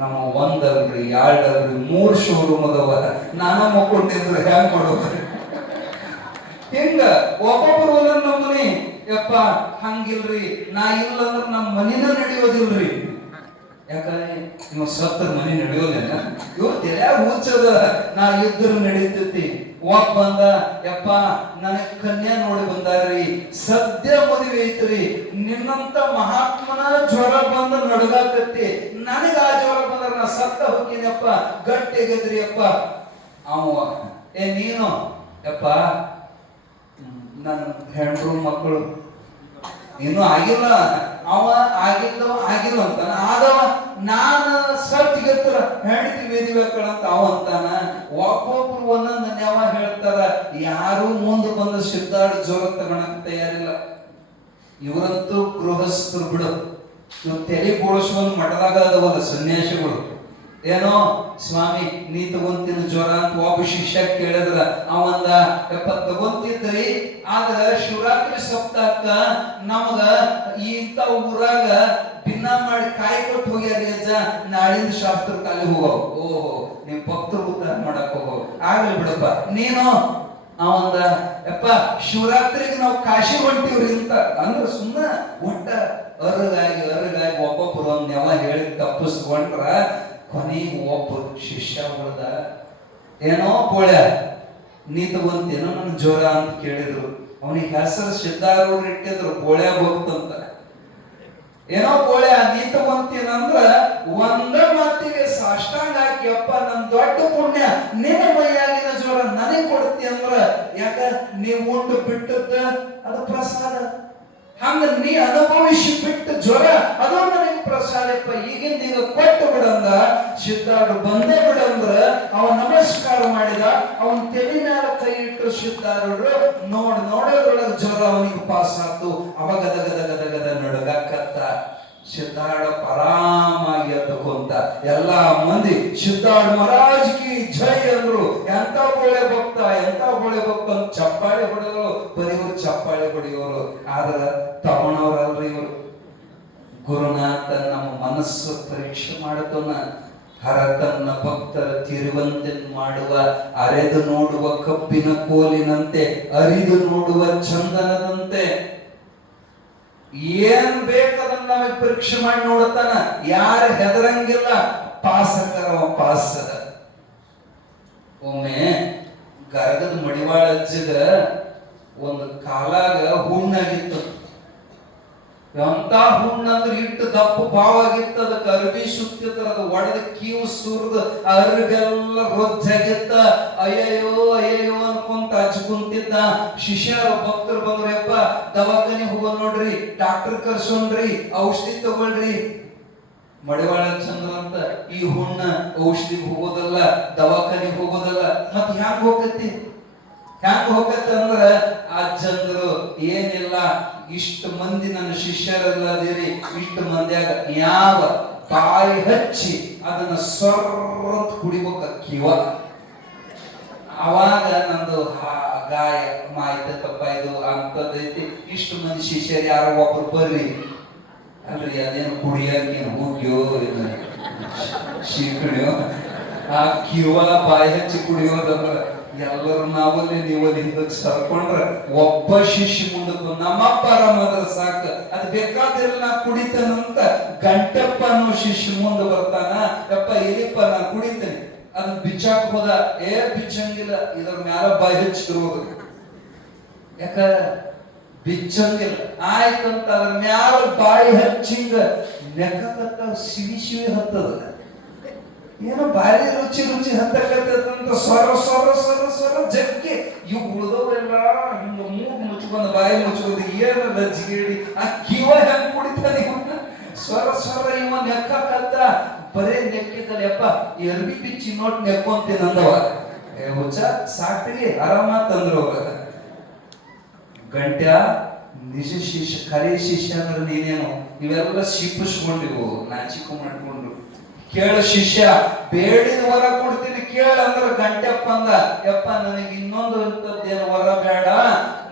ನಮ್ಮ ಒಂದಲ್ರಿ, ಎರಡಲ್ರಿ, 3 ಶೋರೂಮ್ ಅದಾವ, ನಾನ ಮಕ್ಕೊಂಡಿದ್ರು ಹ್ಯಾಂಗ ಮಾಡೋದ್ರಿ. ಹಿಂಗ ಒಬ್ಬೊಬ್ರು ಒಂದೊಂದ್ ನಮ್ಮನೆ. ಯಪ್ಪ ಹಂಗಿಲ್ರಿ, ನಾ ಇಲ್ಲ ಅಂದ್ರ ನಮ್ಮ ಮನಿನ ನಡೆಯೋದಿಲ್ರಿ. ಯಾಕಂದ್ರೆ ನೀವು ಸತ್ರ ಮನಿ ನಡೆಯೋದಿಲ್ಲ. ಇವತ್ತೆಲ್ಲ ಹುಚ್ಚದ, ನಾ ಇದ್ರ ನಡೀತೈತಿ. ಒಬ್ಬ ಬಂದ, ಯಪ್ಪ ನನಗ್ ಕನ್ಯಾ ನೋಡಿ ಬಂದಾರ್ರಿ, ಸದ್ಯ ಮದುವೆ ಐತ್ರಿ, ನಿನ್ನಂತ ಮಹಾತ್ಮನ ಜ್ವರ ಬಂದ ನಡ್ಗಾಕತ್ತಿ, ನನಗ ಆ ಜ್ವರ ಬಂದ್ರ ನಾ ಸತ್ತ ಹೋಗಿನಪ್ಪ, ಗಟ್ಟಿಗದ್ರಿ ಅಪ್ಪ. ಅವ ನೀನು ಯಪ್ಪ ನನ್ನ ಹೆಂಡ್ರು ಮಕ್ಕಳು ಇನ್ನೂ ಆಗಿಲ್ಲ, ಅವ ಆಗಿಲ್ಲ ಅಂತಾನ. ಆದವ ನಾನು ಸತ್ತಿಗತ್ತರ ಹೆಂಡತಿ ವೇದಿ ಬೇಕಳಂತ ಅವ ಅಂತಾನ. ಒಬ್ಬೊಬ್ರು ಒಂದೊಂದು ನ್ಯಾವ ಹೇಳ್ತಾರ. ಯಾರು ಮುಂದೆ ಬಂದು ಸಿದ್ಧಾರ್ಥ ಜ್ವರ ತಗೊಳಕ್ ತಯಾರಿಲ್ಲ. ಇವರಂತೂ ಗೃಹಸ್ಥರು ಬಿಡು, ಇವ್ ತೆಲಿ ಬೋಳಿಸ್ಕೊಂಡು ಮಠದಾಗ ಅದವಲ್ಲ ಸನ್ಯಾಸಿಗಳು. ಏನೋ ಸ್ವಾಮಿ ನೀ ತಗೊಂತೀನಿ ಜ್ವರ ಅಂತ ಒಬ್ಬ ಶಿಷ್ಯ ಕೇಳಿದ್ರ, ಅವಂದ ಯಪ್ಪ ತಗೊಂತಿದ್ರಿ, ಆದ್ರ ಶಿವರಾತ್ರಿ ಸಪ್ತಾಹಕ್ಕ ನಮಗ ಇಂತ ಊರಾಗ ಭಿನ್ನ ಮಾಡಿ ಕಾಯಿ ಕೊಟ್ಟು ಹೋಗ್ಯಾರ ಅಜ್ಜ, ನಾಳಿಂದ ಶಾಸ್ತ್ರ ಕಾಲಿ ಹೋಗೋ. ಓಹೋ ನಿಮ್ ಭಕ್ತರು ಉದ್ಧಾರ ಮಾಡಕ್ ಹೋಗೋ, ಆಗ್ಲಿ ಬಿಡಪ್ಪ. ನೀನು ಅವಂದ ಯಪ್ಪ ಶಿವರಾತ್ರಿಗೆ ನಾವು ಕಾಶಿ ಹೊಂಟಿವ್ರಿ ಅಂತ ಅಂದ್ರ ಸುಮ್ಮನ ಒಟ್ಟ ಅರಗಾಗಿ ಒಬ್ಬೊಬ್ರು ಒಂದ್ ನೆವ ಹೇಳಿ ತಪ್ಪಿಸ್ಕೊಂಡ್ರ ಕೊನೆಗೆ ಒಬ್ಬ ಶಿಷ್ಯ ಉಳ್ದ. ಏನೋ ಪೋಳ್ಯ ನೀ ತಗೊಂತೇನೋ ನನ್ ಜ್ವರ ಅಂತ ಕೇಳಿದ್ರು. ಅವನಿಗೆ ಹೆಸರು ಸಿದ್ಧಾರೂಢರು ಇಟ್ಟಿದ್ರು, ಪೋಳ್ಯ ಭಕ್ತಂತ. ಏನೋ ಪೋಳ್ಯ ನೀ ತಗೊಂತೀನಂದ್ರ ಒಂದ ಮಾತಿಗೆ ಸಾಷ್ಟಾಂಗ ಹಾಕಿ, ಅಪ್ಪ ನನ್ ದೊಡ್ಡ ಪುಣ್ಯ, ನಿನ್ನ ಮೈಯಾಗಿನ ಜ್ವರ ನನಗ್ ಕೊಡ್ತಿ ಅಂದ್ರ, ಯಾಕ ನೀವ್ ಉಂಡು ಬಿಟ್ಟದ್ದ ಅದು ಪ್ರಸಾದ. ಹಂಗ ನೀ ಅನುಭವಿಸಿ ಬಿಟ್ಟ ಜ್ವರ ಅದು ನನಗೆ ಪ್ರಸಾದಪ್ಪ, ಈಗಿಂದ ಈಗ ಕೊಟ್ಟು ಬಿಡಂದ. ಸಿದ್ಧಾರ್ಥ ಬಂದೇ ಬಿಡಂದ್ರ ಅವ ನಮಸ್ಕಾರ ಮಾಡಿದ. ಅವನ್ ತೆಲಿ ಮ್ಯಾಲ ಕೈ ಇಟ್ಟು ಸಿದ್ಧಾರೂಢರು ನೋಡೋದ್ರೊಳಗ ಜ್ವರ ಅವನಿಗೆ ಪಾಸ್ ಆತು. ಅವಾಗ ಗದ ನಡಗಕತ್ತ. ಸಿದ್ಧಾರ್ಥ ಪರಾಮಾಗಿ ಎದ್ದುಕೊಂತ. ಎಲ್ಲಾ ಮಂದಿ ಸಿದ್ಧಾರ್ಥ ಮಹಾರಾಜ್ ಕಿ ಜೈ ಅಂದ್ರು. ಎಂತ ಬೋಳೆ ಭಕ್ತ ಅಂತ ಚಪ್ಪಾಳೆ ಹೊಡೆದ್ರು. ಬರೀ ಇವ್ರು ಚಪ್ಪಾಳೆ ಹೊಡೆಯೋರು, ಆದ್ರ ತಗೊಳವ್ರಲ್ರಿ ಇವರು. ಗುರುನಾಥ ನಮ್ಮ ಮನಸ್ಸು ಪರೀಕ್ಷೆ ಮಾಡತನ. ಹರತನ್ನ ಭಕ್ತರ ತಿರುವಂತೆ ಮಾಡುವ, ಅರೆದು ನೋಡುವ ಕಬ್ಬಿನ ಕೋಲಿನಂತೆ, ಅರಿದು ನೋಡುವ ಚಂದನದಂತೆ. ಏನ್ ಬೇಕದನ್ನ ನಮಗೆ ಪರೀಕ್ಷೆ ಮಾಡಿ ನೋಡತಾನ. ಯಾರು ಹೆದರಂಗಿಲ್ಲ, ಪಾಸಕರ ಪಾಸ. ಒಮ್ಮೆ ಗರಗದ ಮಡಿವಾಳ ಅಜ್ಜಗ ಒಂದು ಕಾಲಾಗ ಹುಣ್ಣಾಗಿತ್ತು. ಎಂತ ಹುಣ್ಣಂದ್ರೆ ಇಟ್ಟು ದಪ್ಪ ಬಾವಾಗಿತ್ತ, ಅದಕ್ಕೆ ಅರ್ಬಿ ಸುತ್ತಿತ್ತ, ಅದು ಒಡೆದ ಕೀವು ಸುರಿದು ಅರ್ಬೆಲ್ಲ ರೊಜ್ಜಾಗಿತ್ತ. ಅಯ್ಯಯ್ಯೋ ಅಯ್ಯಯ್ಯೋ ಅನ್ಕೊಂತ ಹಚ್ಕೊಂತಿದ್ದ. ಶಿಷ್ಯರು ಭಕ್ತರು ಬಂದ್ರು, ಯಪ್ಪ ದವಾಖಾನೆ ಹೋಗೋ ನೋಡ್ರಿ, ಡಾಕ್ಟರ್ ಕರ್ಸೋಣ್ರಿ, ಔಷಧಿ ತಗೊಳ್ರಿ. ಮಡಿವಾಳ ಚಂದ್ರ ಅಂತ ಈ ಹುಣ್ಣ ಔಷಧಿಗೆ ಹೋಗೋದಲ್ಲ, ದವಾಖಾನಿಗೆ ಹೋಗೋದಲ್ಲ, ಮತ್ ಹ್ಯಾಂಗ ಹೋಗತಿ? ಹ್ಯಾಂಗ ಹೋಗತ್ತ ಅಂದ್ರ ಅಜ್ಜಂದ್ರು ಏನಿಲ್ಲ, ಇಷ್ಟು ಮಂದಿ ನನ್ನ ಶಿಷ್ಯರಲ್ಲದಿರಿ, ಇಷ್ಟು ಮಂದಿಯಾಗ ಯಾವ ಬಾಯಿ ಹಚ್ಚಿ ಅದನ್ನ ಸ್ವರ್ರಂತ ಕುಡಿಬೇಕ ಕಿವ, ಅವಾಗ ನಂದು ಗಾಯ ಮಾಯ್ತಪ್ಪ ಇದು ಅಂತದೈತಿ. ಇಷ್ಟು ಮಂದಿ ಶಿಷ್ಯರು ಯಾರೋ ಒಬ್ರು ಬರ್ರಿ, ಅಲ್ರಿ ಅದೇನು ಕುಡಿಯಾಕೇನು ಹೋಗ್ಯೋ ಇಲ್ಲ ಶೀಕಣಿಯೋ, ಆ ಕಿವ ಬಾಯಿ ಹಚ್ಚಿ ಕುಡಿಯೋದಂದ್ರ ಎಲ್ಲರೂ ನಾವಲ್ಲಿ ನೀವಲ್ಲಿ ಹಿಂದಕ್ಕೆ ಸರ್ಕೊಂಡ್ರ ಒಬ್ಬ ಶಿಷ್ಯ ಮುಂದಕ್ಕೆ ನಮ್ಮಪ್ಪ ಆರಾಮದ್ರ ಸಾಕ, ಅದ್ ಬೇಕಾದಿಲ್ಲ ನಾ ಕುಡಿತೇನಂತ ಗಂಟಪ್ಪ ಅನ್ನೋ ಶಿಷ್ಯ ಮುಂದೆ ಬರ್ತಾನ. ಯಪ್ಪ ಇರಿಪ್ಪ ನಾ ಕುಡಿತೇನೆ, ಅದ್ ಬಿಚ್ಚಾಕ್ ಹೋದ, ಬಿಚ್ಚಂಗಿಲ್ಲ, ಇದ್ರ ಮ್ಯಾಲ ಬಾಯಿ ಹಚ್ಚಿರೋದು, ಯಾಕ ಬಿಚ್ಚಂಗಿಲ್ಲ. ಆಯ್ತಂತ ಅದ್ರ ಮ್ಯಾಲ ಬಾಯಿ ಹಚ್ಚಿಂಗ ನೆಕ್ಕತ್ತ ಸಿವಿ ಸಿವಿ ಹತ್ತದ, ಏನೋ ಭಾರಿ ರುಚಿ ರುಚಿ ಹತ್ತಕತ್ತಂತ ಸ್ವರ ಸ್ವರ ಸ್ವರ ಸ್ವರ ಜಗ್ಗಿ. ಇವು ಉಳಿದವರೆಲ್ಲ ಹಿಂಗ ಮೂಗು ಮುಚ್ಕೊಂಡ್ ಬಾಯಿ ಮುಚ್ಕೊಂಡು ಏನ ಲಜ್ಜಿಗೇಡಿ ಆ ಕಿವ ಹೆಂಗ್ ಕುಡಿತಾನೆ ಸ್ವರ ಸ್ವರ ಇವ ನೆಕ್ಕತ್ತ. ಬರೇ ನೆಕ್ಕಿದ್ದಲ್ಲ, ಯಪ್ಪ ಈ ಅರ್ಬಿ ಬಿಚ್ಚಿ ನೋಟ್ ನೆಕ್ಕೊಂತೀನಿ ಅಂದವ. ಹುಚ್ಚ ಸಾಕ್ತಿಗೆ ಆರಾಮ ತಂದ್ರು. ಗಂಟ್ಯ ನಿಜ ಶಿಷ್ಯ ಖರೆ ಶಿಷ್ಯ ಅಂದ್ರೆ ನೀನೇನು ಇವೆಲ್ಲ ಶಿಪ್ಪಿಸ್ಕೊಂಡಿವು, ನಾಚಿಕೆ ಮಾಡ್ಕೊಂಡು. ಕೇಳ ಶಿಷ್ಯ, ಬೇಡಿದ ವರ ಕೊಡ್ತೀನಿ ಕೇಳ ಅಂದ್ರ ಗಂಟೆಪ್ಪ ಅಂದ, ಯಪ್ಪ ನನಗೆ ಇನ್ನೊಂದು ಇಂಥದ್ದೇನು ವರ ಬೇಡ,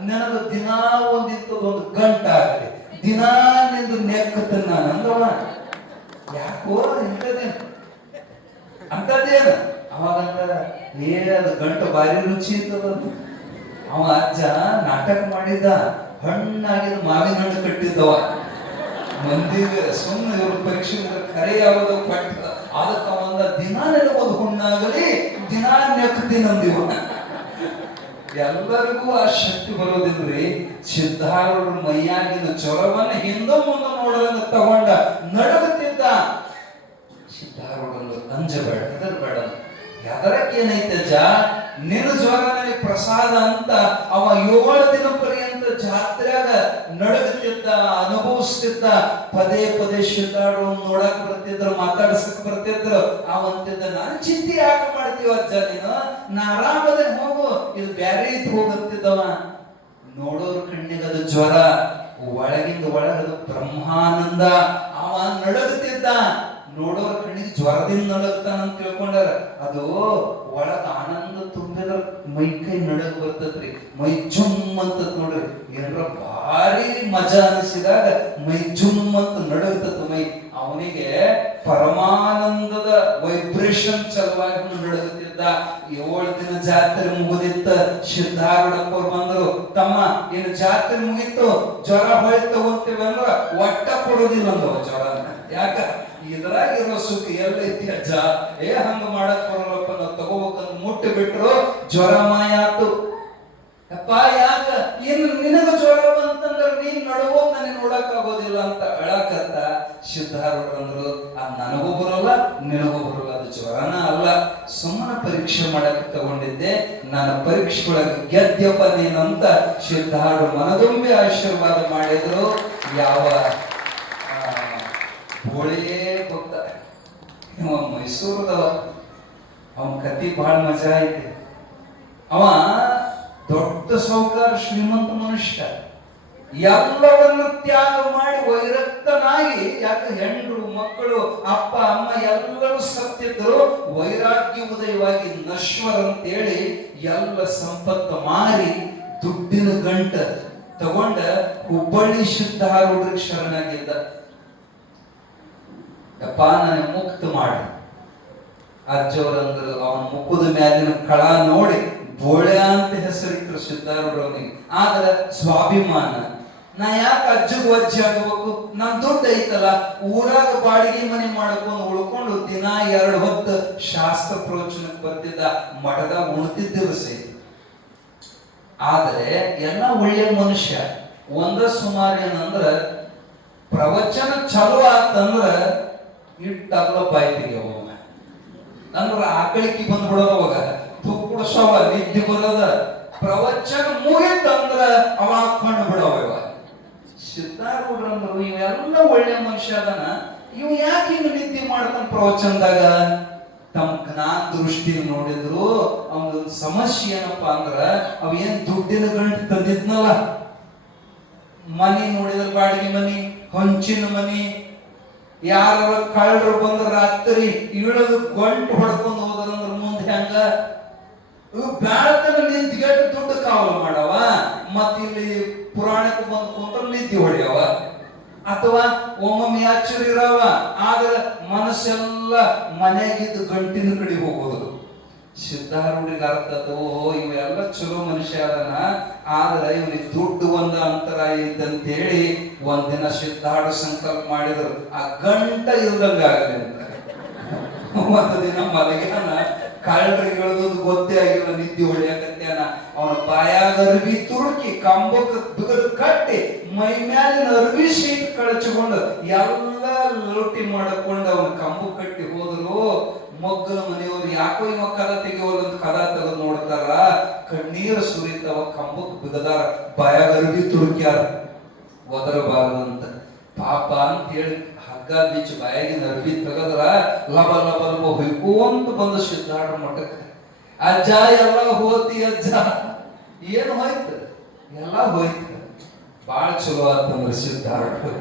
ನನಗೆ ದಿನಾ ಒಂದಿಂಥದ್ದೊಂದು ಗಂಟ ಆಗಲಿ, ದಿನಾ ನಿಂದು ನೆಕ್ಕತ್ತ ನಾನು ಅಂದವ. ಯಾಕೋ ಇಂಥದ್ದೇನು ಅಂತದೇನು? ಅವಾಗಂದ ಅದು ಗಂಟು ಭಾರಿ ರುಚಿ ಇರ್ತದಂತ. ಅವ ಅಜ್ಜ ನಾಟಕ ಮಾಡಿದ್ದ, ಹಣ್ಣಾಗಿದ ಮಾವಿನ ಹಣ್ಣು ಕಟ್ಟಿದ್ದವ ಮಂದಿಗೆ. ಸುಮ್ಮನೆ ಇವ್ರ ಪರೀಕ್ಷೆ ಖರೆ ಯಾವುದು ಪಟ್ಟ, ಅದಕ್ಕ ಒಂದ ದಿನ ನೆನಪೋದು ಹುಣ್ಣಾಗಲಿ, ದಿನ ನೆಕ್ತಿನಂದಿವ. ಎಲ್ಲರಿಗೂ ಆ ಶಕ್ತಿ ಬರೋದಿಲ್ರಿ. ಸಿದ್ಧಾರೂಢ ಮೈಯಾಗಿನ ಜ್ವರವನ್ನ ಹಿಂದ ಮುಂದೆ ನೋಡೋದನ್ನ ತಗೊಂಡ ನಡುಗುತ್ತಿದ್ದ. ಸಿದ್ಧಾರೂಢರು ಅಂಜಬೇಡ, ಹೆದರ್ಬೇಡ, ಹೆದರಕ್ಕೇನೈತೆ ಅಜ್ಜ, ನಿನ್ನ ಜ್ವರ ನನಗೆ ಪ್ರಸಾದ ಅಂತ ಅವ 7 ದಿನ ಪರ್ಯಂತ ಜಾತ್ರೆಯಾಗ ನಡಗುತ್ತಿದ್ದ, ಅನುಭವಿಸ್ತಿದ್ದ. ಪದೇ ಪದೇ ಸಿದ್ಧಾರೂಢ ನೋಡಕ್ ಬರ್ತಿದ್ರು, ಮಾತಾಡ್ಸಕ್ ಬರ್ತಿದ್ರು. ಅವಂತಿದ್ದ, ನಾನು ಚಿಂತೆ ಯಾಕೆ ಮಾಡ್ತೀವ ಅಜ್ಜ, ನೀನು ನಾ ಆರಾಮದ ಹೋಗು, ಇದು ಬ್ಯಾರೆ ಇತ್ತು ಹೋಗುತ್ತಿದ್ದವ. ನೋಡೋರ್ ಕಣ್ಣಿಗೆ ಅದು ಜ್ವರ, ಒಳಗಿಂದ ಒಳಗದು ಬ್ರಹ್ಮಾನಂದ. ಅವ ನಡಗುತ್ತಿದ್ದ, ನೋಡೋರ ಕಣ್ಣಿಗೆ ಜ್ವರದಿಂದ ನಡಗ್ತಾನಂತ ತಿಳ್ಕೊಂಡಾರ. ಅದು ಒಳಗ ಆನಂದ ತುಂಬಿದ್ರ ಮೈ ಕೈ ನಡಗ್ ಬರ್ತದ್ರಿ, ಮೈ ಜುಮ್ ಅಂತ ನೋಡ್ರಿ. ಏನ್ರ ಭಾರಿ ಮಜಾ ಅನಿಸಿದಾಗ ಮೈ ಜುಮ್ ಅಂತ ನಡಗ್ತದ ಮೈ. ಅವನಿಗೆ ಪರಮಾನಂದದ ವೈಬ್ರೇಷನ್ ಚಲವಾಗಿ ನಡಗುತ್ತಿದ್ದ. 7 ದಿನ ಜಾತ್ರೆ ಮುಗಿದಿತ್ತ. ಸಿದ್ಧಾರೂಢಪ್ಪವ್ರು ಬಂದ್ರು, ತಮ್ಮ ಏನು ಜಾತ್ರೆ ಮುಗಿತ್ತು, ಜ್ವರ ಹೊಳಿ ತಗೊಂತೀವಿ ಅಂದ್ರ ಒಟ್ಟ ಕೊಡೋದಿಲ್ಲ ಅಂದವ ಜ್ವರ. ಯಾಕ ಇದ್ರಾಗಿರೋ ಸುಖ ಎಲ್ಲೈತಿ ಅಜ್ಜ, ಹಂಗ ಮಾಡಕ್ ಬರೋಲ್ಲಪ್ಪ, ನಾವು ತಗೋಬೇಕಂತ ಮುಟ್ಟಿ ಬಿಟ್ರು ಜ್ವರ ಮಾಯ ಆತು. ಅಪ್ಪ ಯಾಕ ಇನ್ನು ನಿನಗ ಜ್ವರ ಬಂತಂದ್ರ ನೀನ್ ನಡುவோದ್ ನನಗೆ ನೋಡಕ್ ಆಗೋದಿಲ್ಲ ಅಂತ ಅಳಕತ್ತ. ಸಿದ್ಧಾರೂಢರಂದ್ರು, ಅದ್ ನನಗೂ ಬರೋಲ್ಲ ನಿನಗೂ ಬರೋಲ್ಲ, ಅದು ಜ್ವರನ ಅಲ್ಲ, ಸುಮ್ಮನೆ ಪರೀಕ್ಷೆ ಮಾಡಕ್ ತಗೊಂಡಿದ್ದೆ, ನನ್ನ ಪರೀಕ್ಷೆ ಒಳಗೆ ಗೆದ್ಯಪ್ಪ ನೀನಂತ ಸಿದ್ಧಾರೂಢ ಮನದುಂಬಿ ಆಶೀರ್ವಾದ ಮಾಡಿದ್ರು. ಯಾವ ಹೋಳಿಗೆ ಭಕ್ತ ಇವ ಮೈಸೂರದವ, ಅವನ ಕತಿ ಬಹಳ ಮಜಾ ಐತಿ. ಅವ ದೊಡ್ಡ ಸಾಹುಕಾರ, ಶ್ರೀಮಂತ ಮನುಷ್ಯ, ಎಲ್ಲವನ್ನ ತ್ಯಾಗ ಮಾಡಿ ವೈರಕ್ತನಾಗಿ, ಯಾಕೆ ಹೆಂಡ್ರು ಮಕ್ಕಳು ಅಪ್ಪ ಅಮ್ಮ ಎಲ್ಲರೂ ಸತ್ತಿದ್ರು, ವೈರಾಗ್ಯ ಉದಯವಾಗಿ ನಶ್ವರ ಅಂತೇಳಿ ಎಲ್ಲ ಸಂಪತ್ತು ಮಾರಿ ದುಡ್ಡಿನ ಗಂಟ ತಗೊಂಡ ಹುಬ್ಬಳ್ಳಿ ಸಿದ್ಧಾರೂಢರಿಗೆ ಶರಣಾಗಿದ್ದ. ಯಪ್ಪ ನನಗೆ ಮುಕ್ತ ಮಾಡಿ. ಅಜ್ಜವರಂದ್ರು, ಅವನ ಮುಖದ ಮ್ಯಾಲಿನ ಕಳ ನೋಡಿ ಬೋಳ್ಯ ಅಂತ ಹೆಸರಿಟ್ರು ಸಿದ್ಧಾರೂಢನಿಗೆ. ಆದ್ರೆ ಸ್ವಾಭಿಮಾನ, ನಾ ಯಾಕೆ ಅಜ್ಜಗ್ ವಜ್ಜೆ ಆಗಬೇಕು, ನನ್ ದುಡ್ಡು ಐತಲ್ಲ, ಊರಾಗ ಬಾಡಿಗೆ ಮನೆ ಮಾಡ್ಕೊಂಡು ಉಳ್ಕೊಂಡು ದಿನ 2 ಹೊತ್ತು ಶಾಸ್ತ್ರ ಪ್ರವಚನಕ್ಕೆ ಬರ್ತಿದ್ದ, ಮಠದಾಗ ಉಣ್ತಿದ್ದಿಲ್ಲ ಸೈ. ಆದ್ರೆ ಎಲ್ಲ ಒಳ್ಳೆ ಮನುಷ್ಯ. ಒಂದ ಸುಮಾರು ಏನಂದ್ರ ಪ್ರವಚನ ಚಲೋ ಆತಂದ್ರ ಇಟ್ಟಲ್ಲ ಬಾಯಿ ತೆಗಿಯವ ಅಂದ್ರ ಆಕಳಿಕೆ ಬಂದ್ಬಿಡೋದ ಅವಾಗ ತುಕ್ಕುಡ್ಸವ ನಿದ್ದೆ ಬರೋದ. ಪ್ರವಚನ ಮುಗಿತಂದ್ರ ಅವ ಕಣ್ಣು ಬಿಡವ. ಸಿದ್ಧಾರೂಢರಂದ್ರು ಇವೆಲ್ಲ ಒಳ್ಳೆ ಮನುಷ್ಯ ಅದನ, ಇವ್ ಯಾಕೆ ಹಿಂಗ ನಿದ್ದೆ ಮಾಡ್ತಾನ ಪ್ರವಚನದಾಗ? ತಮ್ಮ ಜ್ಞಾನ ದೃಷ್ಟಿ ನೋಡಿದ್ರು ಅವನೊಂದು ಸಮಸ್ಯೆ ಏನಪ್ಪಾ ಅಂದ್ರ ಅವ ಏನ್ ದುಡ್ಡಿನ ಗಂಟು ತಂದಿದ್ನಲ್ಲ, ಮನಿ ನೋಡಿದ್ರ ಬಾಡಿಗೆ ಮನಿ, ಹೊಂಚಿನ ಮನಿ, ಯಾರ ಕಳ್ಳರು ಬಂದ ರಾತ್ರಿ ಇಳದು ಗಂಟು ಹೊಡ್ಕೊಂಡು ಹೋದ್ರಂದ್ರ ಮುಂದೆ ಹೆಂಗ ಬ್ಯಾಳತನ ನಿಂತ್ಗೆಟ್ಟು ದುಡ್ಡು ಕಾವಲು ಮಾಡವ, ಮತ್ತ ಇಲ್ಲಿ ಪುರಾಣಕ್ಕೆ ಬಂದು ಕುಂತ ನಿದ್ದೆ ಹೊಡೆಯವ, ಅಥವಾ ಒಮ್ಮೊಮ್ಮೆ ಇರವ, ಆದ್ರ ಮನಸ್ಸೆಲ್ಲ ಮನೆಯಾಗಿದ್ದು ಗಂಟಿನ ಕಡೆ ಹೋಗೋದು. ಸಿದ್ಧಾರೂಢಿಗೆ ಅರ್ಥದೋ ಇವೆಲ್ಲ ಚಲೋ ಮನುಷ್ಯ ಅದನ, ಆದ್ರ ಇವನಿಗೆ ದುಡ್ಡು ಒಂದು ಅಂತರ ಐತಂತೇಳಿ ಒಂದಿನ ಸಿದ್ಧಾರೂಢ ಸಂಕಲ್ಪ ಮಾಡಿದ್ರು ಆ ಗಂಟ ಇಲ್ದಂಗ ಆಗಲಿ ಅಂತ. ಒಂದು ದಿನ ಮಲಗ್ಯಾನ, ಕಳ್ಳರಿಗೆ ಹೇಳೋದು ಗೊತ್ತೇ ಆಗಿಲ್ಲ, ನಿದ್ದೆ ಹೊಡೆಯಕತ್ಯಾನ. ಅವನ ಬಾಯಾಗ ಅರ್ಬಿ ತುರುಕಿ ಕಂಬಕ್ಕೆ ಬಿಗದು ಕಟ್ಟಿ ಮೈ ಮ್ಯಾಲಿನ ಅರ್ಬಿ ಶೀಟ್ ಕಳಚಿಕೊಂಡು ಎಲ್ಲ ಲೂಟಿ ಮಾಡಕೊಂಡು ಅವನ ಕಂಬ ಕಟ್ಟಿ ಹೋದ್ರು. ಮೊಗ್ಗಲ ಮನೆಯವರು ಯಾಕೋ ಇವ ಕದ ತೆಗೆಯೋದಂತ ಕದ ತೆಗೆದು ನೋಡ್ತಾರ, ಕಣ್ಣೀರು ಸುರಿತವ, ಕಂಬಕ್ಕೆ ಬಿಗದಾರ, ಬಾಯಾಗ ಅರ್ಬಿ ತುರುಕ್ಯಾರ ಒದರಬಾರದಂತ. ಪಾಪ ಅಂತ ಹೇಳಿ ಹಗ್ಗ ಬೀಚ್ ಬಾಯಾಗಿನ ಅರ್ಬಿ ತೆಗದ್ರ ಲಬ ಲಬ ಲಬ ಹೊಯ್ಕೋಂತ ಬಂದು ಸಿದ್ಧಾರೂಢ ಮಠಕ್ಕೆ. ಅಜ್ಜ ಎಲ್ಲ ಹೋತಿ ಅಜ್ಜ, ಏನು ಹೋಯ್ತು? ಎಲ್ಲ ಹೋಯ್ತು. ಬಾಳ ಚಲೋ ಆತಂದ್ರ ಸಿದ್ಧಾರೂಢ.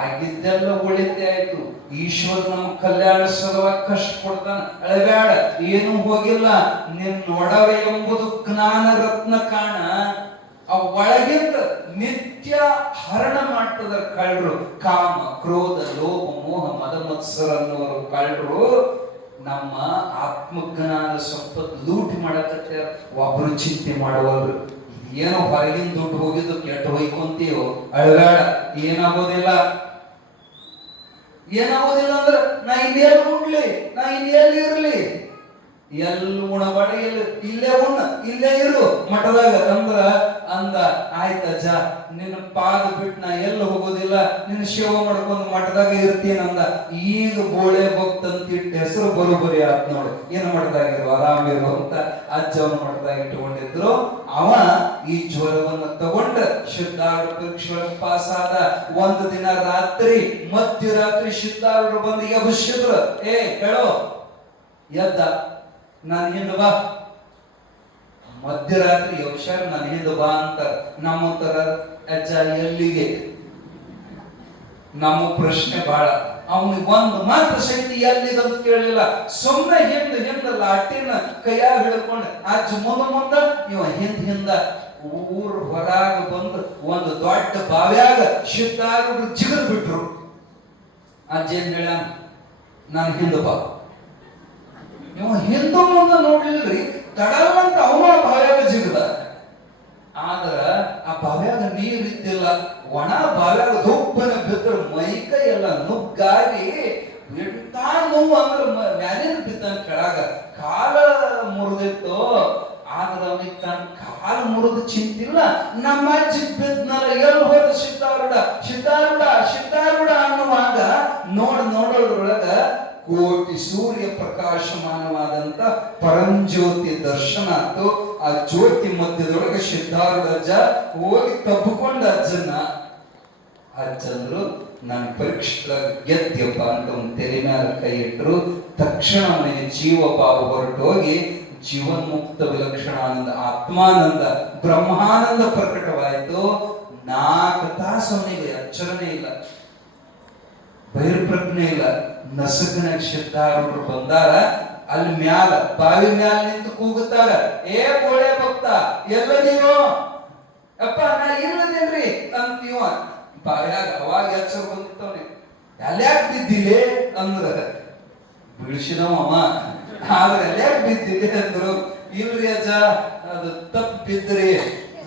ಆಗಿದ್ದೆಲ್ಲ ಒಳಿತೆ ಆಯ್ತು. ಈಶ್ವರ ನಮ್ಮ ಕಲ್ಯಾಣ ಸಲುವಾಗಿ ಕಷ್ಟ ಕೊಡ್ತಾನ, ಅಳಬೇಡ, ಏನು ಹೋಗಿಲ್ಲ. ನಿನ್ನ ಒಡವೆ ಎಂಬುದು ಜ್ಞಾನ ರತ್ನ ಕಾಣ, ಆ ಒಳಗಿಂದ ನಿತ್ಯ ಹರಣ ಮಾಡ್ತದ ಕಳ್ಳರು. ಕಾಮ, ಕ್ರೋಧ, ಲೋಭ, ಮೋಹ, ಮದ ಮತ್ಸರ ಅನ್ನೋರು ಕಳ್ಳರು ನಮ್ಮ ಆತ್ಮಜ್ಞಾನ ಸಂಪತ್ತು ಲೂಟಿ ಮಾಡಕತ್ತ. ಒಬ್ರು ಚಿಂತೆ ಮಾಡುವವರು ಏನೋ ಹೊರಗಿನ ದುಡ್ಡು ಹೋಗಿದ್ದು ಕೆಟ್ಟ ಹೊಯ್ಕೊಂತೀವೋ, ಅಳಬೇಡ, ಏನಾಗೋದಿಲ್ಲ. ಏನಾಗೋದಿಲ್ಲ ಅಂದ್ರೆ ನಾ ಇನ್ನೆಲ್ಲಿ ಉಣ್ಲಿ, ನಾ ಇನ್ನೆಲ್ಲಿ ಇರ್ಲಿ, ಎಲ್ಲಿ ಉಣಬಾಡ, ಇಲ್ಲೇ ಉಣ್ಣ, ಇಲ್ಲೇ ಇರು ಮಠದಾಗ ಅಂದ್ರ ಅಂದ. ಆಯ್ತಜ್ಜ, ನಿನ್ನ ಪಾದ ಬಿಟ್ಟು ನಾ ಎಲ್ಲ ಹೋಗೋದಿಲ್ಲ, ನಿನ್ನ ಸೇವೆ ಮಾಡ್ಕೊಂಡು ಮಠದಾಗ ಇರ್ತೀನಂದ. ಈಗ ಬೋಳೆ ಭಕ್ತಂತ ಇಟ್ಟು ಹೆಸರು ಬರೋಬರಿ ಆತ್ ನೋಡು. ಏನು ಮಠದಾಗಿರು, ಆರಾಮಿರು ಅಂತ ಅಜ್ಜವನ ಮಠದಾಗ ಇಟ್ಟುಕೊಂಡಿದ್ರು. ಅವ ಈ ಜ್ವರವನ್ನ ತಗೊಂಡ ಸಿದ್ಧಾರೂಢ ಪರೀಕ್ಷೆ ಪಾಸ್ ಆದ. ಒಂದು ದಿನ ರಾತ್ರಿ ಮಧ್ಯರಾತ್ರಿ ಸಿದ್ಧಾರೂಢರು ಬಂದು ಎಬ್ಬಿಸಿದ್ರು. ಏ ಹೇಳೋ, ಎದ್ದ, ನಾನು ಹಿಂದ ಬಾ. ಮಧ್ಯರಾತ್ರಿ ಯೋಶಾರ ನಾನು ಹಿಂದ ಬಾ ಅಂತ. ನಮ್ಮ ತರ ಅಜ್ಜ ಎಲ್ಲಿಗೆ? ನಮ್ಮ ಪ್ರಶ್ನೆ ಬಹಳ. ಅವನಿಗೆ ಒಂದು ಮಾತ್ರ ಶಕ್ತಿ ಎಲ್ಲಿದಂತ ಕೇಳಲಿಲ್ಲ. ಸುಮ್ಮನೆ ಹಿಂದ ಲಾಟಿನ ಕೈಯಾಗ ಹಿಡ್ಕೊಂಡು ಅಜ್ಜ ಮುಂದ ಇವ ಹಿಂದ ಊರ್ ಹೊರಾಗ ಬಂದು ಒಂದು ದೊಡ್ಡ ಬಾವ್ಯಾಗ ಸಿದ್ಧಾರೂಢರು ಜಿಗದ್ ಬಿಟ್ರು. ಅಜ್ಜ ಏನ್ ಹೇಳ, ನಾನು ಹಿಂದ ಬಾ. ನೀವು ಹಿಂದೂ ಮುಂದೆ ನೋಡ್ಲಿಲ್ರಿ, ತಡವಂತ ಅವನ ಬಾವ್ಯಾಗ ಜಿಗದ. ಆದ್ರ ಆ ಬಾವ್ಯಾಗ ನೀರ್ ಇದ್ದಿಲ್ಲ, ಒಣ ಬಾವ್ಯಾಗ ದುಪ್ಪನ ಬಿದ್ರ ಮೈಕೈ ಎಲ್ಲ ನುಗ್ಗಾಗಿ ಎಂತ ನೋವು ಅಂದ್ರ ಮ್ಯಾಲಿನ ಬಿದ್ದಾನ ಕೆಳಗ. ಕಾಲ ಮುರಿದಿತ್ತು, ಆದ್ರ ಅವನಿಗೆ ತನ್ನ ಕಾಲು ಮುರಿದು ಚಿಂತಿಲ್ಲ. ನಮ್ಮ ಅಜ್ಜಿ ಬಿದ್ನಲ್ಲ, ಎಲ್ಲಿ ಹೋದ ಸಿದ್ಧಾರೂಢ ಸಿದ್ಧಾರೂಢ ಸಿದ್ಧಾರೂಢ ಅನ್ನುವಾಗ ನೋಡೋದ್ರೊಳಗ ಕೋಟಿ ಸೂರ್ಯ ಪ್ರಕಾಶಮಾನವಾದಂತ ಪರಂಜ್ಯೋತಿ ದರ್ಶನ ಆಯ್ತು. ಆ ಜ್ಯೋತಿ ಮಧ್ಯದೊಳಗೆ ಸಿದ್ಧಾರೂಢ ಅಜ್ಜ ಹೋಗಿ ತಬ್ಬಿಕೊಂಡ ಅಜ್ಜಂದ್ರು ನನ್ನ ಪರೀಕ್ಷೆ ಗೆದ್ಯಪ್ಪ ಅಂತ ಒಂದು ತೆರೆ ಮೇಲೆ ಕೈ ಇಟ್ಟರು. ತಕ್ಷಣ ಅವನಿಗೆ ಜೀವ ಭಾವ ಹೊರಟು ಹೋಗಿ ಜೀವನ್ಮುಕ್ತ ವಿಲಕ್ಷಣಾನಂದ, ಆತ್ಮಾನಂದ, ಬ್ರಹ್ಮಾನಂದ ಪ್ರಕಟವಾಯಿತು. 4 ತಾಸು ಅವನಿಗೆ ಎಚ್ಚರನೇ ಇಲ್ಲ, ಬಹಿರ್ಪ್ರಜ್ಞೆ ಇಲ್ಲ. ನಸುಕನಾಗ ಸಿದ್ಧಾರೂಢರು ಬಂದಾರ. ಅಲ್ಲಿ ಮ್ಯಾಲ ಬಾವಿ ಮ್ಯಾಲ ನಿಂತು ಕೂಗುತ್ತಾರ, ಏ ಬೋಳೆ ಭಕ್ತ ಎಲ್ಲದೀವೋ? ಅಪ್ಪ ನಾ ಇಲ್ಲದೇನ್ರಿ ಅಂತೀವ. ಬಾವ್ಯಾಗ ಅವಾಗ ಎಚ್ಚರ ಬಂದಿತ್ತವನಿ. ಎಲ್ಯಾಕ ಬಿದ್ದಿಲೆ ಅಂದ್ರ ಬೀಳ್ಸಿದವ. ಆದ್ರೆ ಎಲ್ಯಾಕ ಬಿದ್ದಿಲೆ ಅಂದ್ರು, ಇಲ್ರಿ ಅಜ್ಜ ಅದು ತಪ್ಪ ಬಿದ್ರಿ,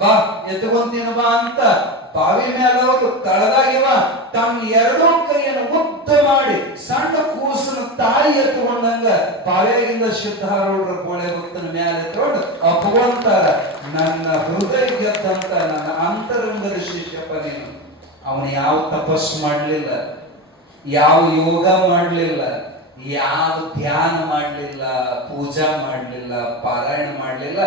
ಬಾ ಎತ್ಕೊಂತೀನ ಬಾ ಅಂತ ಬಾವಿ ಮೇಲೆ ಅವರು ತಳದಾಗಿವ ತಮ್ಮ 2 ಕೈಯನ್ನು ಮುದ್ದ ಮಾಡಿ ಸಣ್ಣ ಕೂಸನ ತಾಯಿ ಎತ್ಕೊಂಡಂಗ ಬಾವ್ಯಾಗಿಂದ ಸಿದ್ಧಾರೂಢರ ಬೋಳೆ ಭಕ್ತನ ಮೇಲೆ ಎತ್ಕೊಂಡು ಅಪ್ಪವಂತಾರ, ನನ್ನ ಹೃದಯ ಗೆದ್ದಂತ ನನ್ನ ಅಂತರಂಗದ ಶಿಷ್ಯಪ್ಪ ನೀನು. ಅವನು ಯಾವ ತಪಸ್ಸು ಮಾಡಲಿಲ್ಲ, ಯಾವ ಯೋಗ ಮಾಡಲಿಲ್ಲ, ಯಾವ ಧ್ಯಾನ ಮಾಡಲಿಲ್ಲ, ಪೂಜಾ ಮಾಡಲಿಲ್ಲ, ಪಾರಾಯಣ ಮಾಡಲಿಲ್ಲ,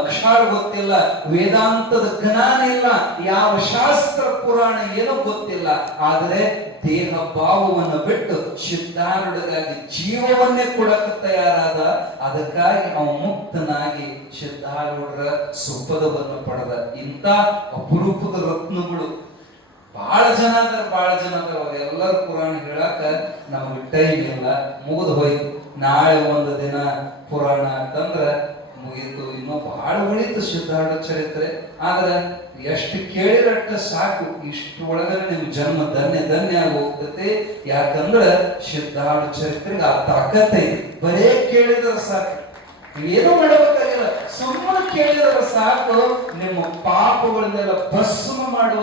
ಅಕ್ಷರ ಗೊತ್ತಿಲ್ಲ, ವೇದಾಂತದ ಜ್ಞಾನ ಇಲ್ಲ, ಯಾವ ಶಾಸ್ತ್ರ ಪುರಾಣ ಏನೋ ಗೊತ್ತಿಲ್ಲ. ಆದರೆ ದೇಹ ಭಾವವನ್ನು ಬಿಟ್ಟು ಸಿದ್ಧಾರೂಢಗಾಗಿ ಜೀವವನ್ನೇ ಕೊಡಕ್ಕೆ ತಯಾರಾದ. ಅದಕ್ಕಾಗಿ ನಾವು ಮುಕ್ತನಾಗಿ ಸಿದ್ಧಾರೂಢರ ಸುಪದವನ್ನು ಪಡೆದ. ಇಂಥ ಅಪರೂಪದ ರತ್ನಗಳು ಬಹಳ ಜನ ಅದಾರ. ಅವರೆಲ್ಲರ ಪುರಾಣ ಹೇಳಾಕ ನಮಗೆ ಟೈಮ್ ಇಲ್ಲ, ಮುಗಿದು ಹೋಯ್ತು. ನಾಳೆ ಒಂದು ದಿನ ಪುರಾಣ ಅಂತಂದ್ರ ಮುಗಿತು. ಇನ್ನೂ ಬಹಳ ಉಳಿತು ಸಿದ್ಧಾರೂಢ ಚರಿತ್ರೆ. ಆದ್ರೆ ಎಷ್ಟು ಕೇಳಿರಟ್ಟ ಸಾಕು. ಇಷ್ಟು ಒಳಗನೆ ನಿಮ್ ಜನ್ಮ ಧನ್ಯ ಆಗಿ ಹೋಗ್ತತೆ. ಯಾಕಂದ್ರ ಸಿದ್ಧಾರೂಢ ಚರಿತ್ರೆಗೆ ಆ ತಾಕತ್ತೆ. ಬರೇ ಕೇಳಿದ್ರೆ ಸಾಕು, ಏನೂ ಮಾಡಬೇಕಾಗಿಲ್ಲ. ಸುಮ್ಮನೆ ಕೇಳಿದ್ರೆ ಸಾಕು, ನಿಮ್ಮ ಪಾಪಗಳನ್ನೆಲ್ಲ ಭಸ್ಮ ಮಾಡುವ